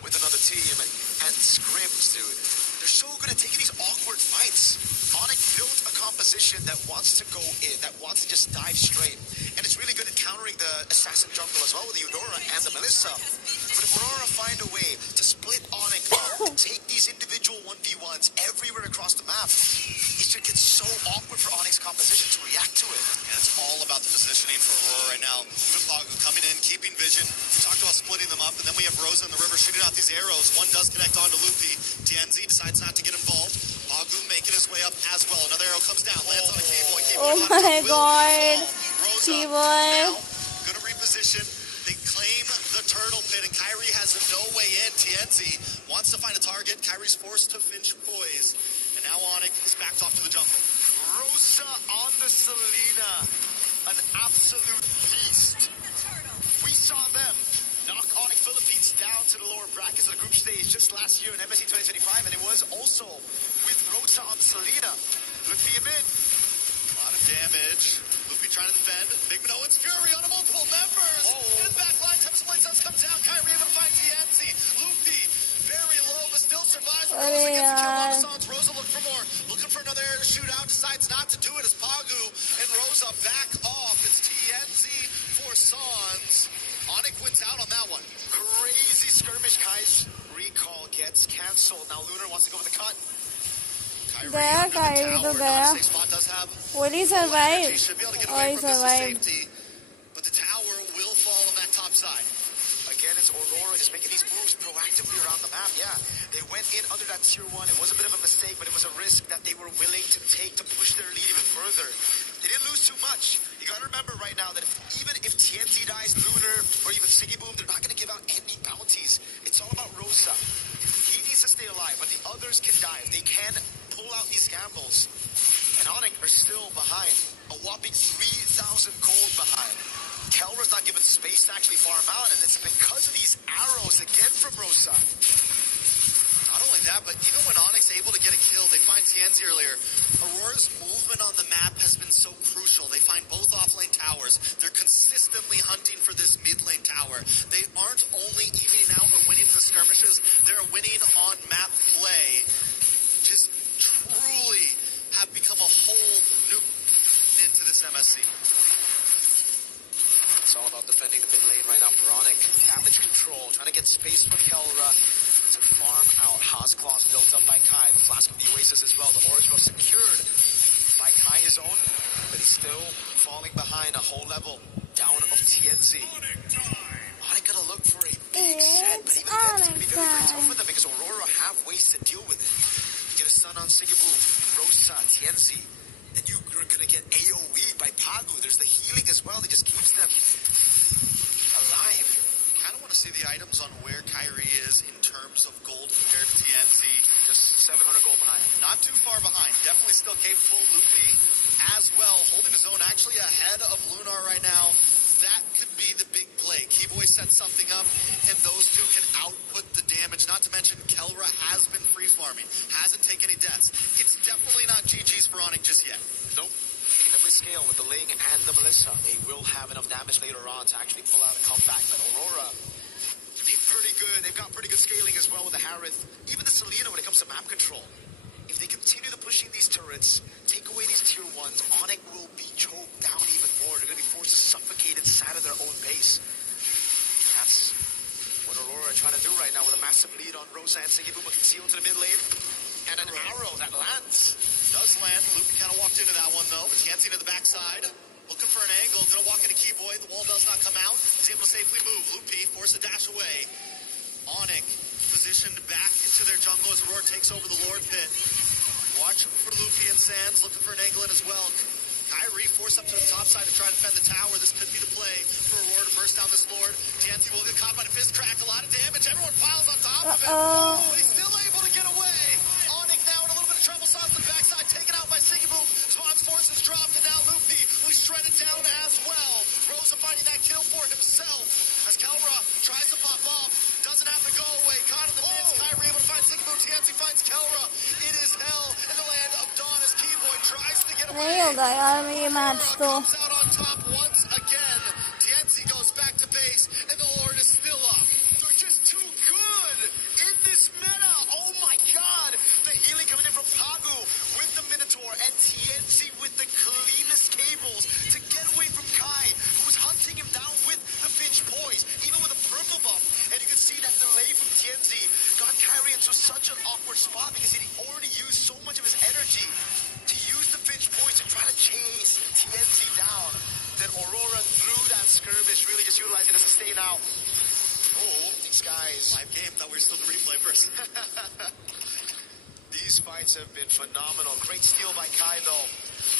with another team and scrims, dude. They're so good at taking these awkward fights. Onic built a composition that wants to go in, that wants to just dive straight. And it's really good at countering the assassin jungle as well with the Eudora and the Melissa. But if Aurora find a way to split Onic up and take these individual 1v1s everywhere across the map, it should get so awkward for Onic's composition to react to it. And it's all about the positioning for Aurora right now. Even Pagu coming in, keeping vision. We talked about splitting them up, and then we have Rosa in the river shooting out these arrows. One does connect onto Loopy. TNZ decides not to get involved. Pagu making his way up as well. Another arrow comes down, lands on a Keyboy. Oh my god. Rosa Keyboy. now gonna reposition. They claim the turtle pit, and Kyrie has no way in. TNZ wants to find a target. Kyrie's forced to finch poise. And now Onic is backed off to the jungle. Rosa on the Selena. An absolute beast. We saw them knock Onic Philippines down to the lower brackets of the group stage just last year in MSC 2025, and it was also with Rosa on Selena. Loopy him in. A lot of damage. Loopy trying to defend. Big Minoan's Fury on multiple members. In the back line, Tempest Blades does come down. Kyrie able to find TNC. Loopy very low, but still survives. Rosa gets the kill on the Sans. Rosa looking for more. Looking for another air to shoot out. Decides not to do it as Pagu and Rosa back off. It's TNC for Sans. Onic wins out on that one. Crazy skirmish, guys. Recall gets canceled. Now Lunar wants to go with the cut. गया Kairi तो गया will he survive oh he survived but the tower will fall on that top side. Again, it's Aurora just making these moves proactively around the map. Yeah, they went in under that tier 1. It was a bit of a mistake, but it was a risk that they were willing to take to push their lead even further. They didn't lose too much. You gotta remember right now that even if TNT dies, Lunar, or even Siggy Boom, they're not gonna give out any bounties. It's all about Rosa. He needs to stay alive, but the others can die. If they can pull out these gambles. And Onic are still behind. A whopping 3,000 gold behind. Kelra's not given space to actually farm out, and it's because of these arrows again from Rosa. Not only that, but even when Onyx able to get a kill, they find Tianzi earlier. Aurora's movement on the map has been so crucial. They find both offlane towers. They're consistently hunting for this mid lane tower. They aren't only evening out or winning the skirmishes, they're winning on map play. Just truly have become a whole new into this MSC. It's all about defending the mid lane right now for Onic. Damage control, trying to get space for Kelra to farm out. Haas Claws built up by Kai. The Flask of the Oasis as well. The Orange Buff secured by Kai his own, but he's still falling behind a whole level down of TNZ. Onic gonna look for a big set, but even then it's gonna be very, very tough for them because Aurora have ways to deal with it. You get a stun on Sigibu, Rosa, TNZ. Then you're going to get AoE by Pagu. There's the healing as well that just keeps them alive. Kind of want to see the items on where Kyrie is in terms of gold compared to TNZ. Just 700 gold behind. Not too far behind. Definitely still capable. Luffy as well, holding his own, actually ahead of Lunar right now. That could be the big play. Keyboy sets something up, and those two can output the damage. Not to mention, Kelra has been free farming, hasn't taken any deaths. It's definitely not GG's for Onic just yet. Nope. They can definitely scale with the Ling and the Melissa. They will have enough damage later on to actually pull out a comeback. But Aurora, they're pretty good. They've got pretty good scaling as well with the Harith. Even the Selena when it comes to map control. If they continue to pushing these turrets, take away these tier 1s, Onic will be choked down even more. They're going to be forced to suffocate inside of their own base. That's what Aurora are trying to do right now with a massive lead on Rosa and Siggy Boom concealed to the mid lane. And an arrow that lands. Does land. Luke kind of walked into that one, though. But Chansey to the backside. Looking for an angle. Going to walk into Keyboy. The wall does not come out. He's able to safely move. Lupe force a dash away. Onic positioned back into their jungle as Aurora takes over the Lord Pit. Watch for Lupe and Sands. Looking for an angle in as well. Kyrie forced up to the top side to try to defend the tower. This could be the play for Aurora to burst down this Lord. Chansey will get caught by the fist crack. A lot of damage. Everyone piles on top of it. But he's still able to get away. Onic now in a little bit of trouble. Sauce to the backside. Taken out by Siggy Boom. Spawn's forces dropped. And now Lupe will be shredded down as well. Rosa finding that kill for himself. As Kelra tries to pop off. Doesn't have to go away. Caught in the midst. Kyrie able to find Siggy Boom. Chansey finds Kelra. It is hell in the land of Dawn as Keyboy tries to get away. नहीं होगा यार मैं ये match तो Comes out on top once again. TNC goes back to base, and the Lord is still up. They're just too good in this meta. Oh my god. The healing coming in from Pagu with the Minotaur and TNC with the cleanest cables to get away from Kai, who's hunting him down with the pinch poise, even with a purple buff. And you can see that delay from TNC got Kyrie into such an awkward spot because he already used so much of his energy to use the pinch poise to try to chase TNC down. Then Aurora through that skirmish really just utilizing it to stay now. Oh, these guys. Live game. Thought we were still the replay first. These fights have been phenomenal. Great steal by Kai, though.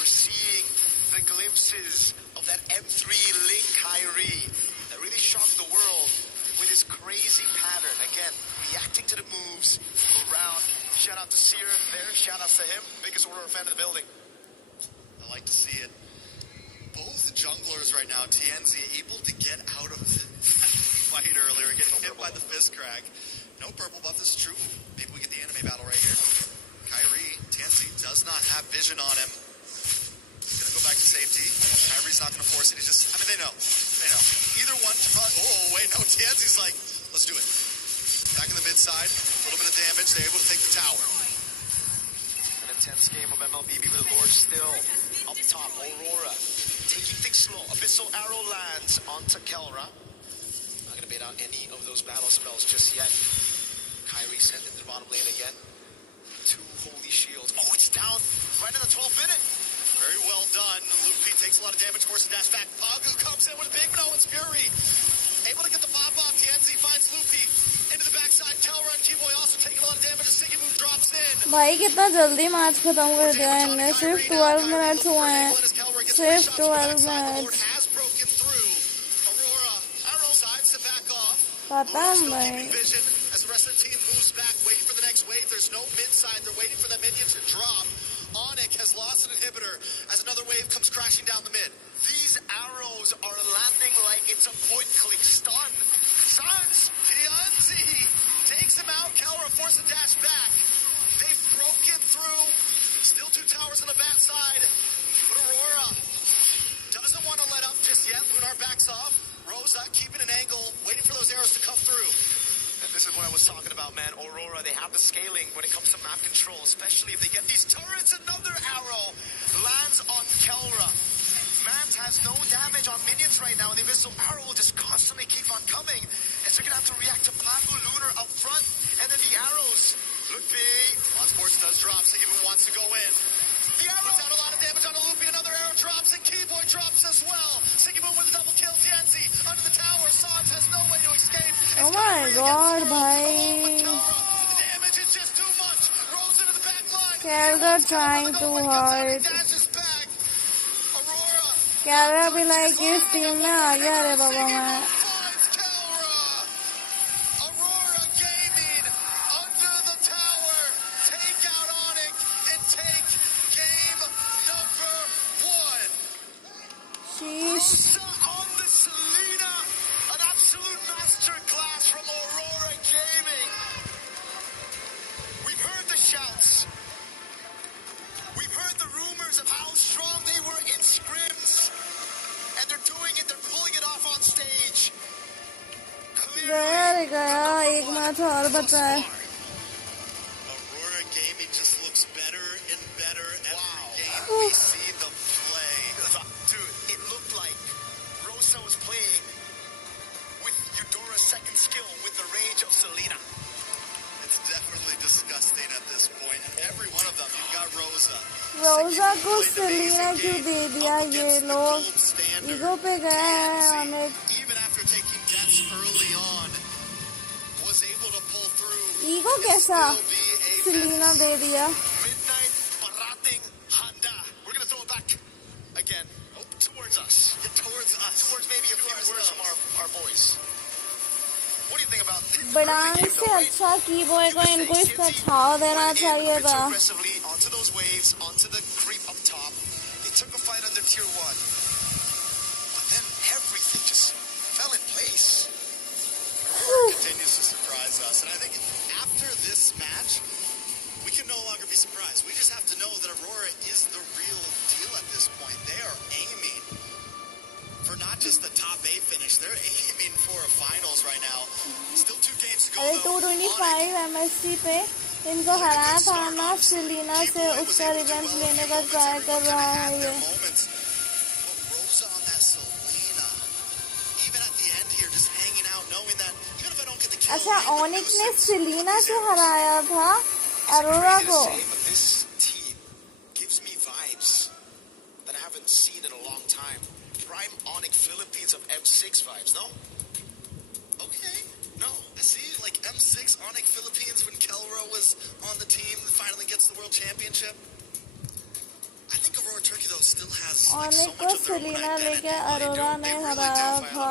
We're seeing the glimpses of that M3 Ling Kyrie that really shocked the world with his crazy pattern. Again, reacting to the moves around. Shout out to Seer there. Shout outs to him. Biggest Aurora fan in the building. I like to see it. Both junglers right now, TNZ, able to get out of the fight earlier, getting hit by the fist crack. No purple buff, this is true. Maybe we get the anime battle right here. Kyrie, TNZ does not have vision on him. He's going to go back to safety. Kyrie's not going to force it. He's just, I mean, they know. They know. Either one, oh, wait, no, TNZ's like, let's do it. Back in the mid side, a little bit of damage. They're able to take the tower. An intense game of MLBB with the Lord still up top. Aurora taking things slow. Abyssal Arrow lands onto Kelra. Not going to bait out any of those battle spells just yet. Kyrie sent into the bottom lane again. two holy shields. Oh, it's down right in the 12th minute. Very well done. Lupi takes a lot of damage, forces dash back. Pagu comes in with a big no. It's Fury. Able to get the pop off. TNC finds Lupi into the backside. Kelra and Keyboy also taking a lot of damage as Siggy Boom drops in. भाई कितना जल्दी match खत्म कर दिया इनने सिर्फ 12 minutes हुए हैं सिर्फ 12 मिनट्स खत्म भाई As the rest of the team moves back, waiting for the next wave. There's no mid side. They're waiting for that minion to drop. Onic has lost an inhibitor as another wave comes crashing down the mid. These arrows are landing like it's a point-click stun. Suns! Tianzi takes him out. Kelra forced the dash back. They've broken through. Still two towers on the bat side. But Aurora doesn't want to let up just yet. Lunar backs off. Rosa keeping an angle, waiting for those arrows to come through. And this is what I was talking about, man. Aurora, they have the scaling when it comes to map control, especially if they get these turrets. Another arrow lands on Kelra. Mans has no damage on minions right now, and the Abyssal Arrow will just constantly keep on coming. And so you're going to have to react to Pagu Lunar up front, and then the arrows. Lupi. On Sports does drop. Sigmund wants to go in. The arrow puts out a lot of damage on a Lupi. Another arrow drops, and Keyboy drops as well. Sigmund with a double kill. Tianzi under the tower. Sans has no way to escape. Oh my god, bhai. The damage is just too much. Rolls into the back line. Kelra trying too hard. Kelra भी like इस team में आ गया रे बाबा मैं. Aurora Gaming under the tower. Take out Onic and take game number 1. Sheesh. On the Selena, an absolute masterclass from Aurora Gaming. We've heard the shouts. We've heard the rumors of how strong they were in scrims. And they're doing it, they're pulling it off on stage. गया रे गया एक match और बचा है. Aurora Gaming just looks better and better every game we see them play. Dude, it looked like Rosa was playing with Eudora's second skill with the rage of Selena. It's definitely disgusting at this point. Every one of them, you've got Rosa. रोजा को Selina क्यों दे दिया ये लोग? Ego पे गया है Onic. Even after taking deaths early on, was able to pull through. Ego कैसा सेलिना दे दिया? Midnight Barating Honda. We're gonna throw it back again. Oh, towards us. Yeah, towards us. Towards maybe a few words from our boys. What do you think about बड़ांग से अच्छा कीबॉय को इनको इसका छाव देना चाहिए था. aggressively onto those waves, onto the creep up top. They took a fight under tier 1. But then everything just fell in place. Continues to surprise us. And I think after this match, we can no longer be surprised. We just have to know that Aurora is the real deal at this point. They are aiming for not just the top 8 finish, they're aiming for a finals right now. Still 2 games to go. अरे 225 MSC पे इनको हराया था ना Selina से उसका revenge लेने का ट्राई कर रहा है ये. Rosa on that Selena. Even at the end here, just hanging out, knowing that even if I don't get the kill. अच्छा Onic ने सेलिना से हराया था अरोरा को. This team gives me vibes that I haven't seen in a long time. Prime Onic Philippines of M6 vibes, no? Okay, no, I see like M6 Onic Philippines when Kelra was on the team and finally gets the world championship. I think Aurora Turkey though still has like, so Onic को much of their own Selena identity. लेके अरोरा ने हराया था.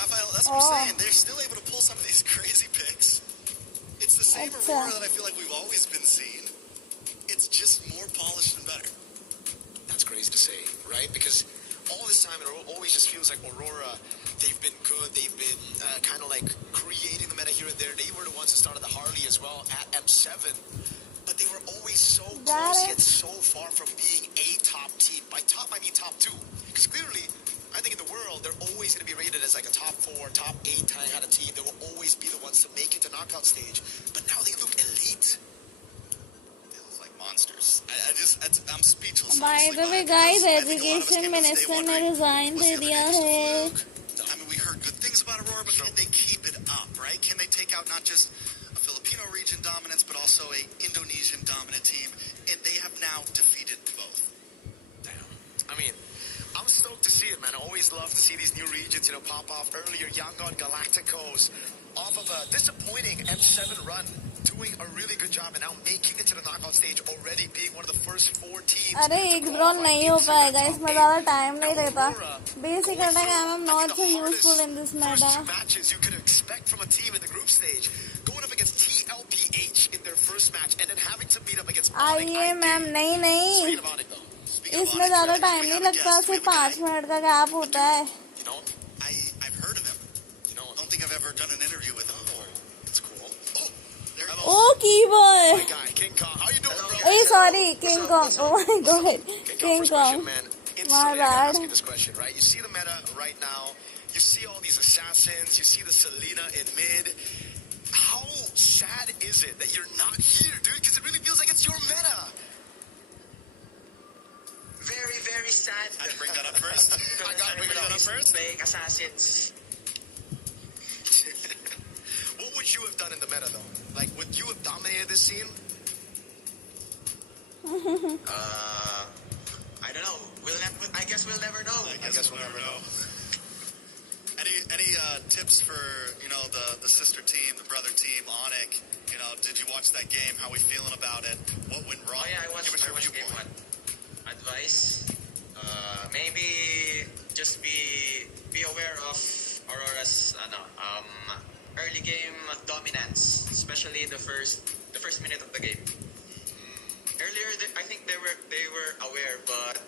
Raphael, that's what I'm saying. They're still able to pull some of these crazy picks. It's the same Aurora that I feel like we've always been seeing. It's just more polished and better. That's crazy to say, right? Because all this time, it always just feels like Aurora, they've been good. They've been kind of like creating the meta here and there. They were the ones that started the Harley as well at M7. But they were always so close, yet so far from being a top team. By top, I mean top 2. Because clearly, I think in the world, they're always going to be rated as like a top 4, top 8 kind of team. They will always be the ones to make it to knockout stage. But now they look elite. Monsters. I'm speechless. By the way, guys, Education Minister ने resign दे दिया है. I mean, we heard good things about Aurora, but can they keep it up, right? Can they take out not just a Filipino region dominance, but also a Indonesian dominant team, and they have now defeated both. Damn. I mean, I'm stoked to see it, man. I always love to see these new regions, pop off. Earlier, Yangon Galacticos, off of a disappointing M7 run, doing a really good job, and now making it to the knockout stage already, being one of the first 4 teams. अरे एक drone नहीं हो पाएगा इसमें ज़्यादा time नहीं रहता. Basic attack I'm not so useful in this meta. Matches you could expect from a team in the group stage, going up against TLPH in their first match, and then having to meet up against Onic. आइए ma'am नहीं इसमें ज़्यादा time नहीं लगता. सिर्फ 5 minute का gap होता है. I've heard of him. I don't think I've ever done an interview with him. It's cool. Oh, keyboard. My guy, King Kong. How you doing, bro? Hey, sorry, King Kong. Oh my God, King Kong. My bad. I gotta ask you this question, right? You see the meta right now. You see all these assassins. You see the Selena in mid. How sad is it that you're not here, dude? Because it really feels like it's your meta. Very, very sad. I had to bring that up first. I gotta bring that up first. Playing assassins. What would you have done in the meta, though? Like, would you have dominated this scene? I don't know. I guess we'll never know. I guess we'll never know. Any tips for the sister team, the brother team, Onic? Did you watch that game? How we feeling about it? What went wrong? Oh yeah, I watched game 1. Advice: maybe just be aware of Aurora's early game dominance, especially the first minute of the game. Earlier, I think they were aware, but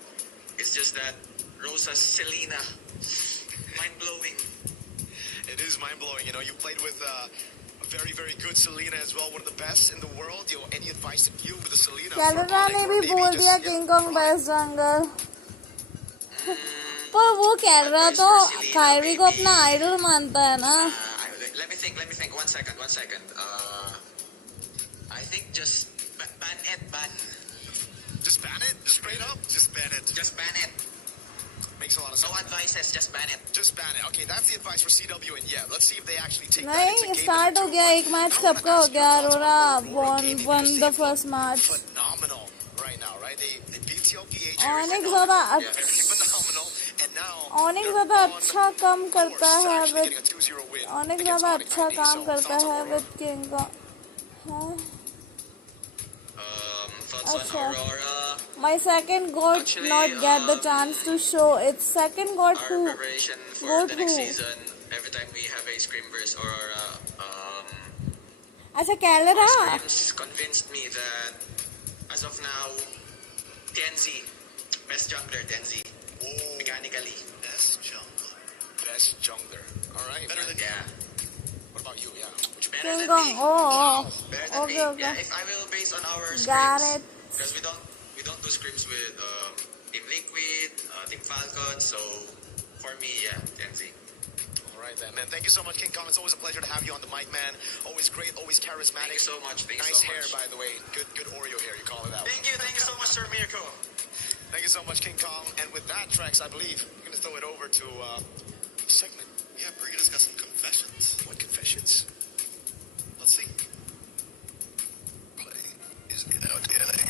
it's just that Rosa's Selena, mind-blowing. It is mind-blowing. You played with a very, very good Selena as well, one of the best in the world. Any advice to you with the Selena? Calendar ने भी बोल दिया King Kong best jungle. पर वो calendar तो Kairi को अपना idol मानता है ना. Let me think. One second. I think just ban it. Just ban it? Just straight up? Just ban it. Just ban it. Makes a lot of sense. No advices, just ban it. Just ban it. Okay, that's the advice for CW, and yeah, let's see if they actually take that नहीं into game. Start हो गया. एक match कब का हो गया. Arora won the first match. Phenomenal right now, right? They beat TLPH. Onic ज़्यादा phenomenal, and now Onic ज़्यादा अच्छा काम करता है with Onic ज़्यादा अच्छा काम करता है with King Kong. Thoughts on Aurora? My second god Actually, not get the chance to show. It's second god our who. preparation for the next season, every time we have a scrim versus Aurora, अच्छा कैलेरा. scrims convinced me that as of now, TNZ, best jungler TNZ, mechanically. Best jungler. Best jungler. All right. Better than What about you? Yeah. better King than Kong. me. Oh. Better than Okay, me. okay. Yeah, if I will base on our Got scrims, it. because we don't do scrims with Team Liquid, Team Falcon. So for me, yeah, TNZ. All right then, man. Thank you so much, King Kong. It's always a pleasure to have you on the mic, man. Always great, always charismatic. Thank you so much. Nice hair, by the way. Good Oreo hair. You call it that. Thank you so much, Sir Mirko. Thank you so much, King Kong. And with that, Trex, I believe we're going to throw it over to segment. Yeah, Brigida's got some confessions. What confessions? Let's see. Play is in our DNA.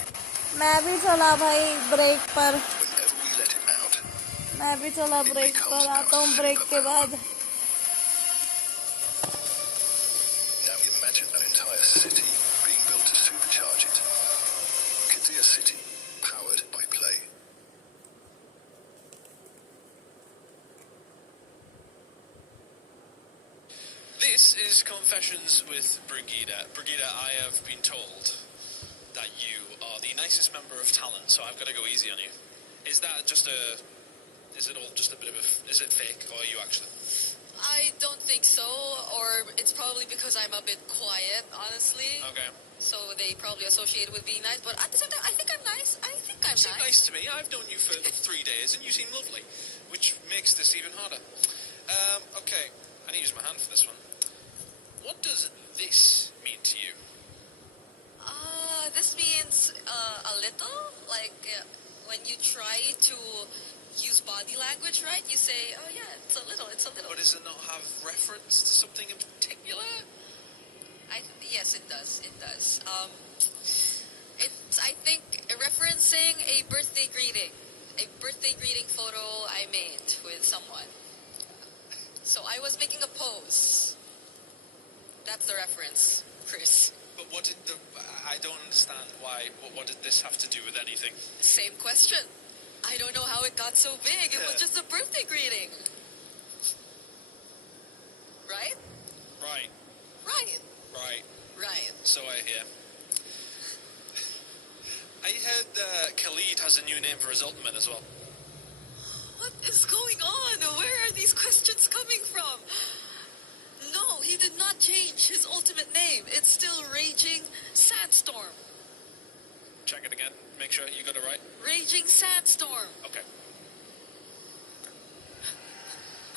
मैं भी चला भाई break पर. Whenever we let it out, मैं भी चला break पर. आता हूँ ब्रेक के बाद. now imagine an entire city being built to supercharge it. Kidzia City, powered by play. This is Confessions with Brigida. Brigida, I have been told that you are the nicest member of talent, so I've got to go easy on you. Is that just is it all just a bit of is it fake, or are you actually? I don't think so, or it's probably because I'm a bit quiet, honestly. Okay. So they probably associate it with being nice, but at the same time, I think I'm nice. You seem nice to me. I've known you for 3 days, and you seem lovely, which makes this even harder. Okay, I need to use my hand for this one. What does this mean to you? This means a little, like when you try to use body language, right? You say, oh yeah, it's a little. But does it not have reference to something in particular? Yes, it does. It does. It's, I think, referencing a birthday greeting photo I made with someone. So I was making a pose. That's the reference, Chris. But what did I don't understand why. What did this have to do with anything? Same question. I don't know how it got so big. It was just a birthday greeting. Right? Right. Right. Right. Right. So I hear. I heard Khalid has a new name for his ultimate as well. What is going on? Where are these questions coming from? No, he did not change his ultimate name. It's still Raging Sandstorm. Check it again. Make sure you got it right. Raging Sandstorm. Okay.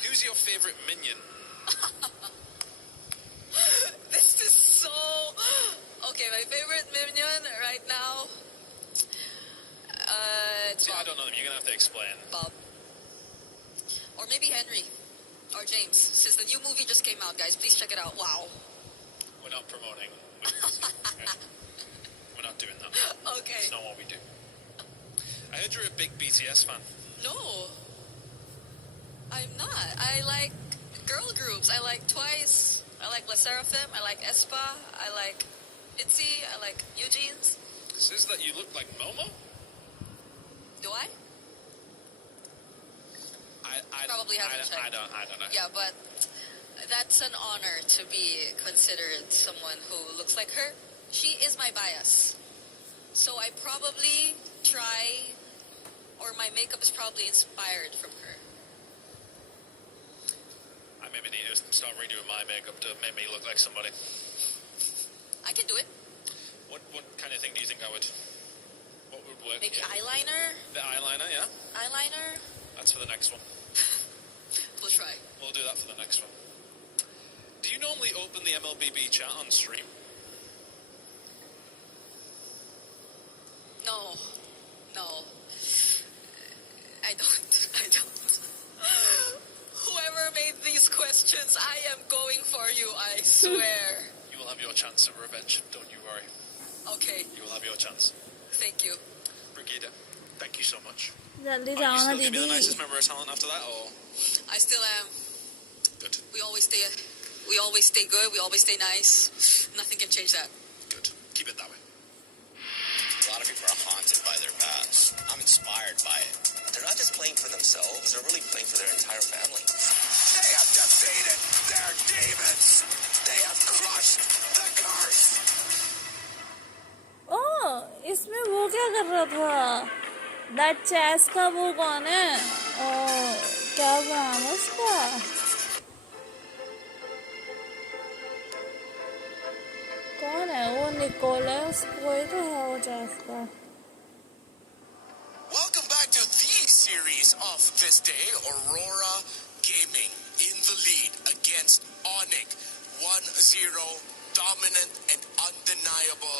Who's your favorite minion? This is so... Okay, my favorite minion right now... it's See, Bob. I don't know them. You're going to have to explain. Bob. Or maybe Henry. Or James. Since the new movie just came out, guys, please check it out. Wow. We're not promoting. Okay. We're not doing that. Okay. It's not what we do. I heard you're a big BTS fan. No. I'm not. I like girl groups. I like Twice. I like La Seraphim. I like aespa. I like ITZY. I like Eugene's. It says that you look like Momo? Do I? I Probably haven't checked. I don't know. Yeah, but that's an honor to be considered someone who looks like her. She is my bias. So I probably try, or my makeup is probably inspired from her. I maybe need to start redoing my makeup to make me look like somebody. I can do it. What kind of thing do you think what would work? Maybe eyeliner? The eyeliner, yeah? Eyeliner? That's for the next one. We'll try. We'll do that for the next one. Do you normally open the MLBB chat on stream? No. I don't. Whoever made these questions, I am going for you, I swear. You will have your chance of revenge, don't you worry. Okay. You will have your chance. Thank you. Brigida, thank you so much. जल्दी Are you जाओ ना still going to be the दीदी nicest member of talent after that, or? I still am. Good. We always stay good. We always stay nice. Nothing can change that. Good. Keep it that way. A lot of people are haunted by their past. I'm inspired by it. They're not just playing for themselves, they're really playing for their entire family. They have defeated their demons. They have crushed the curse. ओह इसमें वो क्या कर रहा था that chess का वो कौन है क्या नाम है उसका कौन है वो निकोलस कोई तो है वो चेस का Welcome back to the series of this day. Aurora Gaming in the lead against Onic. 1-0, dominant and undeniable.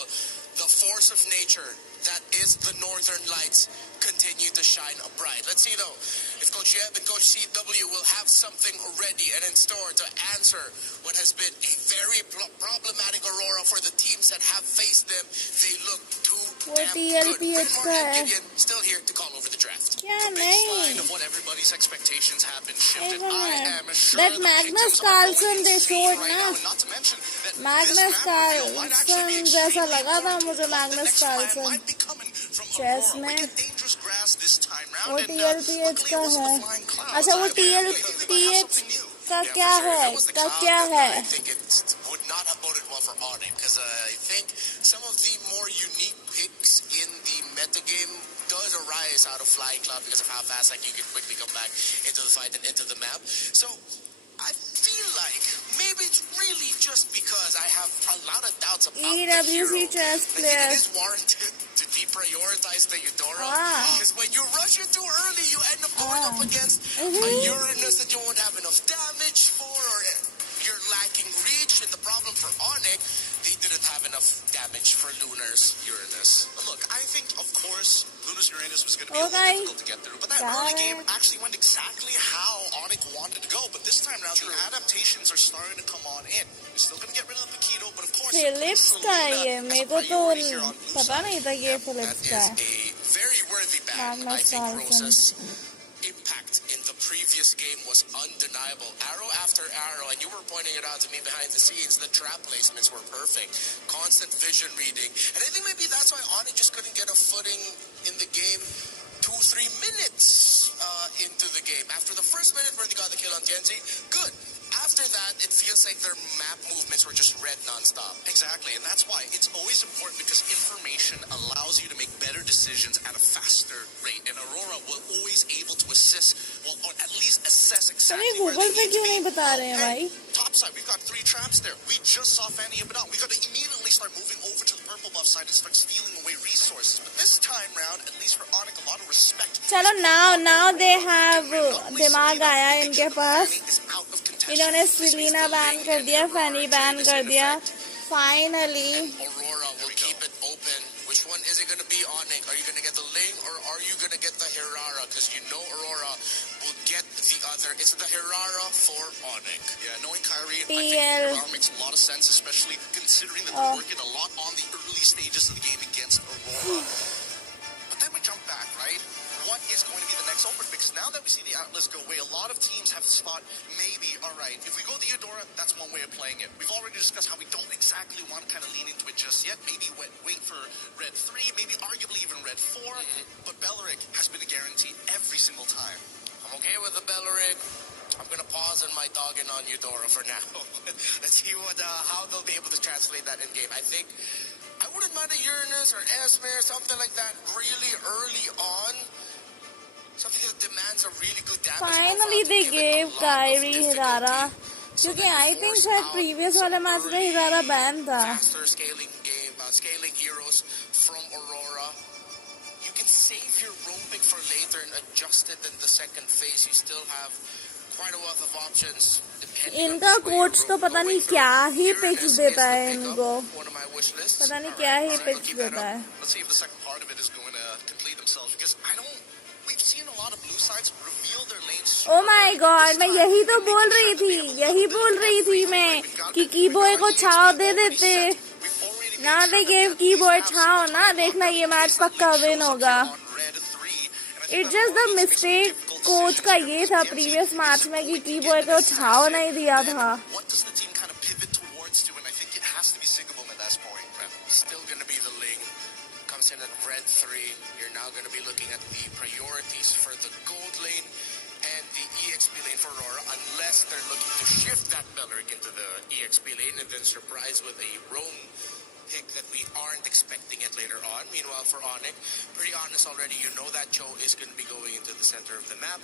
The force of nature that is the Northern Lights continue to shine bright. Let's see though if Coach Yeb and Coach CW will have something ready and in store to answer what has been a very problematic Aurora for the teams that have faced them. They look too damn good. Gideon still here to call over the draft. क्या The baseline of what everybody's expectations have been shifted. I am sure that the Magnus Kingdoms are going Carlsen they insane showed right ना now, and not to mention that Magnus this map reveal might actually be Carlsen जैसा extremely लगा था important. मुझे What the Magnus next plan Carlsen might be coming from chase Aurora. We में get dangerous grass this time round, वो and TLPH luckily का it wasn't है the flying clouds. अच्छा वो I believe they might have TLPH something new. का Yeah, क्या for sure. है If it was the का cloud, क्या then है I think it would not have boded well for Onic because I think some of the more unique picks in the metagame does arise out of Flying Cloud because of how fast you can quickly come back into the fight and into the map. So I feel like maybe it's really just because I have a lot of doubts about the hero. EWC chess I think player it is warranted to deprioritize the Eudora because when you rush it too early, you end up going up against a Uranus that you won't have enough damage for, or you're lacking reach. And the problem for Onic, they didn't have enough damage for Lunar's Uranus. Look, I think, of course, Luna's Uranus was going to be a little difficult to get through, but that early game actually went exactly how Onic wanted to go. But this time around, the adaptations are starting to come on in. We're still going to get rid of the Paquito, but of course, Philips का ये मेरे को तो पता नहीं था कि ये Philips का है. Very worthy ban. I think Rosa's impact in the previous game was undeniable. Arrow after arrow, and you were pointing it out to me behind the scenes, the trap placements were perfect. Constant vision reading. And I think maybe that's why Onic just couldn't get a footing in the game 2-3 minutes into the game. After the first minute where they got the kill on Tianzi, good. After that, it feels like their map movements were just red nonstop. Exactly, and that's why it's always important because information allows you to make better decisions at a faster rate. And Aurora was always able to assist, well, or at least assess exactly where they need to be. Top side, we've got 3 traps there. We just saw Fanny and Badon. We got to immediately start moving over to the purple buff side and start stealing away resources. But this time round, at least for Onic, a lot of respect. चलो now they have दिमाग आया इनके पास. इन्होंने Selena ban कर दिया, Fanny ban कर दिया. Finally. Aurora will keep it open. Which one is it going to be, Onic? Are you going to get the Ling or are you going to get the Hirara? Because you know Aurora will get the other. It's the Hirara for Onic. Yeah, knowing Kyrie, I think Hirara makes a lot of sense, especially considering that they're working a lot on the early stages of the game against Aurora. But then we jump back, right? What is going to be the next open? Because now that we see the Atlas go away, a lot of teams have thought, maybe, all right, if we go the Eudora, that's one way of playing it. We've already discussed how we don't exactly want to kind of lean into it just yet. Maybe wait for Red 3, maybe arguably even Red 4. But Belleric has been a guarantee every single time. I'm okay with the Belleric. I'm going to pause on my dogging on Eudora for now. Let's see how they'll be able to translate that in game. I think I wouldn't mind a Uranus or Esme or something like that really early on. Something that demands a really good damage. Finally they gave Kyrie Hirara. क्योंकि I think शायद previous वाले match में Hirara ban था. Faster scaling game, scaling heroes from Aurora. You can save your roam pick for later and adjust it in the second phase. You still have quite a wealth of options. इनका coach तो पता नहीं क्या ही picks देता है इनको. पता नहीं क्या ही picks देता है. Let's see if the second part of it is going to complete themselves because we've seen a lot of blue sides reveal their lanes. Oh my god, मैं यही तो बोल रही थी मैं कि कीबोय को छाव दे देते. ना they gave कीबोय छाव ना देखना ये मैच पक्का win होगा. It's just the mistake coach का ये था previous match में कि कीबोय को छाव नहीं दिया था. What does the team kind of pivot towards to? And I think it has to be Sigabum at that point. Still going to be the Ling. Comes in at Red 3. You're now going to be looking at the priorities for the gold lane and the EXP lane for Aurora, unless they're looking to shift that Belleric into the EXP lane and then surprise with a roam pick that we aren't expecting it later on. Meanwhile, for Onic, pretty honest already, you know that Cho is going to be going into the center of the map.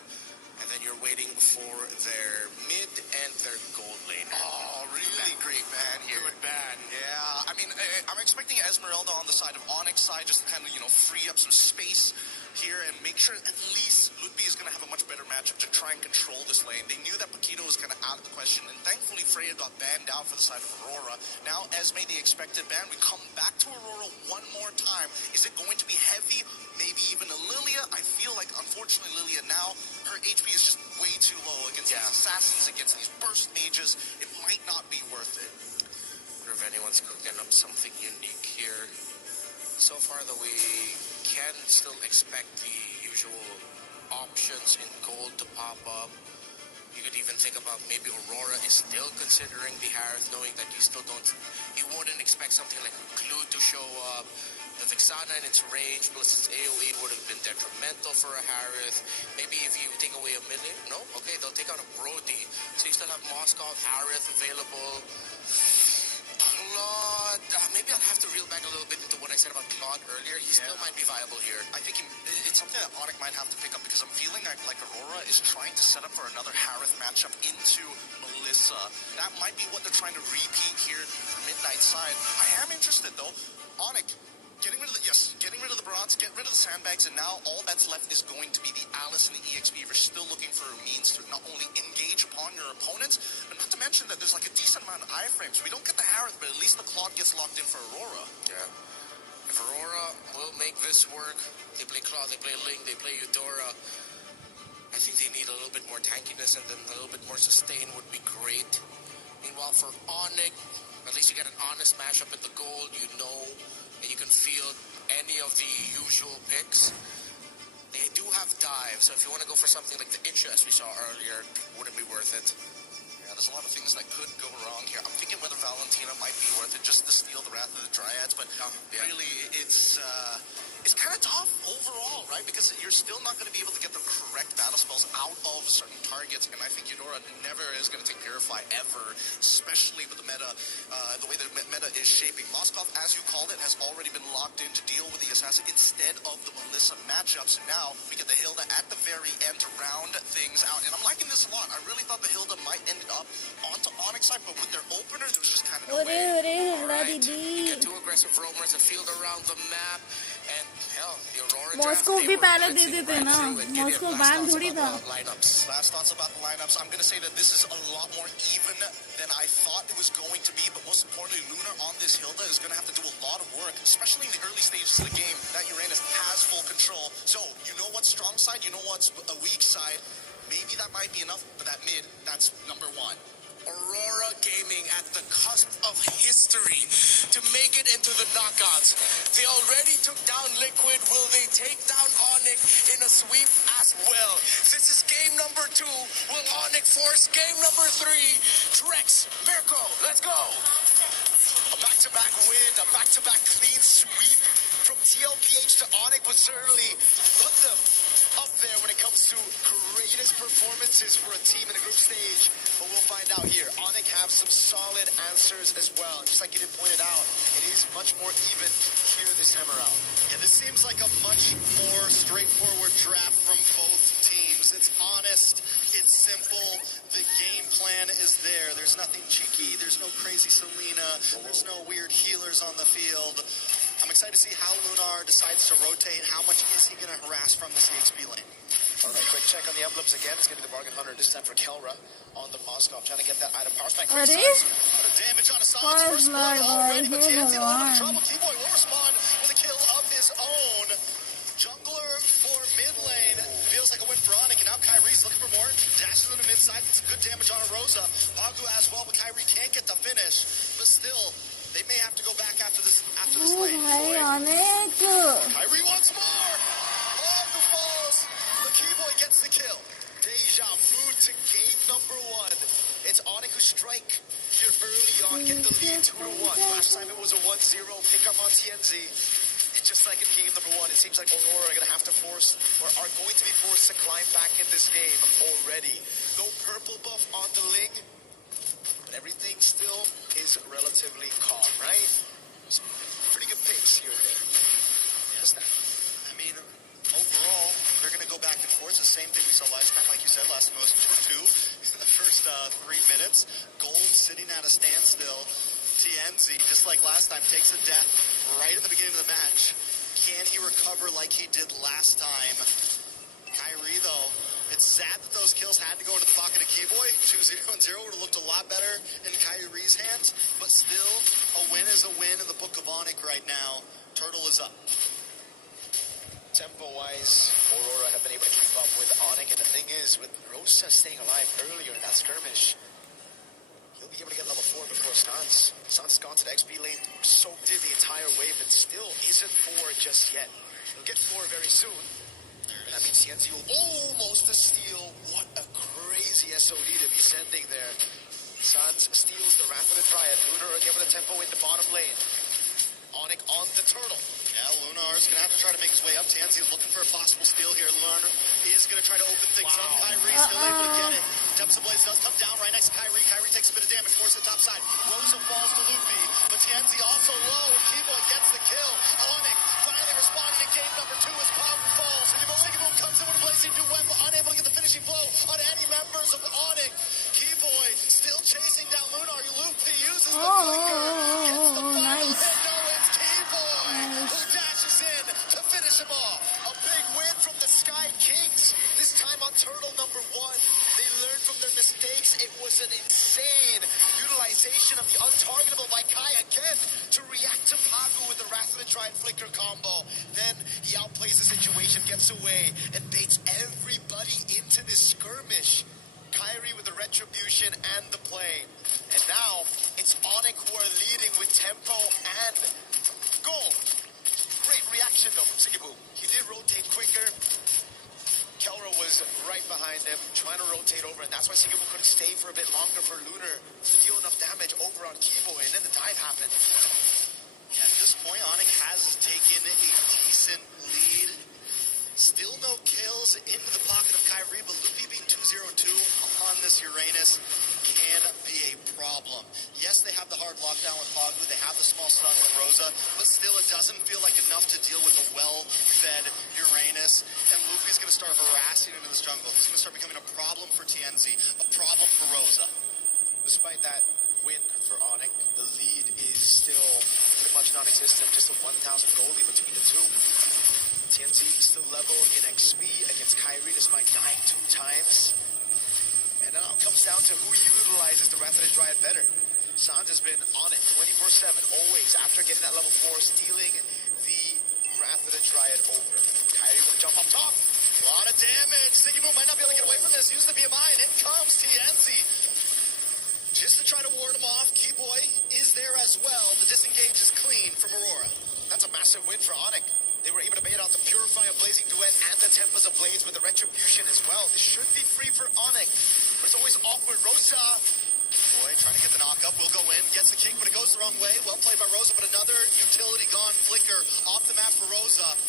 And then you're waiting for their mid and their gold lane. Oh, really great ban here. Good ban. Yeah, I mean, I'm expecting Esmeralda on the side of Onyx side, just to kind of, free up some space here and make sure at least Ludwig is going to have a much better matchup to try and control this lane. They knew that Paquito was kind of out of the question, and thankfully Freya got banned out for the side of Aurora. Now Esme, the expected ban, we come back to Aurora one more time. Is it going to be heavy? Maybe even a Lilia? I feel like, unfortunately, Lilia now, her HP is just way too low against these assassins, against these burst mages. It might not be worth it. I wonder if anyone's cooking up something unique here. So far, though, we can still expect the usual options in gold to pop up. You could even think about maybe Aurora is still considering the Harith, knowing that you wouldn't expect something like Clue to show up. The Vixana in its range plus its AoE would have been detrimental for a Harith. Maybe if you take away a million, no? Okay, they'll take out a Brody. So you still have Moscow, Harith available. Claude, maybe I'll have to reel back a little bit into what I said about Claude earlier. He still might be viable here. I think it's something that Onic might have to pick up because I'm feeling like Aurora is trying to set up for another Harith matchup into Melissa. That might be what they're trying to repeat here for Midnight side. I am interested though. Onic, getting rid of the bronze, get rid of the sandbags, and now all that's left is going to be the Alice and the EXP. We're still looking for a means to not only engage upon your opponents, but not to mention that there's like a decent amount of iframes. We don't get the Harith, but at least the Claude gets locked in for Aurora. Yeah. If Aurora will make this work, they play Claude, they play Ling, they play Eudora. I think they need a little bit more tankiness, and then a little bit more sustain would be great. Meanwhile, for Onic, at least you get an honest matchup at the gold. You know, and you can field any of the usual picks. They do have dives, so if you want to go for something like the Incha, as we saw earlier, wouldn't be worth it. Yeah, there's a lot of things that could go wrong here. I'm thinking whether Valentina might be worth it just to steal the Wrath of the Dryads, but really, it's kind of tough overall, right? Because you're still not going to be able to get the correct battle spells out of certain targets, and I think Eudora never is going to take Purify ever, especially with the meta, the way the meta is shaping. Moskov, as you called it, has already been locked in to deal with the Assassin instead of the Melissa matchups, and now we get the Hilda at the very end to round things out, and I'm liking this a lot. I really thought the Hilda might end up onto Onyx side, but with their opener, there was just kind of no way. Alright, you get two aggressive roamers, a field around the map, and hell, the Aurora Moscow भी पहले दे देते ना Moscow ban थोड़ी था lineups. Last thoughts about the lineups. I'm going to say that this is a lot more even than I thought it was going to be, but most importantly, Lunar on this Hilda is going to have to do a lot of work, especially in the early stages of the game, that Uranus has full control. So, you know what's strong side, you know what's a weak side. Maybe that might be enough, but that mid, that's number one. Aurora Gaming at the cusp of history to make it into the knockouts. They already took down Liquid. Will they take down Onic in a sweep as well? This is game number 2. Will Onic force game number 3? Trex, Mirko, let's go. A back-to-back win, a back-to-back clean sweep from TLPH to Onic would certainly put them up there when it comes to greatest performances for a team in a group stage. But we'll find out here. Onic have some solid answers as well. Just like Gideon pointed out, it is much more even here this time around. Yeah, this seems like a much more straightforward draft from both teams. It's honest, it's simple, the game plan is there. There's nothing cheeky, there's no crazy Selena, there's no weird healers on the field. I'm excited to see how Lunar decides to rotate. How much is he going to harass from this EXP lane? All right, quick check on the emblems again. It's going to be the Bargain Hunter this time for Kelra on the Moskov, trying to get that item power spike. अरे Damage on Assange's first blood already, but Tansy in a little bit of trouble. भगवान T-Boy will respond with a kill of his own. Jungler for mid lane. Feels like a win for Onic, and now Kyrie's looking for more. Dashes on the mid side. It's good damage on a Rosa. Bagu as well, but Kyrie can't get the finish. But still, they may have to go back after this O lane. भाई अनेक Kyrie once more. Bagu falls. The Keyboy gets the kill. Deja vu to game number 1. It's Onic who strike here early on. Get the lead 2-1. Last time it was a 1-0 pick up on TNZ. Just like in game number 1, it seems like Aurora are going to have to force, or are going to be forced to climb back in this game already. No purple buff on the Ling, but everything still is relatively calm, right? Some pretty good picks here and there. Yes, that. I mean, overall, they're going to go back and forth. The same thing we saw last time, like you said, last time was 2-2 in the first 3 minutes. Gold sitting at a standstill. TNZ, just like last time, takes a death right at the beginning of the match. Can he recover like he did last time? Kyrie, though, it's sad that those kills had to go into the pocket of Keyboy. 2-0 and 0 would have looked a lot better in Kyrie's hands, but still, a win is a win in the book of Onic right now. Turtle is up. Tempo-wise, Aurora have been able to keep up with Onic, and the thing is, with Rosa staying alive earlier in that skirmish, he'll be able to get level 4 before Stans. Stans gone to the XP lane, soaked in the entire wave, and still isn't 4 just yet. He'll get 4 very soon. And that means TNZ will almost steal. What a crazy SOD to be sending there. Stans steals the Wrath of the Dryad. Lunar again with a tempo in the bottom lane. Onic on the turtle. Yeah, Lunar is going to have to try to make his way up. Tansy looking for a possible steal here. Lunar is going to try to open things up. Kyrie still able to get it. Tempest Blaze does come down right next to Kyrie. Kyrie takes a bit of damage, forces the top side. Rosa falls to Luffy, but Tansy also low, and Keyboy gets the kill. Onic finally responding in game number 2 as Pagu falls. Sigeboom comes in with a blazing new weapon, unable to get the finishing blow on any members of the Onic. Keyboy still chasing down Lunar. Luffy uses the flicker, gets the final hit. No, it's Keyboy who dashes in to finish him off. A big win from the Sky Kings. This time on turtle number 1. They learned from their mistakes. It was was an insane utilization of the untargetable by Kai again to react to Pagu with the Wrath of the Triad Flicker combo. Then he outplays the situation, gets away, and baits everybody into this skirmish. Kyrie with the retribution and the play. And now it's Onic who are leading with tempo and goal. Great reaction though from Sigibu. He did rotate quicker. Kelra was right behind him, trying to rotate over, and that's why Sigibu couldn't stay for a bit longer for Lunar to deal enough damage over on Keyboy, and then the dive happened. Yeah, at this point, Onic has taken a decent lead. Still no kills into the pocket of Kyrie, but Lupi being 2-0-2 on this Uranus can be a problem. Yes, they have the hard lockdown with Pagu, they have the small stun with Rosa, but still it doesn't feel like enough to deal with a well-fed Uranus. And Lupi's going to start harassing into this jungle. He's going to start becoming a problem for TNZ, a problem for Rosa. Despite that win for Onic, the lead is still pretty much non-existent, just a 1,000 goal lead between the two. TNZ still level in XP against Kyrie despite dying 2 times. And it all comes down to who utilizes the Wrath of the Dryad better. Sans has been on it 24/7, always, after getting that level 4, stealing the Wrath of the Dryad over. Kyrie will jump up top. A lot of damage. Sigimu might not be able to get away from this. Use the BMI, and in comes TNZ. Just to try to ward him off, Keyboy is there as well. The disengage is clean from Aurora. That's a massive win for Onic. They were able to bait out the Purify of Blazing Duet and the Tempest of Blades with the Retribution as well. This should be free for Onic, but it's always awkward. Rosa, boy, trying to get the knock-up, will go in, gets the kick, but it goes the wrong way. Well played by Rosa, but another utility gone. Flicker off the map for Rosa.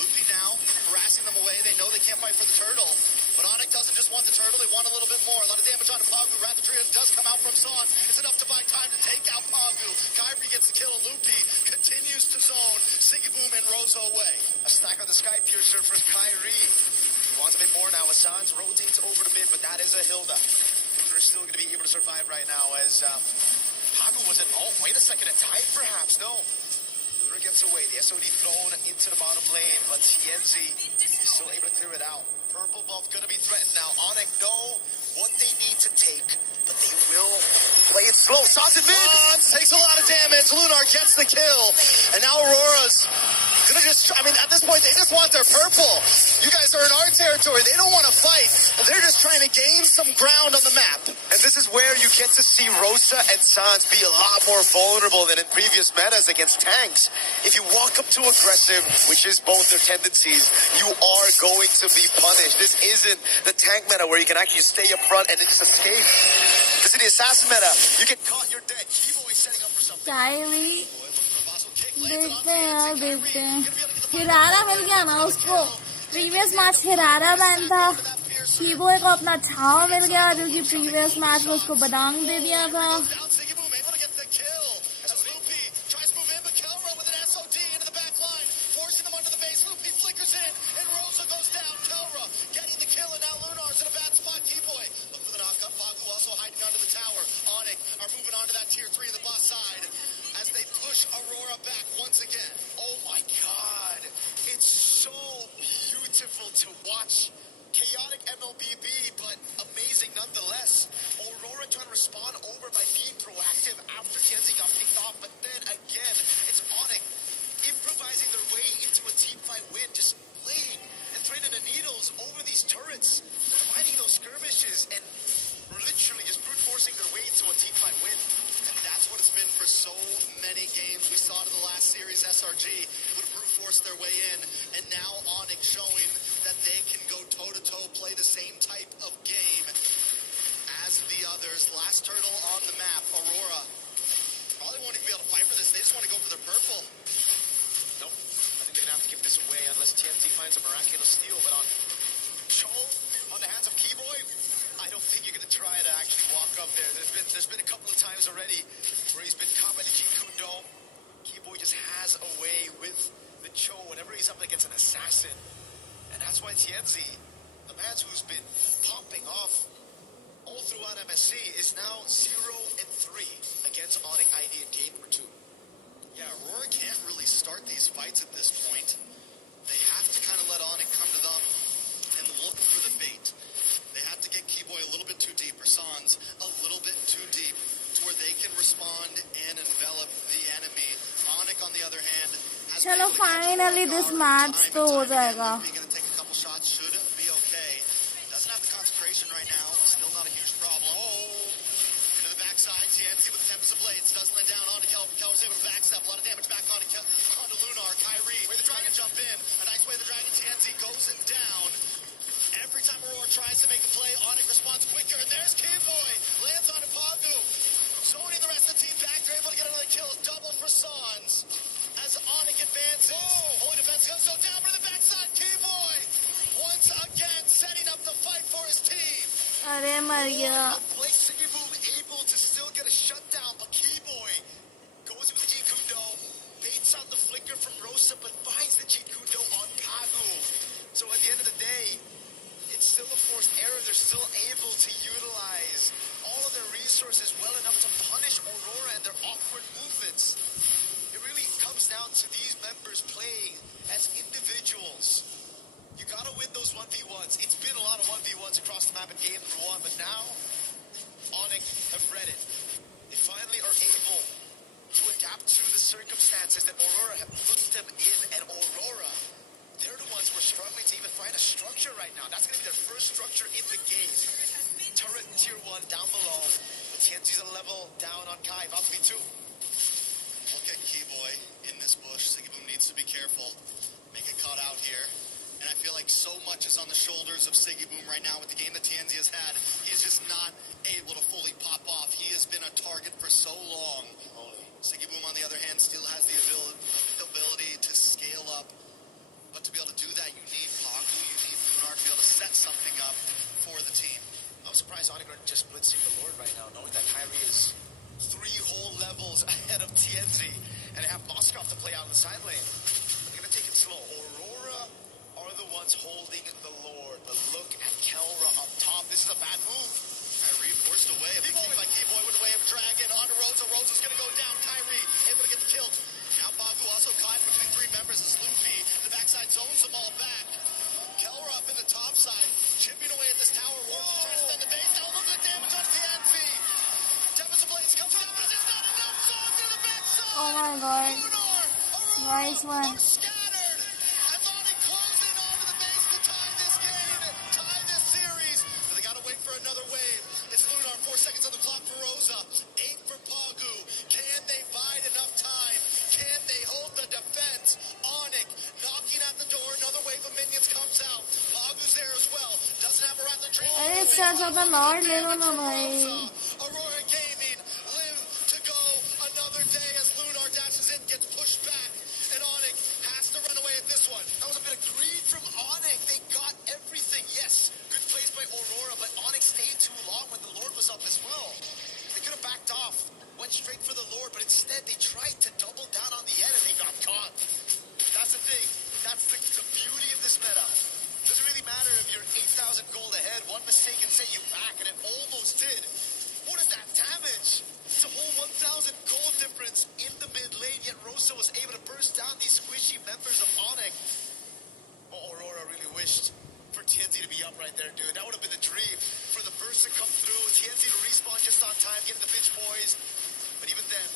Lupi now harassing them away. They know they can't fight for the turtle, but Onic doesn't just want the turtle, they want a little bit more. A lot of damage on Pagu. Wrath of the Triad does come out from Son. It's enough to buy time to take out Pagu. Kyrie gets the kill, and Lupi continues to zone Sigiboom and Rosa away. a stack on the Sky Piercer for Kyrie. He wants a bit more now. Sans rotates over to mid, but that is a Hilda. Lunar is still going to be able to survive right now as Pagu wasn't. Oh, wait a second, a tie perhaps? No. Lunar gets away. The SOD thrown into the bottom lane, but TNZ is still able to clear it out. Purple buff going to be threatened now. Onic know what they need to take, but they will play it slow. Sans in mid. Sans takes a lot of damage. Lunar gets the kill, and now Aurora's gonna just, I mean, at this point, they just want their purple. You guys are in our territory. They don't want to fight. They're just trying to gain some ground on the map. And this is where you get to see Rosa and Sans be a lot more vulnerable than in previous metas against tanks. If you walk up too aggressive, which is both their tendencies, you are going to be punished. This isn't the tank meta where you can actually stay up front and then just escape. This is the assassin meta. You get caught, you're dead. Keyboy setting up for something. Kylie देखते हैं हिरारा मिल गया ना उसको previous match हिरारा ban था कीबोय को अपना छाव मिल गया जो कि प्रीवियस मैच में उसको बदांग दे दिया था Aurora back once again. Oh my god. It's so beautiful to watch. Chaotic MLBB, but amazing nonetheless. Aurora trying to respond over by being proactive after TNZ got picked off, but then again, it's Onic improvising their way into a team fight win, just playing and threading the needles over these turrets, finding those skirmishes, and literally just brute forcing their way into a team fight win. That's what it's been for so many games. We saw it in the last series, SRG would brute force their way in, and now Onic showing that they can go toe-to-toe, play the same type of game as the others. Last turtle on the map, Aurora. Probably won't even be able to fight for this. They just want to go for their purple. Nope. I think they're going to have to give this away unless TNT finds a miraculous steal, but on Cho, on the hands of Keyboy, I don't think you're going to try to actually walk up there. There's been a couple of times already where he's been caught by the Jeet Kune Do. Keyboy just has a way with the Cho whenever he's up against an assassin. And that's why TNZ, the man who's been popping off all throughout MSC, is now 0-3 against Onic ID in game number 2. Yeah, Aurora can't really start these fights at this point. They have to kind of let Onic come to them and look for the bait. They have to get Keyboy a little bit too deep, or Sans a little and envelop the enemy. Onic, on the other hand, has चलो finally this match तो हो जाएगा. going to take a couple shots, should be okay. Doesn't have the concentration right now, still not a huge problem. Into the backside, TNC with the Tempest of Blades, does land down onto Keller's able to backstep, a lot of damage back onto Lunar. Kyrie, way the Dragon jump in, a nice way the Dragon. TNC goes it down. Every time Aurora tries to make a play, Onic responds quicker, and there's Keyboy, lands on Pagu. Sony and the rest of the team back, they're able to get another kill, double for Sans. As Onic advances, Holy Defense goes so down for the backside, Keyboy, once again setting up the fight for his team. अरे मर गया. Siggyboom able to still get a shutdown, but Keyboy goes with the Jeet Kune Do, baits out the flicker from Rosa, but finds the Jeet Kune Do on Pagu. So at the end of the day, it's still a forced error. They're still able to utilize all of their resources well enough to punish Aurora and their awkward movements. It really comes down to these members playing as individuals. You gotta win those 1v1s. It's been a lot of 1v1s across the map in game number 1, but now Onic have read it. They finally are able to adapt to the circumstances that Aurora have put them in, and Aurora, they're the ones who are struggling to even find a structure right now. That's going to be their first structure in the game. Turret tier 1 down below. The TNC's a level down on Kai. About to be 2. Look at Keyboy in this bush. Siggyboom needs to be careful. Make it caught out here. And I feel like so much is on the shoulders of Siggyboom right now with the game that TNC has had. He's just not able to fully pop off. He has been a target for so long. Siggyboom, on the other hand, still has the ability to scale up. But to be able to do that, you need Pagu, you need Lunar to be able to set something up for the team. I'm surprised Onic are just blitzing the Lord right now, knowing that Kyrie is 3 whole levels ahead of TNC, and they have Moskov to play out in the side lane. They're going to take it slow. Aurora are the ones holding the Lord, but look at Kelra up top. This is a bad move. Kyrie forced away. A big kick by Keyboy with a wave of Dragon onto Rosa. Rosa's going to go down. Kyrie able to get the kill. Now Pagu also caught between 3 members as Luffy. The backside zones them all back. Kelra up in the top side, chipping away at this tower. Warren trying to defend the base. Now look at the damage on TNC. Tempest of Blades comes down, but it's not enough. Songs in the backside. Oh my god. Lunar, Nice one. are scattered. And Onic closing onto the base to tie this game, tie this series. But they got to wait for another wave. It's Lunar, 4 seconds on the clock for Rosa, 8 for Pagu. Can they bide enough time? Can they hold the defense? Onic knocking at the door. Another wave of minions comes out. Pagu's there as well. Doesn't have a Wrath of Dream. अरे इससे अच्छा तो Lord ले लो ना भाई. Aurora Gaming live to go another day as Lunar dashes in, gets pushed back, and Onic has to run away at this one. That was a bit of greed from Onic. They got everything. Yes, good plays by Aurora, but Onic stayed too long when the Lord was up as well. They could have backed off, went straight for the Lord, but instead they tried to double down on the end and they got caught. That's the thing. That's the beauty of this meta. Doesn't really matter if you're 8,000 gold ahead. One mistake can set you back, and it almost did. What is that damage? It's a whole 1,000 gold difference in the mid lane, yet Rosa was able to burst down these squishy members of Onic. Oh, Aurora really wished for TNT to be up right there, dude. That would have been the dream. For the burst to come through, TNT to respawn just on time, getting the pitch poised. But even then,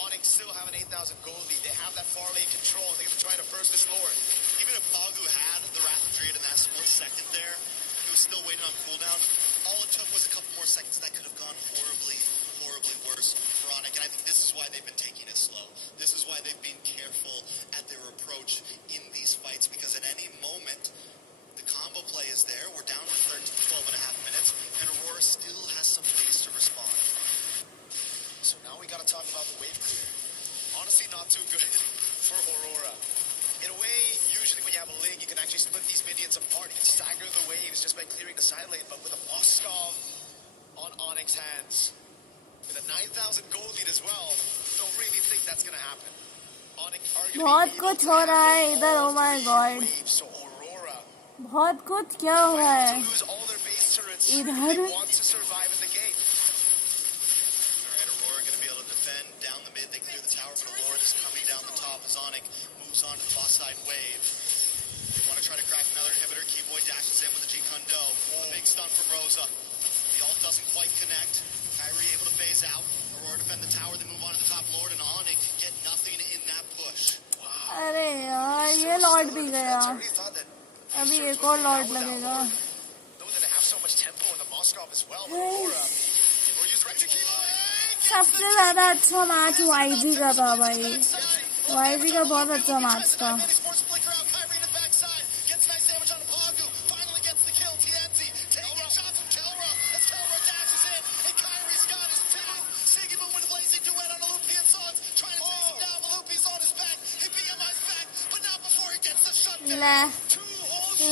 Onic still have an 8,000 gold lead. They have that far lane control. They're going to try to burst this Lord. Even if Pagu had the Wrath of Dread in that split second there, he was still waiting on cooldown. All it took was a couple more seconds. That could have gone horribly, horribly worse for Onic. And I think this is why they've been taking it slow. This is why they've been careful at their approach in these fights, because at any moment, the combo play is there. We're down to 12 and a half minutes, and Aurora still has some ways to respond. So now we got to talk about the wave clear. Honestly, not too good for Aurora. In a way, usually when you have a link, you can actually split these minions apart. You can stagger the waves just by clearing the side lane. But with a Moskov on Onyx's hands, with a 9,000 gold lead as well, don't really think that's going to happen. Onyx बहुत कुछ हो रहा है इधर. Oh my god. So Aurora बहुत कुछ क्या हो रहा है lose all their base turrets. इधर. They want to survive in the game. Defend down the mid, they clear the tower, but Lord is coming down the top as Onic moves on to the boss side wave. They want to try to crack another inhibitor. Keyboy dashes in with a Jeet Kune Do. A big stun from Rosa. The ult doesn't quite connect. Kyrie able to phase out. Aurora tower, defend the tower, then move on to the top lord, and Onic get nothing in that push. अरे यार ये Lord भी गया अभी एक और Lord लगेगा सबसे ज्यादा अच्छा मैच वाईजी का था भाई वाईजी का बहुत अच्छा मैच था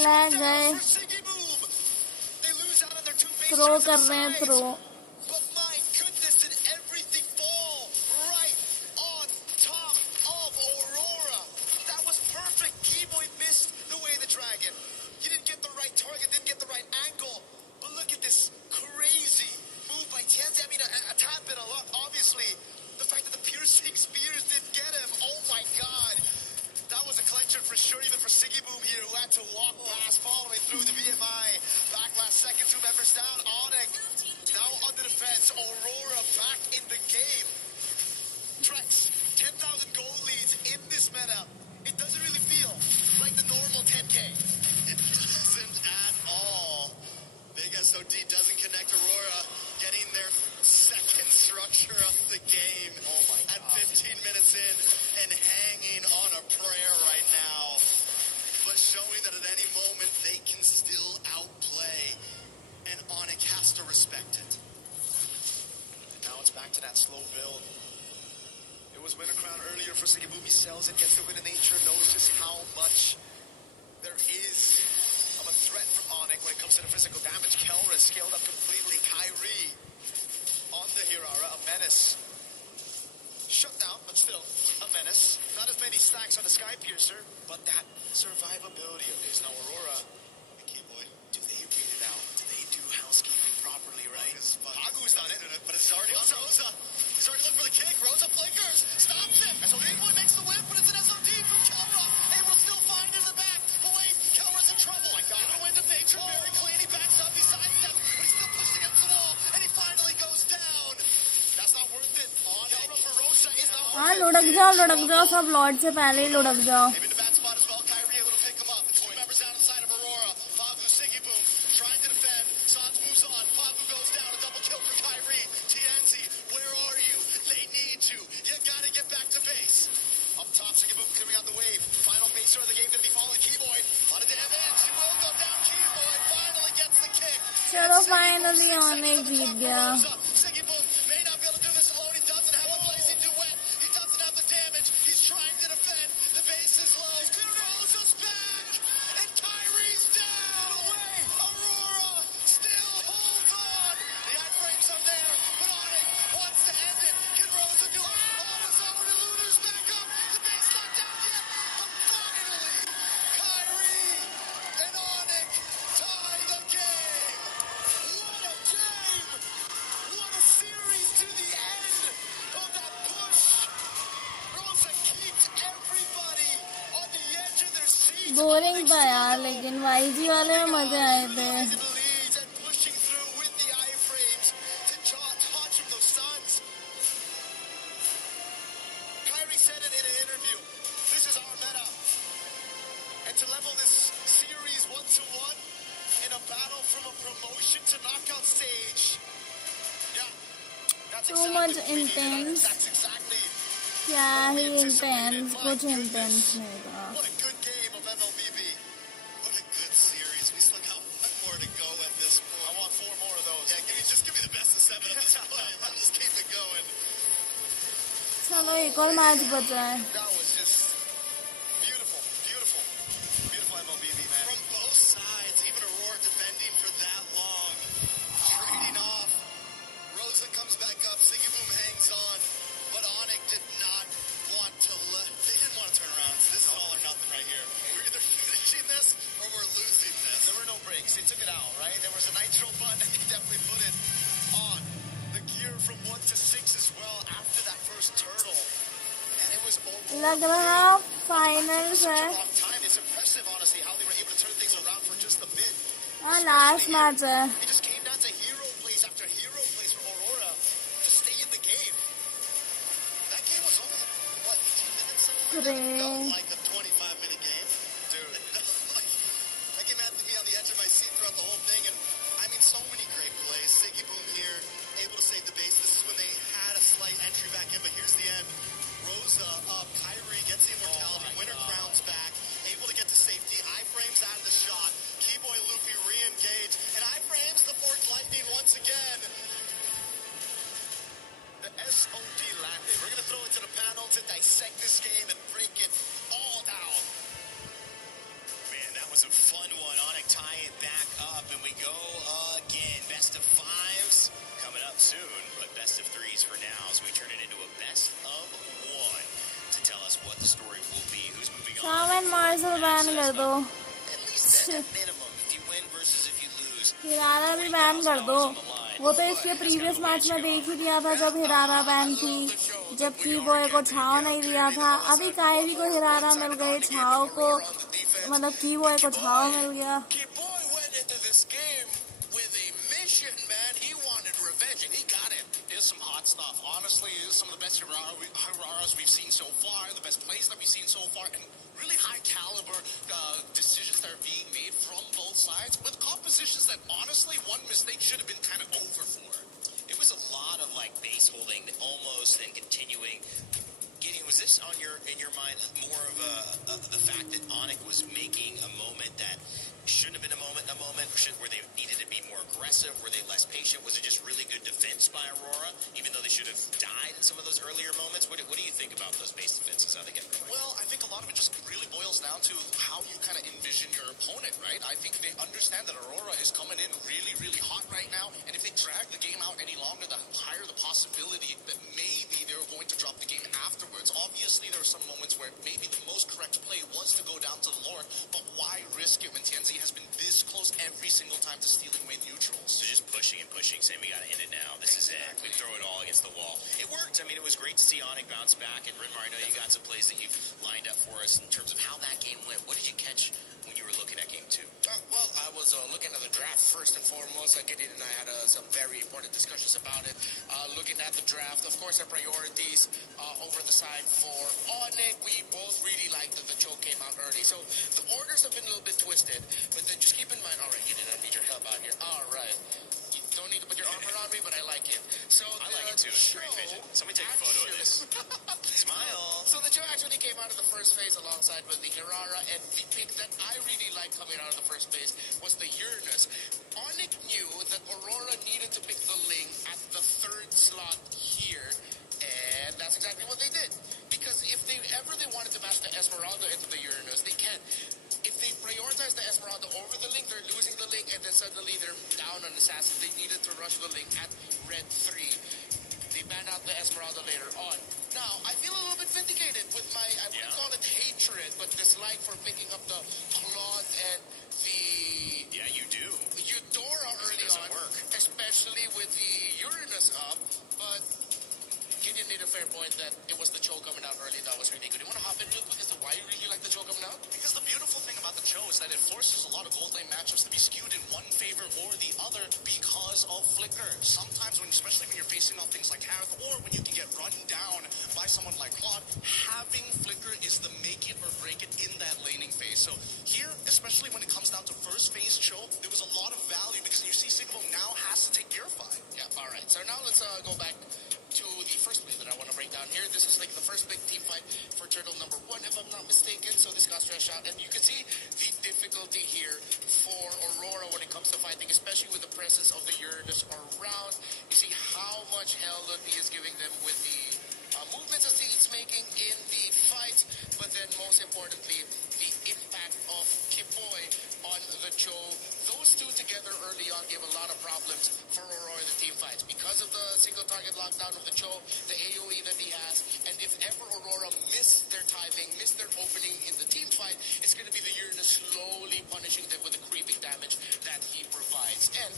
ले गए थ्रो कर रहे हैं throw For sure, even for Siggy Boom here, who had to walk past, following through the VMI. Backlash second, 2 members down. Onic now under the fence. Aurora back in the game. Trex, 10,000 gold leads in this meta. It doesn't really feel like the normal 10K. It doesn't at all. Big SOD doesn't connect Aurora, getting their second structure of the game at 15 minutes in and hanging on a prayer right now. But showing that at any moment they can still outplay, and Onic has to respect it. And now it's back to that slow build. It was Winter Crown earlier for Siggy Boom. He sells it, gets the win in nature, knows just how much there is of a threat from Onic when it comes to the physical damage. Kelra scaled up completely. Kyrie on the Hirara, a menace. Shut down, but still a menace. Not as many stacks on the Sky Piercer, but that survivability of his. Now Aurora and Keyboy, do they read it out? Do they do housekeeping properly, right? Agu's done it, but it's already on Rosa. He's already looking for the kick. Rosa flickers, stops it. So Keyboy makes the win, but it's an SOD from Kelra. Able to still find it in the back. But wait, Kelra's in trouble. Giving away to nature, very clean. He backs up, he sidesteps, but he's still pushed against the wall, and he finally goes down. That's not worth it. Kelra for Rosa is not worth it. हाँ लुढ़क जाओ सब Lord से पहले ही लुढ़क जाओ चलो finally ऑनिक जीत गया बोरिंग था यार लेकिन वाईजी वाले में मजे आए थे Too much intense. क्या ही intense, कुछ intense नहीं था. What a good game of MLBB. What a good series. We still got one more to go at this point. I want 4 more of those. Yeah, just give me the best of 7 at this point. Let's just keep it going. चलो एक और match बचा है. That was just beautiful, beautiful, beautiful MLBB, man. From both sides, even Aurora defending for that long, trading off. Rosa comes back up. Siggy Boom hangs on, but Onic did not want to they didn't want to turn around. So this is all or nothing right here. We're either finishing this or we're losing this. There were no breaks. They took it out, right? There was a nitro button, and they definitely put it on. The gear from 1 to 6 as well after that first turtle. And it was over. लग रहा finals है. It's impressive, honestly, how they were able to turn things around for just a bit. हाँ last match है. It just came down to hero plays after hero plays for Aurora to stay in the game. रे like a 25-minute game. Dude. That game had me on the edge of my seat throughout the whole thing, and I mean, so many great plays. Siggy Boom here, able to save the base. This is when they had a slight entry back in, but here's the end. Rosa up, Kyrie gets the immortality, Winter Crown's back, able to get to safety, iframes out of the shot, Keyboy Luffy re-engage, and iframes the Forked Lightning once again. The SOD landed. We're going to throw it to the panel to dissect this game and break it all down. Man, that was a fun one. Onic tie it back up, and we go again. Best of fives coming up soon, but best of threes for now as we turn it into a best of one to tell us what the story will be. Who's moving on? सावन marshal ban कर दो At least at minimum, if you win versus if you lose. हिरारा भी ban कर दो वो तो इसके previous match में देख ही दिया था जब हिरारा बैन थी जब कीबॉय को छाव नहीं दिया था अभी कायरी को हिरारा मिल गए छाव को मतलब कीबॉय को छाव मिल गया Boy went into this game with a mission, man. He wanted revenge, and he got it. Is some hot stuff. Honestly, it is some of the best Hiraras we've seen so far, the best plays that we've seen so far, and really high caliber decisions that are being made from both sides with compositions that honestly one mistake should have been kind of over for. It was a lot of like base holding almost and continuing. Gideon, was this on in your mind more of the fact that Onic was making a moment that shouldn't have been a moment, where they needed to be more aggressive? Were they less patient? Was it just really good defense by Aurora, even though they should have died in some of those earlier moments? What do you think about those base defenses, how they get going? Well, I think a lot of it just really boils down to how you kind of envision your opponent, right? I think they understand that Aurora is coming in really, really hot right now, and if they drag the game out any longer, the higher the possibility that maybe they're going to drop the game afterwards. Obviously, there are some moments where maybe the most correct play was to go down to the Lord, but why risk it when TNZ has been this close every single time to stealing away neutrals? So just pushing and pushing, saying we got to end it now. This is it. We throw it all against the wall. It worked. I mean, it was great to see Onic bounce back. And Rinmar, I know you got some plays that you've lined up for us in terms of how that game went. What did you catch when you were looking at game two? Well, I was looking at the draft first and foremost. Gideon and I had some very important discussions about it. Looking at the draft, of course, our priorities over the side for Onic. We both really liked that the choke came out early. So the orders have been a little bit twisted, but then just keep in mind, all right, Gideon, I need your help out here. All right. You don't need to put your arm around me, but I like it. So I like it too. It's great vision. Somebody take a photo of this. Smile. So the Joe actually came out of the first phase alongside with the Hirara, and the pick that I really liked coming out of the first phase was the Uranus. Onic knew that Aurora needed to pick the Ling at the third slot here, and that's exactly what they did. Because if they wanted to match the Esmeralda into the Uranus, they can. If they prioritize the Esmeralda over the Ling, they're losing the Ling, and then suddenly they're down on Assassin. They needed to rush the Ling at red 3. They banned out the Esmeralda later on. Now, I feel a little bit vindicated with my, I wouldn't call it hatred, but dislike for picking up the Claude and the... Yeah, you do. Eudora early on, especially with the Uranus up, but Gideon made a fair point that it was the Cho coming out early that was really good. You want to hop in real quick as to why you really like the Cho coming out? Because the beautiful thing about the Cho is that it forces a lot of gold lane matchups to be skewed in one favor or the other because of Flicker. Sometimes, especially when you're facing off things like Harith, or when you can get run down by someone like Claude, having Flicker is the make it or break it in that laning phase. So here, especially when it comes down to first phase Cho, there was a lot of value because you see Sigvo now has to take Purify. Yeah, all right. So now let's go back to the first play that I want to break down here. This is like the first big team fight for turtle number 1, if I'm not mistaken. So this got stretched out, and you can see the difficulty here for Aurora when it comes to fighting, especially with the presence of the Uranus around. You see how much hell Ludwig is giving them with the movements that he's making in the fight, but then most importantly, the impact of Kipoy on the Cho. Those two together early on gave a lot of problems for Aurora in the team fights because of the single target lockdown of the Cho, the AoE that he has, and if ever Aurora missed their timing, missed their opening in the team fight, it's going to be the Uranus slowly punishing them with the creeping damage that he provides. And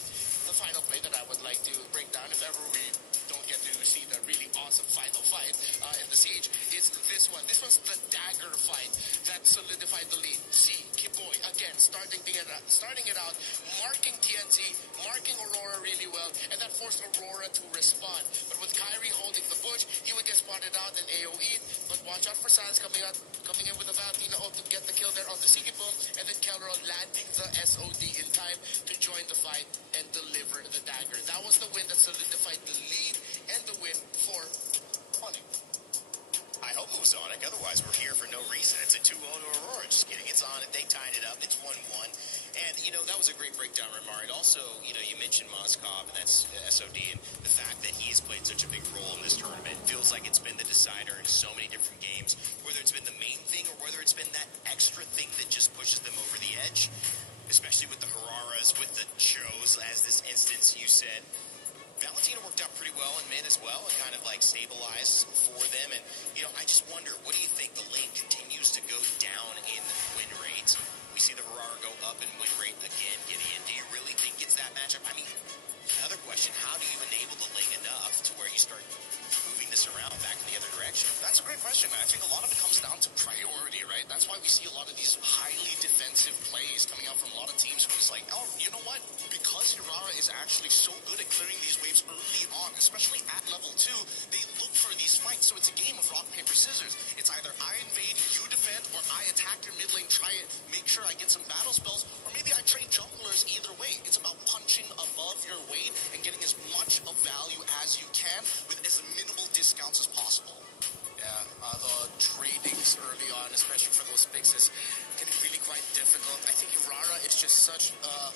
the final play that I would like to break down, if ever we don't get to see the really awesome massive final fight in the siege is this one. This was the dagger fight that solidified the lead. See, Kiboy again starting it out, marking TNT, marking Aurora really well, and that forced Aurora to respond. But with Kyrie holding the bush, he would get spotted out and AoE. But watch out for Sans coming in with a Valentina ult to get the kill there on the Sigibum, and then Kelron landing the SOD in time to join the fight and deliver the dagger. That was the win that solidified the lead and the win for Onic. I hope it was Onic. Otherwise, we're here for no reason. It's a 2-0 to Aurora. Just kidding. It's Onic. They tied it up. It's 1-1. And, that was a great breakdown, Ramari. Also, you mentioned Moskov, and that's SOD, and the fact that he has played such a big role in this tournament. Feels like it's been the decider in so many different games, whether it's been the main thing or whether it's been that extra thing that just pushes them over the edge, especially with the Hararas, with the Chos, as this instance you said. Valentina worked out pretty well in mid as well and kind of stabilized for them. And, I just wonder, what do you think? The lane continues to go down in win rate. We see the Harara go up in win rate again, Gideon. Do you really think it's that matchup? I mean, another question, how do you enable the lane enough to where you start moving this around back in the other direction? That's a great question, man. I think a lot of it comes down to priority, right? That's why we see a lot of these highly defensive plays coming out from a lot of teams who is like, oh, you know what? Because Hirara is actually so good at clearing these waves early on, especially at level 2, they look for these fights. So it's a game of rock, paper, scissors. It's either I invade, you defend, or I attack your mid lane, try it, make sure I get some battle spells, or maybe I trade junglers. Either way, it's about punching above your weight and getting as much of value as you can with as minimal discounts as possible. Yeah, the tradings early on, especially for those picks, is getting really quite difficult. I think Hirara is just such a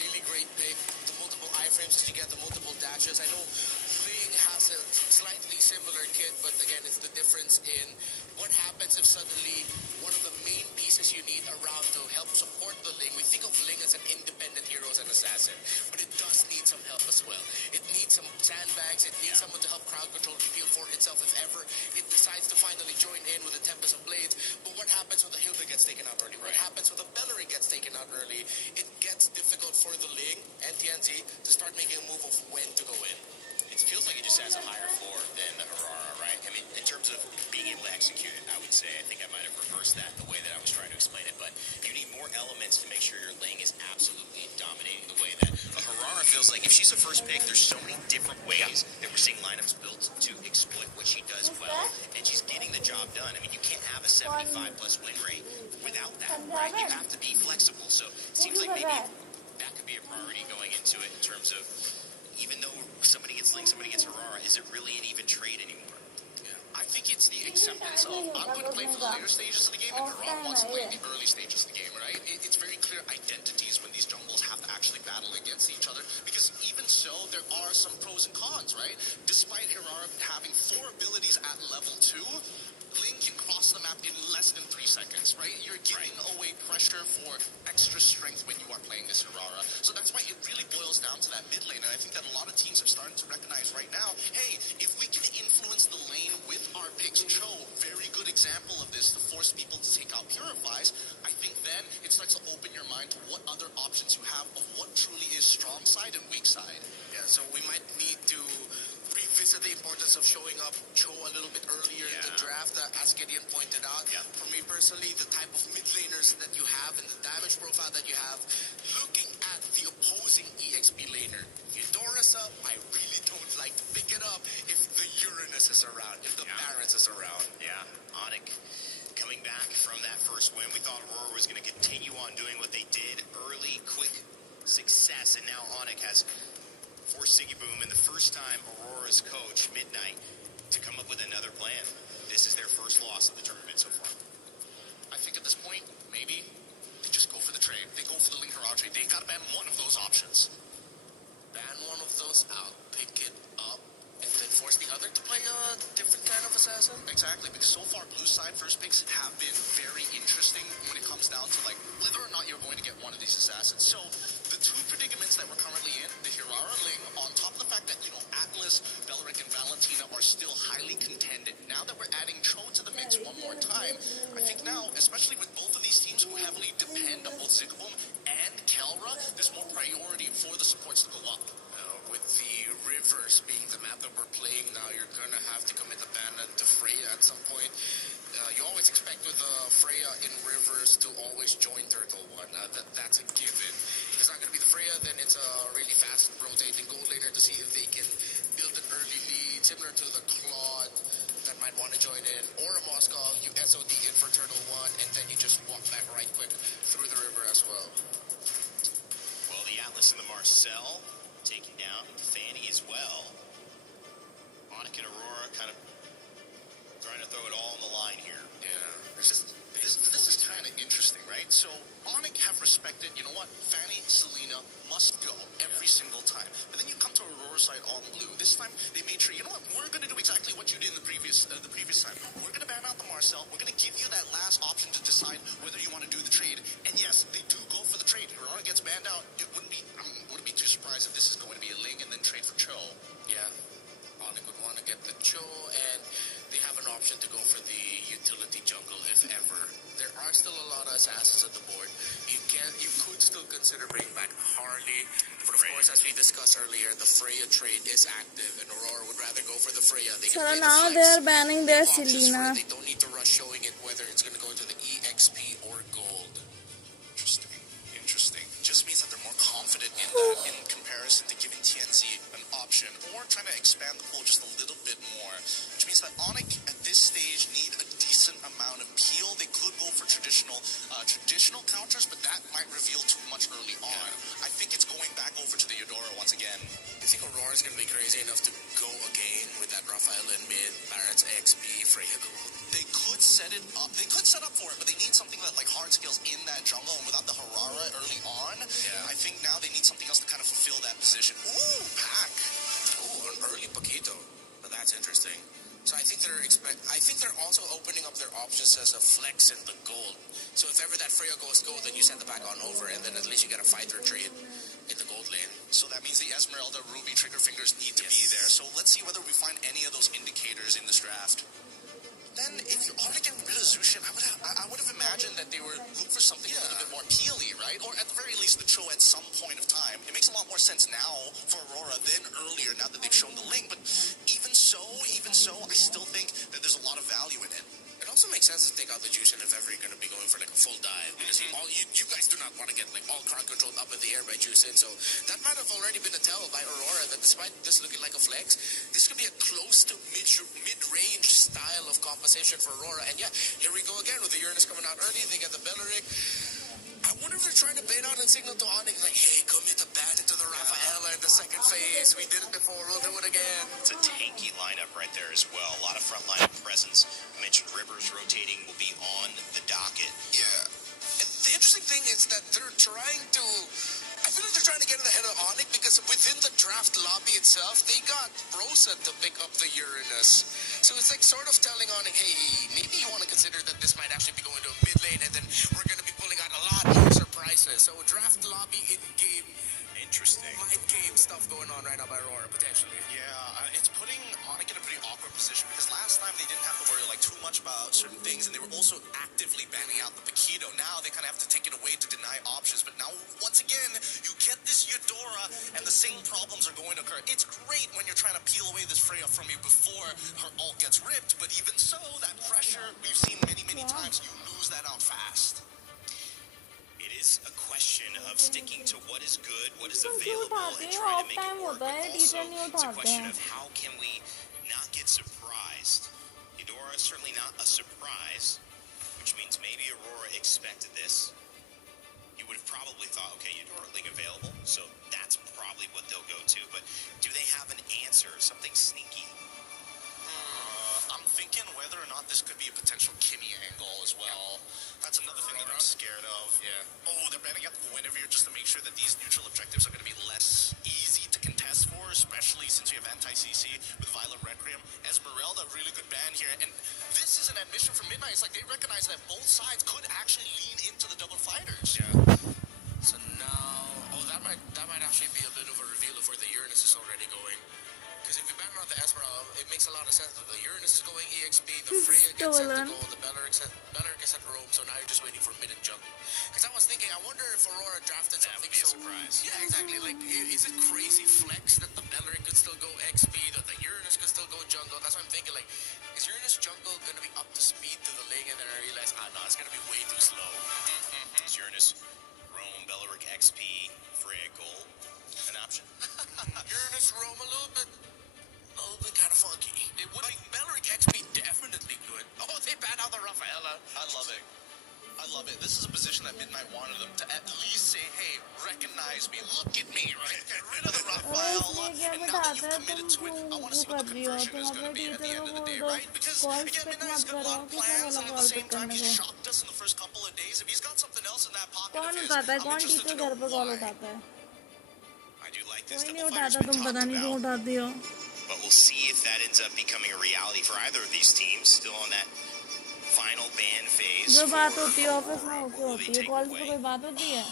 really great pick. The multiple iframes that you get, the multiple dashes. I know Ling has a slightly similar kit, but again, it's the difference in what happens if suddenly one of the main pieces you need around to help support the Ling. We think of Ling as an independent hero, as an assassin, but it does need some help as well. It needs some sandbags. It needs someone to help crowd control the field for itself if ever it decides to finally join in with the Tempest of Blades. But what happens when the Hilda gets taken out early? What happens when the Bellery gets taken out early? It gets difficult for the Ling and TNZ to start making a move of when to go in. It feels like it just has a higher floor than the Harara, right? I mean, in terms of being able to execute it, I would say, I think I might have reversed that the way that I was trying to explain it, but you need more elements to make sure your lane is absolutely dominating the way that a Harara feels like. If she's a first pick, there's so many different ways that we're seeing lineups built to exploit what she does well, and she's getting the job done. I mean, you can't have a 75-plus win rate without that, right? You have to be flexible, so it seems like maybe that could be a priority going into it in terms of, even though somebody gets Link, somebody gets Harara, is it really an even trade anymore? Yeah. I think it's the acceptance of, I'm going to play for the later stages of the game, and Harara wants to play in the early stages of the game, right? It's very clear identities when these jungles have to actually battle against each other, because even so, there are some pros and cons, right? Despite Harara having 4 abilities at level 2, Link can cross the map in less than 3 seconds, right? You're giving away pressure for extra strength when you are playing this Hirara. So that's why it really boils down to that mid lane. And I think that a lot of teams are starting to recognize right now, hey, if we can influence the lane with our picks, Cho, very good example of this, to force people to take out Purifies, I think then it starts to open your mind to what other options you have of what truly is strong side and weak side. Yeah, so we might need to revisit the importance of showing up Cho a little bit earlier in the draft, as Gideon pointed out. For me personally, the type of mid laners that you have and the damage profile that you have, looking at the opposing EXP laner, Eudora's up, I really don't like to pick it up if the Uranus is around, if the Barrett is around. Yeah, Onic coming back from that first win. We thought Aurora was going to continue on doing what they did, early, quick success, and now Onic has for Siggy Boom, and the first time Aurora's coach, Midnight, to come up with another plan. This is their first loss of the tournament so far. I think at this point, maybe they just go for the trade. They go for the Link Harara trade. They got to ban one of those options. Ban one of those out, pick it up, and then force the other to play a different kind of assassin? Exactly, because so far blue side first picks have been very interesting when it comes down to whether or not you're going to get one of these assassins. So the 2 predicaments that we're currently in, the Hirara Ling, on top of the fact that, Atlas, Beleric, and Valentina are still highly contended. Now that we're adding Cho to the mix one more time, I think now, especially with both of these teams who heavily depend on both Zigabum and Kelra, there's more priority for the supports to go up. With the rivers being the map that we're playing now, you're going to have to at some point. You always expect with Freya in Rivers to always join Turtle One. That's a given. If it's not going to be the Freya, then it's a really fast rotating gold laner to see if they can build an early lead, similar to the Claude that might want to join in, or a Moskov. You SOD in for Turtle One, and then you just walk back right quick through the river as well. Well, the Atlas and the Marcel taking down Fanny as well. Onic and Aurora kind of trying to throw it all on the line here. Yeah. This is kind of interesting, right? So Onic have respected, you know what, Fanny, Selena must go every single time. But then you come to Aurora's side on blue. This time they made sure, you know what, we're going to do exactly what you did in the previous time. We're going to ban out the Marcel. We're going to give you that last option to decide whether you want to do the trade. And yes, they do go for the trade. Aurora gets banned out. It wouldn't be too surprised if this is going to be a Ling and then trade for Cho. Yeah. Onic would want to get the Cho, and they have an option to go for the utility jungle if ever. There are still a lot of assassins at the board. You could still consider bringing back Harley, but of course, as we discussed earlier, the Freya trade is active, and Aurora would rather go for the Freya. They So can now the they're banning their Selena. They don't need to rush showing it whether it's going to go into the EXP or gold. Interesting. Just means that they're more confident in that in comparison to giving TNZ an option or trying to expand the pool just a little bit more, which means that Onic at this stage need a decent amount of peel. They could go for traditional counters, but that might reveal too much early on. I think it's going back over to the Eudora once again. You think Aurora's going to be crazy enough to go again with that Raphael in mid, Barrett's XP, Freya gold? They could set it up. They could set up for it, but they need something that like hard skills in that jungle. And without the Harara early on, I think now they need something else to kind of fulfill that position. Ooh, Pack. Ooh, an early Paquito. But that's interesting. So I think they're also opening up their options as a flex in the gold. So if ever that Freya goes gold, then you send it back on over, and then at least you get a fighter trade in the gold lane. So that means the Esmeralda, Ruby, Trigger Fingers need to be there. So let's see whether we find any of those indicators in this draft. Then, if you're already getting rid of Zushin, I would have imagined that they would look for something a little bit more peely, right? Or at the very least, the Cho at some point of time. It makes a lot more sense now for Aurora than earlier, now that they've shown the Ling. But even so, I still think that there's a lot of value in it. It also makes sense to take out the Jushin if ever you're going to be going for like a full dive, because you guys do not want to get like all crowd controlled up in the air by Jushin. So that might have already been a tell by Aurora that despite this looking like a flex, this could be a close to mid-range style of composition for Aurora. And yeah, here we go again with the Uranus coming out early. They get the Belleric. I wonder if they're trying to bait out and signal to Onic like, hey, come hit the bat into the Rafaela in the second phase. We did it before, we'll do it again. It's a tanky lineup right there as well. A lot of front lineup presence. I mentioned Rivers rotating will be on the docket. Yeah. And the interesting thing is that they're trying to... I feel like they're trying to get in the head of Onic because within the draft lobby itself, they got Brosa to pick up the Uranus. So it's like sort of telling Onic, hey, maybe you want to consider that this might actually be going to a mid lane, and then we're going to be pulling out a lot more surprises. So draft lobby in-game, interesting mind game stuff going on right now by Aurora, potentially. Yeah, it's putting Onic in a pretty awkward position because last time they didn't have to worry like too much about certain things, and they were also actively banning out the Paquito. Now they kind of have to take it away to deny options. But now, once again, you get this Eudora, and the same problems are going to occur. It's great when you're trying to peel away this Freya from you before her ult gets ripped, but even so, that pressure we've seen many times, you lose that out fast. It is a question of sticking to what is good, what is available, and trying to make it work. But also, it's a question of how can we not get surprised. Eudora is certainly not a surprise, which means maybe Aurora expected this. You would have probably thought, okay, Eudora Ling available, so that's probably what they'll go to. But do they have an answer, something sneaky? I'm thinking whether or not this could be a potential Kimmy angle as well. That's another thing that I'm scared of. Yeah. Oh, they're banning out the Guinevere just to make sure that these neutral objectives are going to be less easy to contest for, especially since you have anti-CC with Violent Requiem. Esmeralda, really good ban here. And this is an admission from Midnight. It's like they recognize that both sides could actually lean into the double fighters. Yeah. So now, that might actually be a bit of a reveal of where the Uranus is already going. Because if you ban out the Esmeralda, it makes a lot of sense that the Uranus is going EXP, the Freya gets set to gold, the Belleric is set to Rome, so now you're just waiting for mid and jungle. Because I was thinking, I wonder if Aurora drafted something a surprise. Yeah, exactly. Like, is it crazy flex that the Belleric could still go XP, that the Uranus could still go jungle? That's what I'm thinking, like, is is Uranus jungle going to be up to speed to the lane, and then I realize, no, it's going to be way too slow. Is Uranus, Rome, Beleric XP, Freya Gold an option? Uranus roam a little bit kind of funky. It would be Beleric XP definitely good. Oh, they banned out the Rafaela. I love it. I love it. This is a position that Midnight wanted them to at least say, hey, recognize me, look at me, right? Get rid of the Rafaela. And now that you've committed to it, I want to see what the conversion is going to be at the end of the day, right? Because, again, Midnight's got a lot of plans, and at the same time, he's shocked us in the first couple of days. If he's got something else in that pocket of his, I'm interested to know why. I do like this कोई नहीं double उठाता fighters we तुम पता talked नहीं क्यों about. उठाती हो But we'll see if that ends up becoming a reality for either of these teams. Still on that final ban phase. जो बात होती है ऑफिस में होके होती है कॉलेज पे कोई बात होती है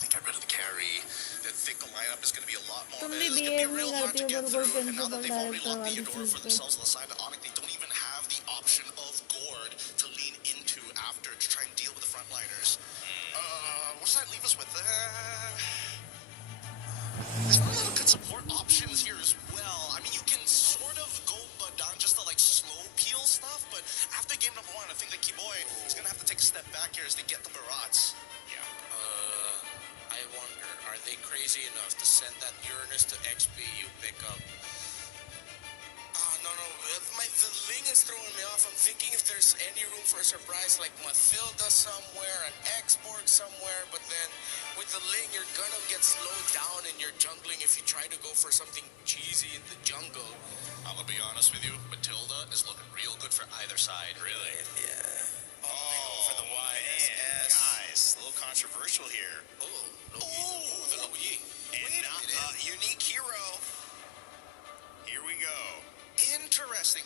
They get rid of the carry. The thick lineup is going to be a lot more. तुम भी It's going to be behave real नहीं hard करती to हो get बिल्कुल through. And now principal that they've already director locked the वाली Eudora चीज for पे themselves on the side of Onic, they don't even have the option of Gord to lean into after to try and deal with the frontliners. What does that leave us with? There's not a lot of good support options here as well. I mean, you can sort of go down just the slow peel stuff, but after game number 1, I think that Kiboy is going to have to take a step back here as they get the Barats. I wonder, are they crazy enough to send that Uranus to XP you pick up? No, the Ling is throwing me off. I'm thinking if there's any room for a surprise like Mathilda somewhere, an export somewhere, but then with the Ling, you're gonna get slowed down in your jungling if you try to go for something cheesy in the jungle. I'm going to be honest with you, Matilda is looking real good for either side. Really? Yeah. For the YSS. Guys, a little controversial here. The Lo Yi. And not a unique hero. Here we go. Interesting.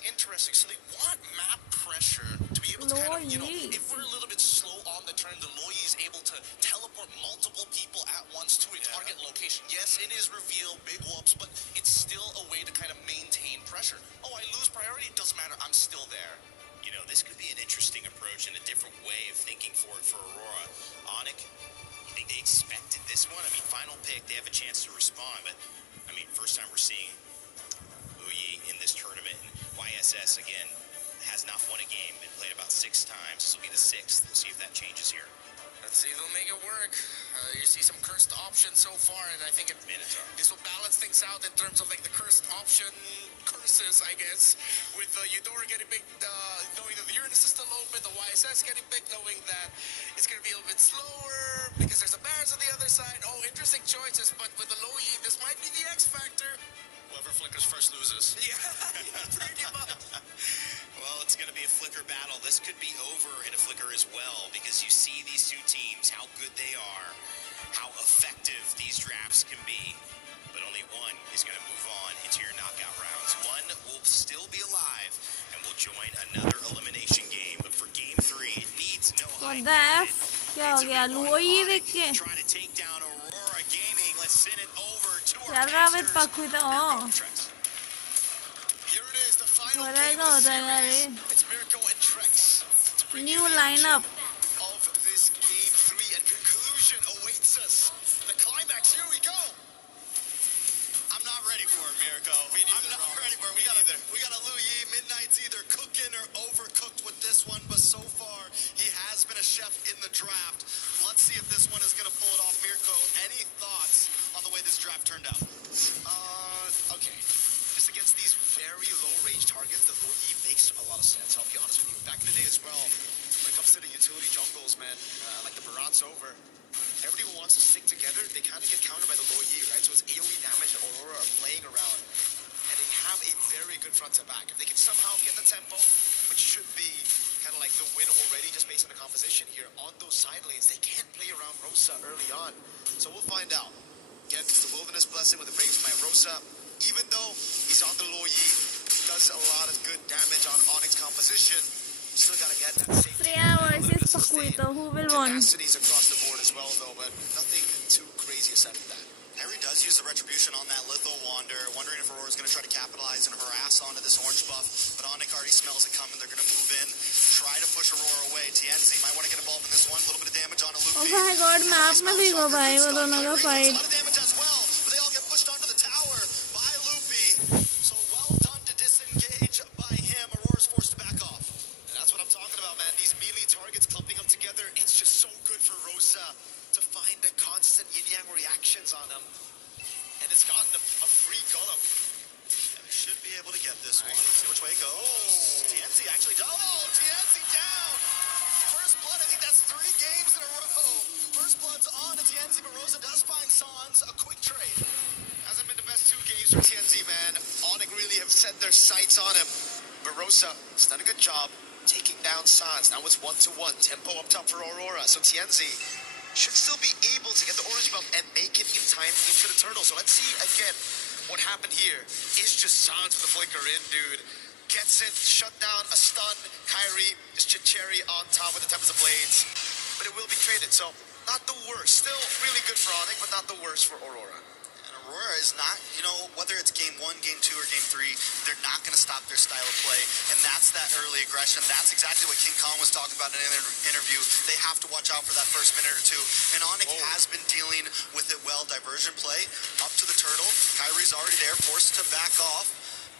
So they want map pressure to be able to kind of, if we're a little bit slow on the turn, the Loyi is able to teleport multiple people at once to a target location. Yes, it is reveal, big whoops, but it's still a way to kind of maintain pressure. Oh, I lose priority, doesn't matter, I'm still there. You know, this could be an interesting approach and a different way of thinking for Aurora. Onic, you think they expected this one? I mean, final pick, they have a chance to respond, but, I mean, first time we're seeing Luyi in this tournament. And YSS, again, has not won a game, been played about 6 times. This will be the 6th. We'll see if that changes here. Let's see if they'll make it work. You see some cursed options so far, and I think this will balance things out in terms of the cursed option curses, I guess, with Eudora getting big, knowing that the Uranus is still open, the YSS getting big, knowing that it's going to be a little bit slower because there's the Barons on the other side. Oh, interesting choices, but with the Loyi, this might be the X factor. Whoever flickers first loses. Yeah, pretty much. Well, it's going to be a flicker battle. This could be over in a flicker as well because you see these two teams, how good they are, how effective these drafts can be. But only one is going to move on into your knockout rounds. One will still be alive and will join another elimination game. But for game 3, it needs no high. क्या हो गया लोई देख के Trying to take down Aurora Gaming. Let's send it over to our यार रावित पक्की तो हो जाएगा रे new lineup Of this game 3 and conclusion awaits us. The climax, here we go. I'm not ready for it, Mirko. I'm not ready for it. We got a Lu Yi. Midnight's either cooking or overcooked with this one, but so far he has been a chef in the draft. Let's see if this one is going to pull it off, Mirko. Any thoughts on the way this draft turned out? Okay. Just against these very low-range targets, the Lu Yi makes a lot of sense. I'll be honest with you. Back in the day as well, when it comes to the utility jungles, man, like the Barat's over, everybody who wants to stick together, they kind of get countered by the Lo Yi, right? So it's AoE damage that Aurora are playing around. And they have a very good front to back. If they can somehow get the tempo, which should be kind of like the win already just based on the composition here, on those side lanes, they can't play around Rosa early on. So we'll find out. Again, it's the Wilderness Blessing with the Braves by Rosa. Even though he's on the Lo Yi, does a lot of good damage on Onyx composition. Still gotta get that safety. Freya versus Pakuito, who will win? Capacities across the board as well, though, but nothing too crazy aside from that. Harry does use the retribution on that Litho Wander, wondering if Aurora's going to try to capitalize and harass onto this orange buff, but Onic already smells it coming. They're going to move in, try to push Aurora away. Tienzi might want to get involved in this one. A little bit of damage on a Luffy. Oh my god, map में देखो भाई वो दोनों का fight. A lot of damage as well, but they all get pushed onto the tower by Luffy. So well done to disengage by him. Aurora's See which way it goes. TNC actually does. Oh, TNC down. First blood. I think that's 3 games in a row. First blood's on to TNC, but Rosa does find Sans a quick trade. Hasn't been the best 2 games for TNC, man. Onic really have set their sights on him. But Rosa has done a good job taking down Sans. Now it's 1-1. Tempo up top for Aurora. So TNC should still be able to get the orange buff and make it in time into the turtle. So let's see again what happened here. Is just Sans with the flicker in, dude. Gets it, shut down, a stun. Kyrie is Cherry on top with the Tempest of Blades. But it will be traded, so not the worst. Still really good for Onic, but not the worst for Aurora. Aurora is not, whether it's game 1, game 2, or game 3, they're not going to stop their style of play. And that's that early aggression. That's exactly what King Kong was talking about in an interview. They have to watch out for that first minute or 2. And Onic has been dealing with it well. Diversion play up to the turtle. Kyrie's already there, forced to back off.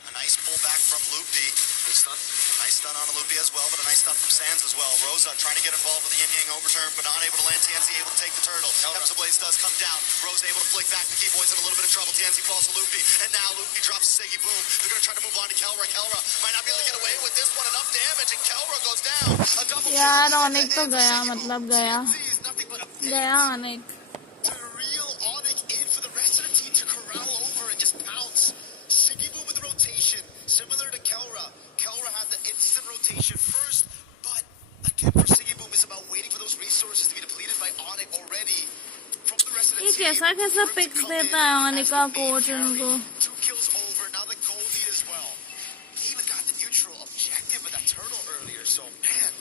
A nice pull back from Loopy. Good stun. Nice stun on Loopy as well, but a nice stun from Sans as well. Rosa trying to get involved with the yin-yang overturn, but not able to land. TNC able to take the turtle. Tempest of Blades does come down. Rosa able to flick back. The Keyboy's in a little bit of trouble. TNC falls to Loopy, and now Loopy drops Siggy Boom. They're going to try to move on to Kelra. Kelra might not be able to get away with this one. Enough damage, and Kelra goes down. A double यार Onic तो गया मतलब गया Onic. To reel Onic in for the rest of the team to corral over and just pounce. Siggy Boom with the rotation, similar to Kelra. Kelra had the instant rotation first, but again for Siggy Boom it's about waiting for those resources to be depleted by Onic already. From the rest of the ये team, कैसा pics देता है Onic का coach उनको. 2 kills over, now the Goldie as well. He even got the neutral objective with that turtle earlier, so man,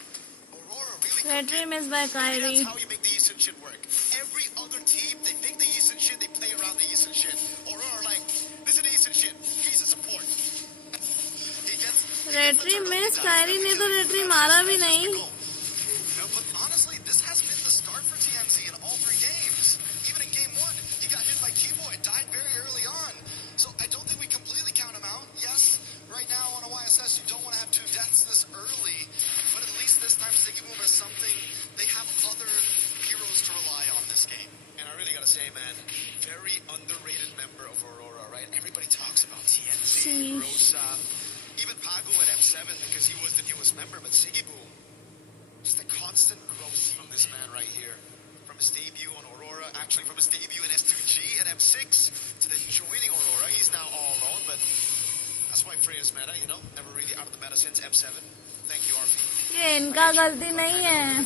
Aurora really Retry miss by Kyrie. that's how you make the Yisun Shin work. Every other team, they make the Yisun Shin, they play around the Yisun Shin. Aurora like, this is the Yisun Shin, he's a support. Retry miss Kyrie ने तो Retry मारा भी नहीं. But honestly, this has been the start for TNC in all 3 games. Even in game 1, he got hit by Keyboy, died very early on. So I don't think we completely count him out. Yes, right now on a YSS, you don't want to have 2 deaths this early. But at least this time, Siggy Boom is something. They have other heroes to rely on this game. And I really got to say, man, very underrated member of Aurora, right? Everybody talks about TNC, Rosa, even Pagu at M7 because he was the newest member, but Siggy Boom, just a constant growth from this man right here. From his debut on Aurora, actually from his debut in S2G and M6 to then joining Aurora. He's now all alone, but that's why Freya's meta, never really out of the meta since M7. Thank you, RP. ये इनका गलती नहीं है.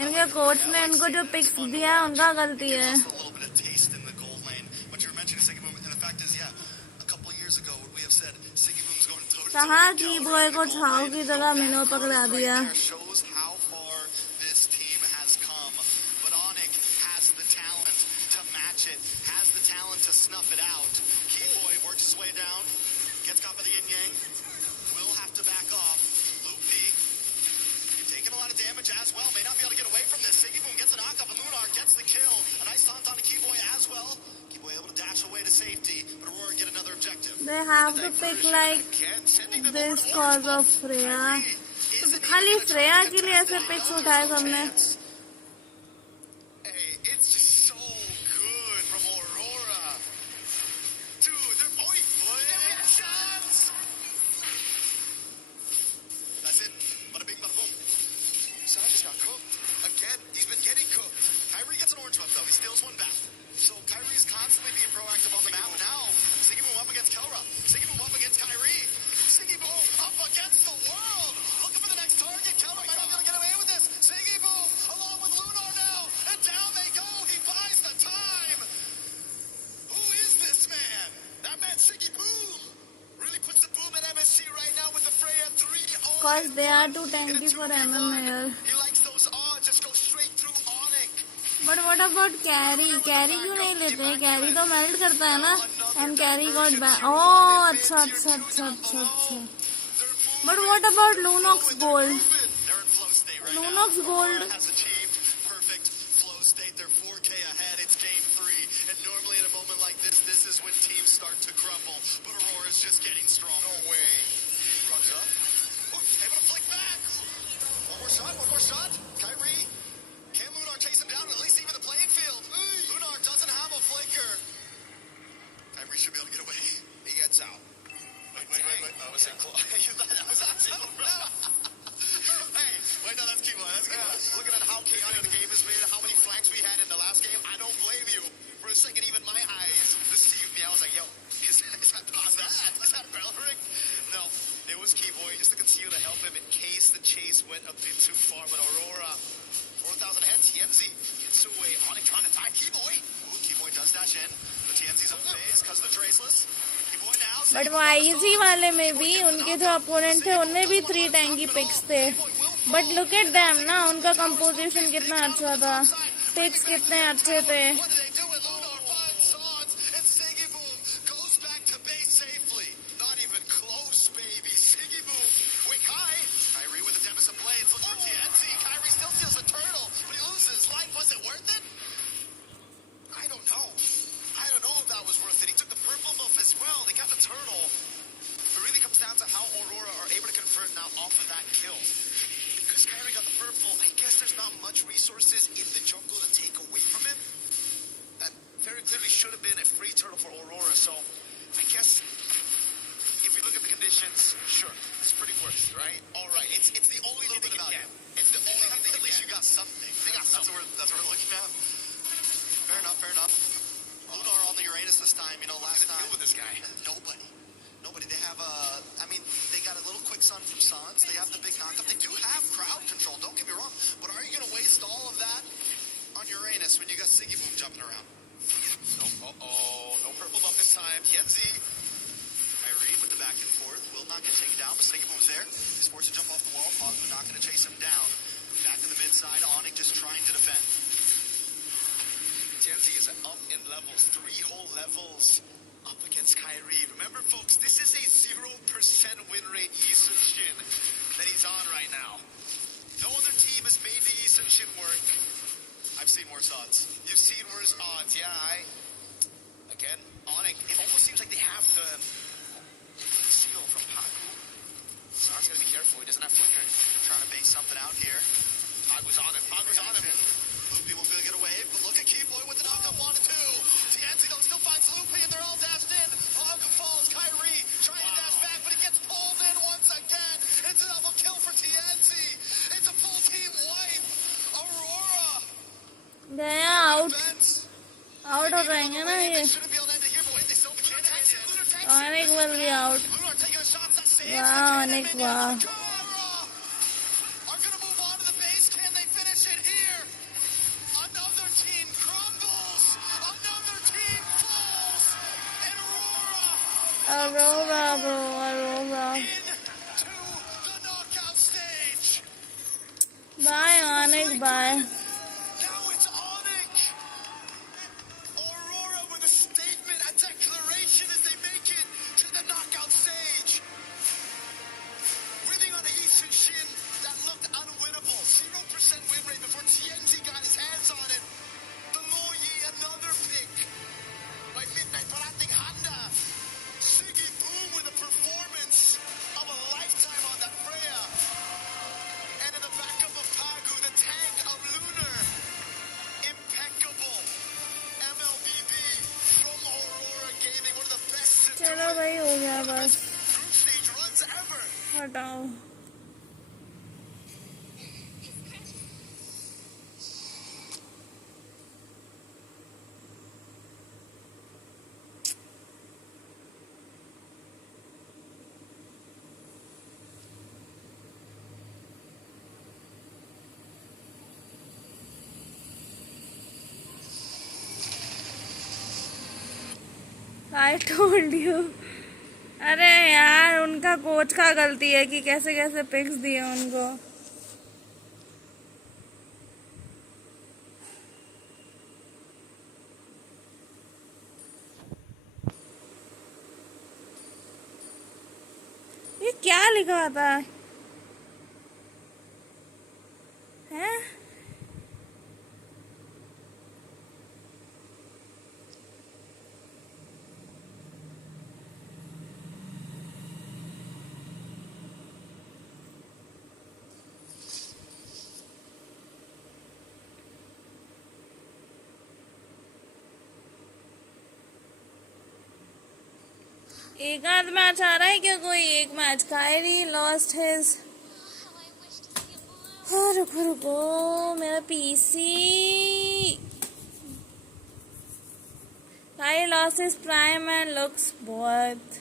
इनके coach ने इनको जो pics दिया है उनका गलती है. कहाँ की बॉय को छाव की जगह मिनो पकड़ा दिया. Gets caught by the yin-yang. Will have to back off. Loopy taking a lot of damage as well. May not be able to get away from this. Siggy Boom gets a knock up and Lunar gets the kill. A nice taunt on to Keyboy as well. Keyboy able to dash away to safety, but Aurora get another objective. They have to pick like this cause of Freya. तो खाली Freya के लिए ऐसे pics उठाए सबने. It's just so good from Aurora. Dude, they're shots. That's it. Bada bing, bada boom. Sai just got cooked. Again, he's been getting cooked. Kyrie gets an orange buff though. He steals one back. So Kyrie's constantly being proactive on the map now. Siggy Boom up against Kelra. Siggy Boom up against Kyrie. Siggy Boom up against the world. Looking for the next target. Kelra might not be able to get away with this. Siggy Boom along with Lunar now. And down they go. He buys the time. Who is this man? That man Siggy Boom. Really puts the boom at MSC right now with the Freya 3-0. Cause they are too tanky for MM here. He likes those odds. Just go straight through Onic. But what about carry? Carry क्यों नहीं लेते? Carry तो melt करता है ना? And carry got back. Oh, अच्छा. But what about Lunox Gold? Lunox Gold. Has achieved perfect flow state. They're 4K ahead. It's game 3. And normally in a moment like this is when teams start to crumble. But Aurora's just getting strong. No way. Runs up. Able to flick back. One more shot. Kyrie. Can Lunar chase him down? At least even the playing field. Lunar doesn't have a flicker. Kyrie should be able to get away. He gets out. Wait. I was It was Keyboy just to continue to help him in case the chase went a bit too far. But Aurora, 4,000 ahead. Tienzi gets away. Onic trying to tie Keyboy. Ooh, Keyboy does dash in. But Tienzi's on phase because of the traceless. Keyboy now. But YG वाले में भी उनके जो opponent थे उनमें भी 3 टैंकी pics थे. बट लुक एट देम ना, उनका कंपोजिशन कितना अच्छा था, पिक्स कितने अच्छे थे. Down to how Aurora are able to convert now off of that kill. Because Kyrie got the purple, I guess there's not much resources in the jungle to take away from him. That very clearly should have been a free turtle for Aurora. So I guess if we look at the conditions, sure, it's pretty worth it, right? All right, it's the only thing they can get. It's the only thing. At least you got something. They got something. That's what we're looking at. Fair enough. Fair enough. Lunar on the Uranus this time. You know, last time. Deal with this guy. Nobody. They have they got a little quick sun from Sans. They have the big knockup. They do have crowd control, don't get me wrong. But are you going to waste all of that on Uranus when you got Siggy Boom jumping around? No, no purple buff this time. Yenzi, Kyrie with the back and forth. Will not get taken down, but Siggy Boom's there. He's forced to jump off the wall. Pogba not going to chase him down. Back in the mid side, Onic just trying to defend. Yenzi is up in levels, 3 whole levels. Up against Kyrie. Remember, folks, this is a 0% win rate Yisun Shin that he's on right now. No other team has made the Yisun Shin work. I've seen worse odds. You've seen worse odds, yeah. Again, Onic, it almost seems like they have the seal from Pagu. Sar's gonna be careful. He doesn't have flicker. Trying to base something out here. Pagu's on him. Loopy won't be able to get away, but look at Keyboy with the knockup 1-2. Tienzi though still finds Loopy and they're all dashed in. Pagu falls. Kyrie trying to dash back, but he gets pulled in once again. It's a double kill for Tienzi. It's a full team wipe. Aurora. गया out हो जाएंगे ना ये. Onic will be out. Wow, Onic, wow. Aurora, bro, Aurora. Bye, Onic, bye. Now it's Onic. Aurora with a statement, a declaration as they make it to the knockout stage. Winning on a Yisun Shin that looked unwinnable. 0% win rate before Tienzi got his hands on it. The Loyi, another pick by Midnight Parating Handa. Siggy Boom with a performance of a lifetime on that Freya. And in the backup of Pagu, the tank of Lunar. Impeccable. MLBB from Aurora Gaming. One of the best चलो भाई हो गया बस. group stage runs ever. हटाओ. I told you. अरे यार उनका coach का गलती है कि कैसे कैसे पिक्स दिए उनको. ये क्या लिखा था हैं? एक आध मैच आ रहा है क्या कोई? एक मैच कायरी लॉस्ट हिज. हाँ रुको रुको मेरा PC. Kyrie lost his prime and looks both.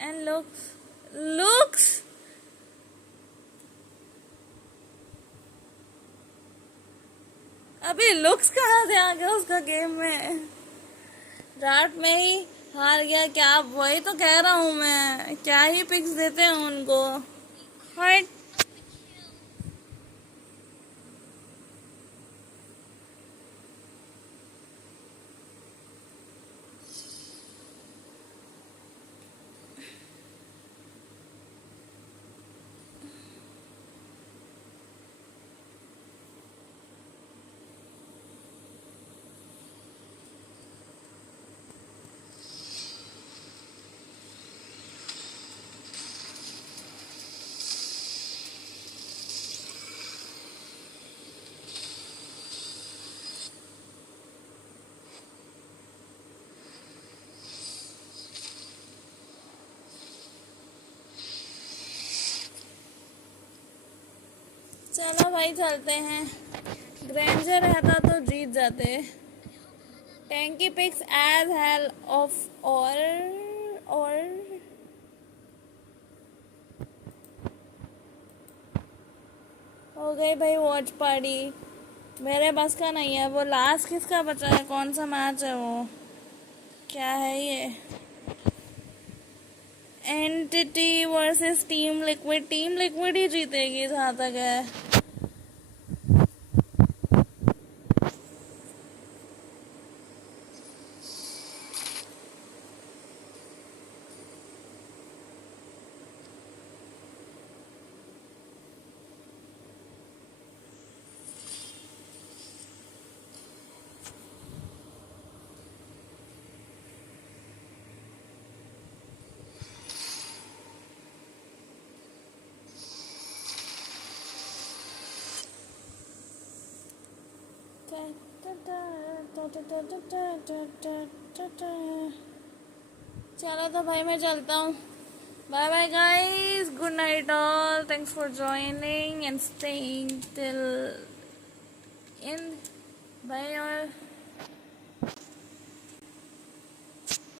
and looks अभी लुक्स कहाँ से आ गया उसका गेम में? रात में ही हार गया क्या? वही तो कह रहा हूँ मैं, क्या ही पिक्स देते हैं उनको। हट। चलो भाई चलते हैं। ग्रेंजर रहता तो जीत जाते। टैंकी पिक्स एज हेल ऑफ और हो गई भाई वॉच पार्टी। मेरे बस का नहीं है। वो लास्ट किसका बचा है? कौन सा मैच है वो? क्या है ये? Entity versus Team Liquid. Team Liquid ही जीतेगी जहाँ तक है। चलो तो भाई मैं चलता हूँ। Bye bye guys, good night all, thanks for joining and staying till in. Bye और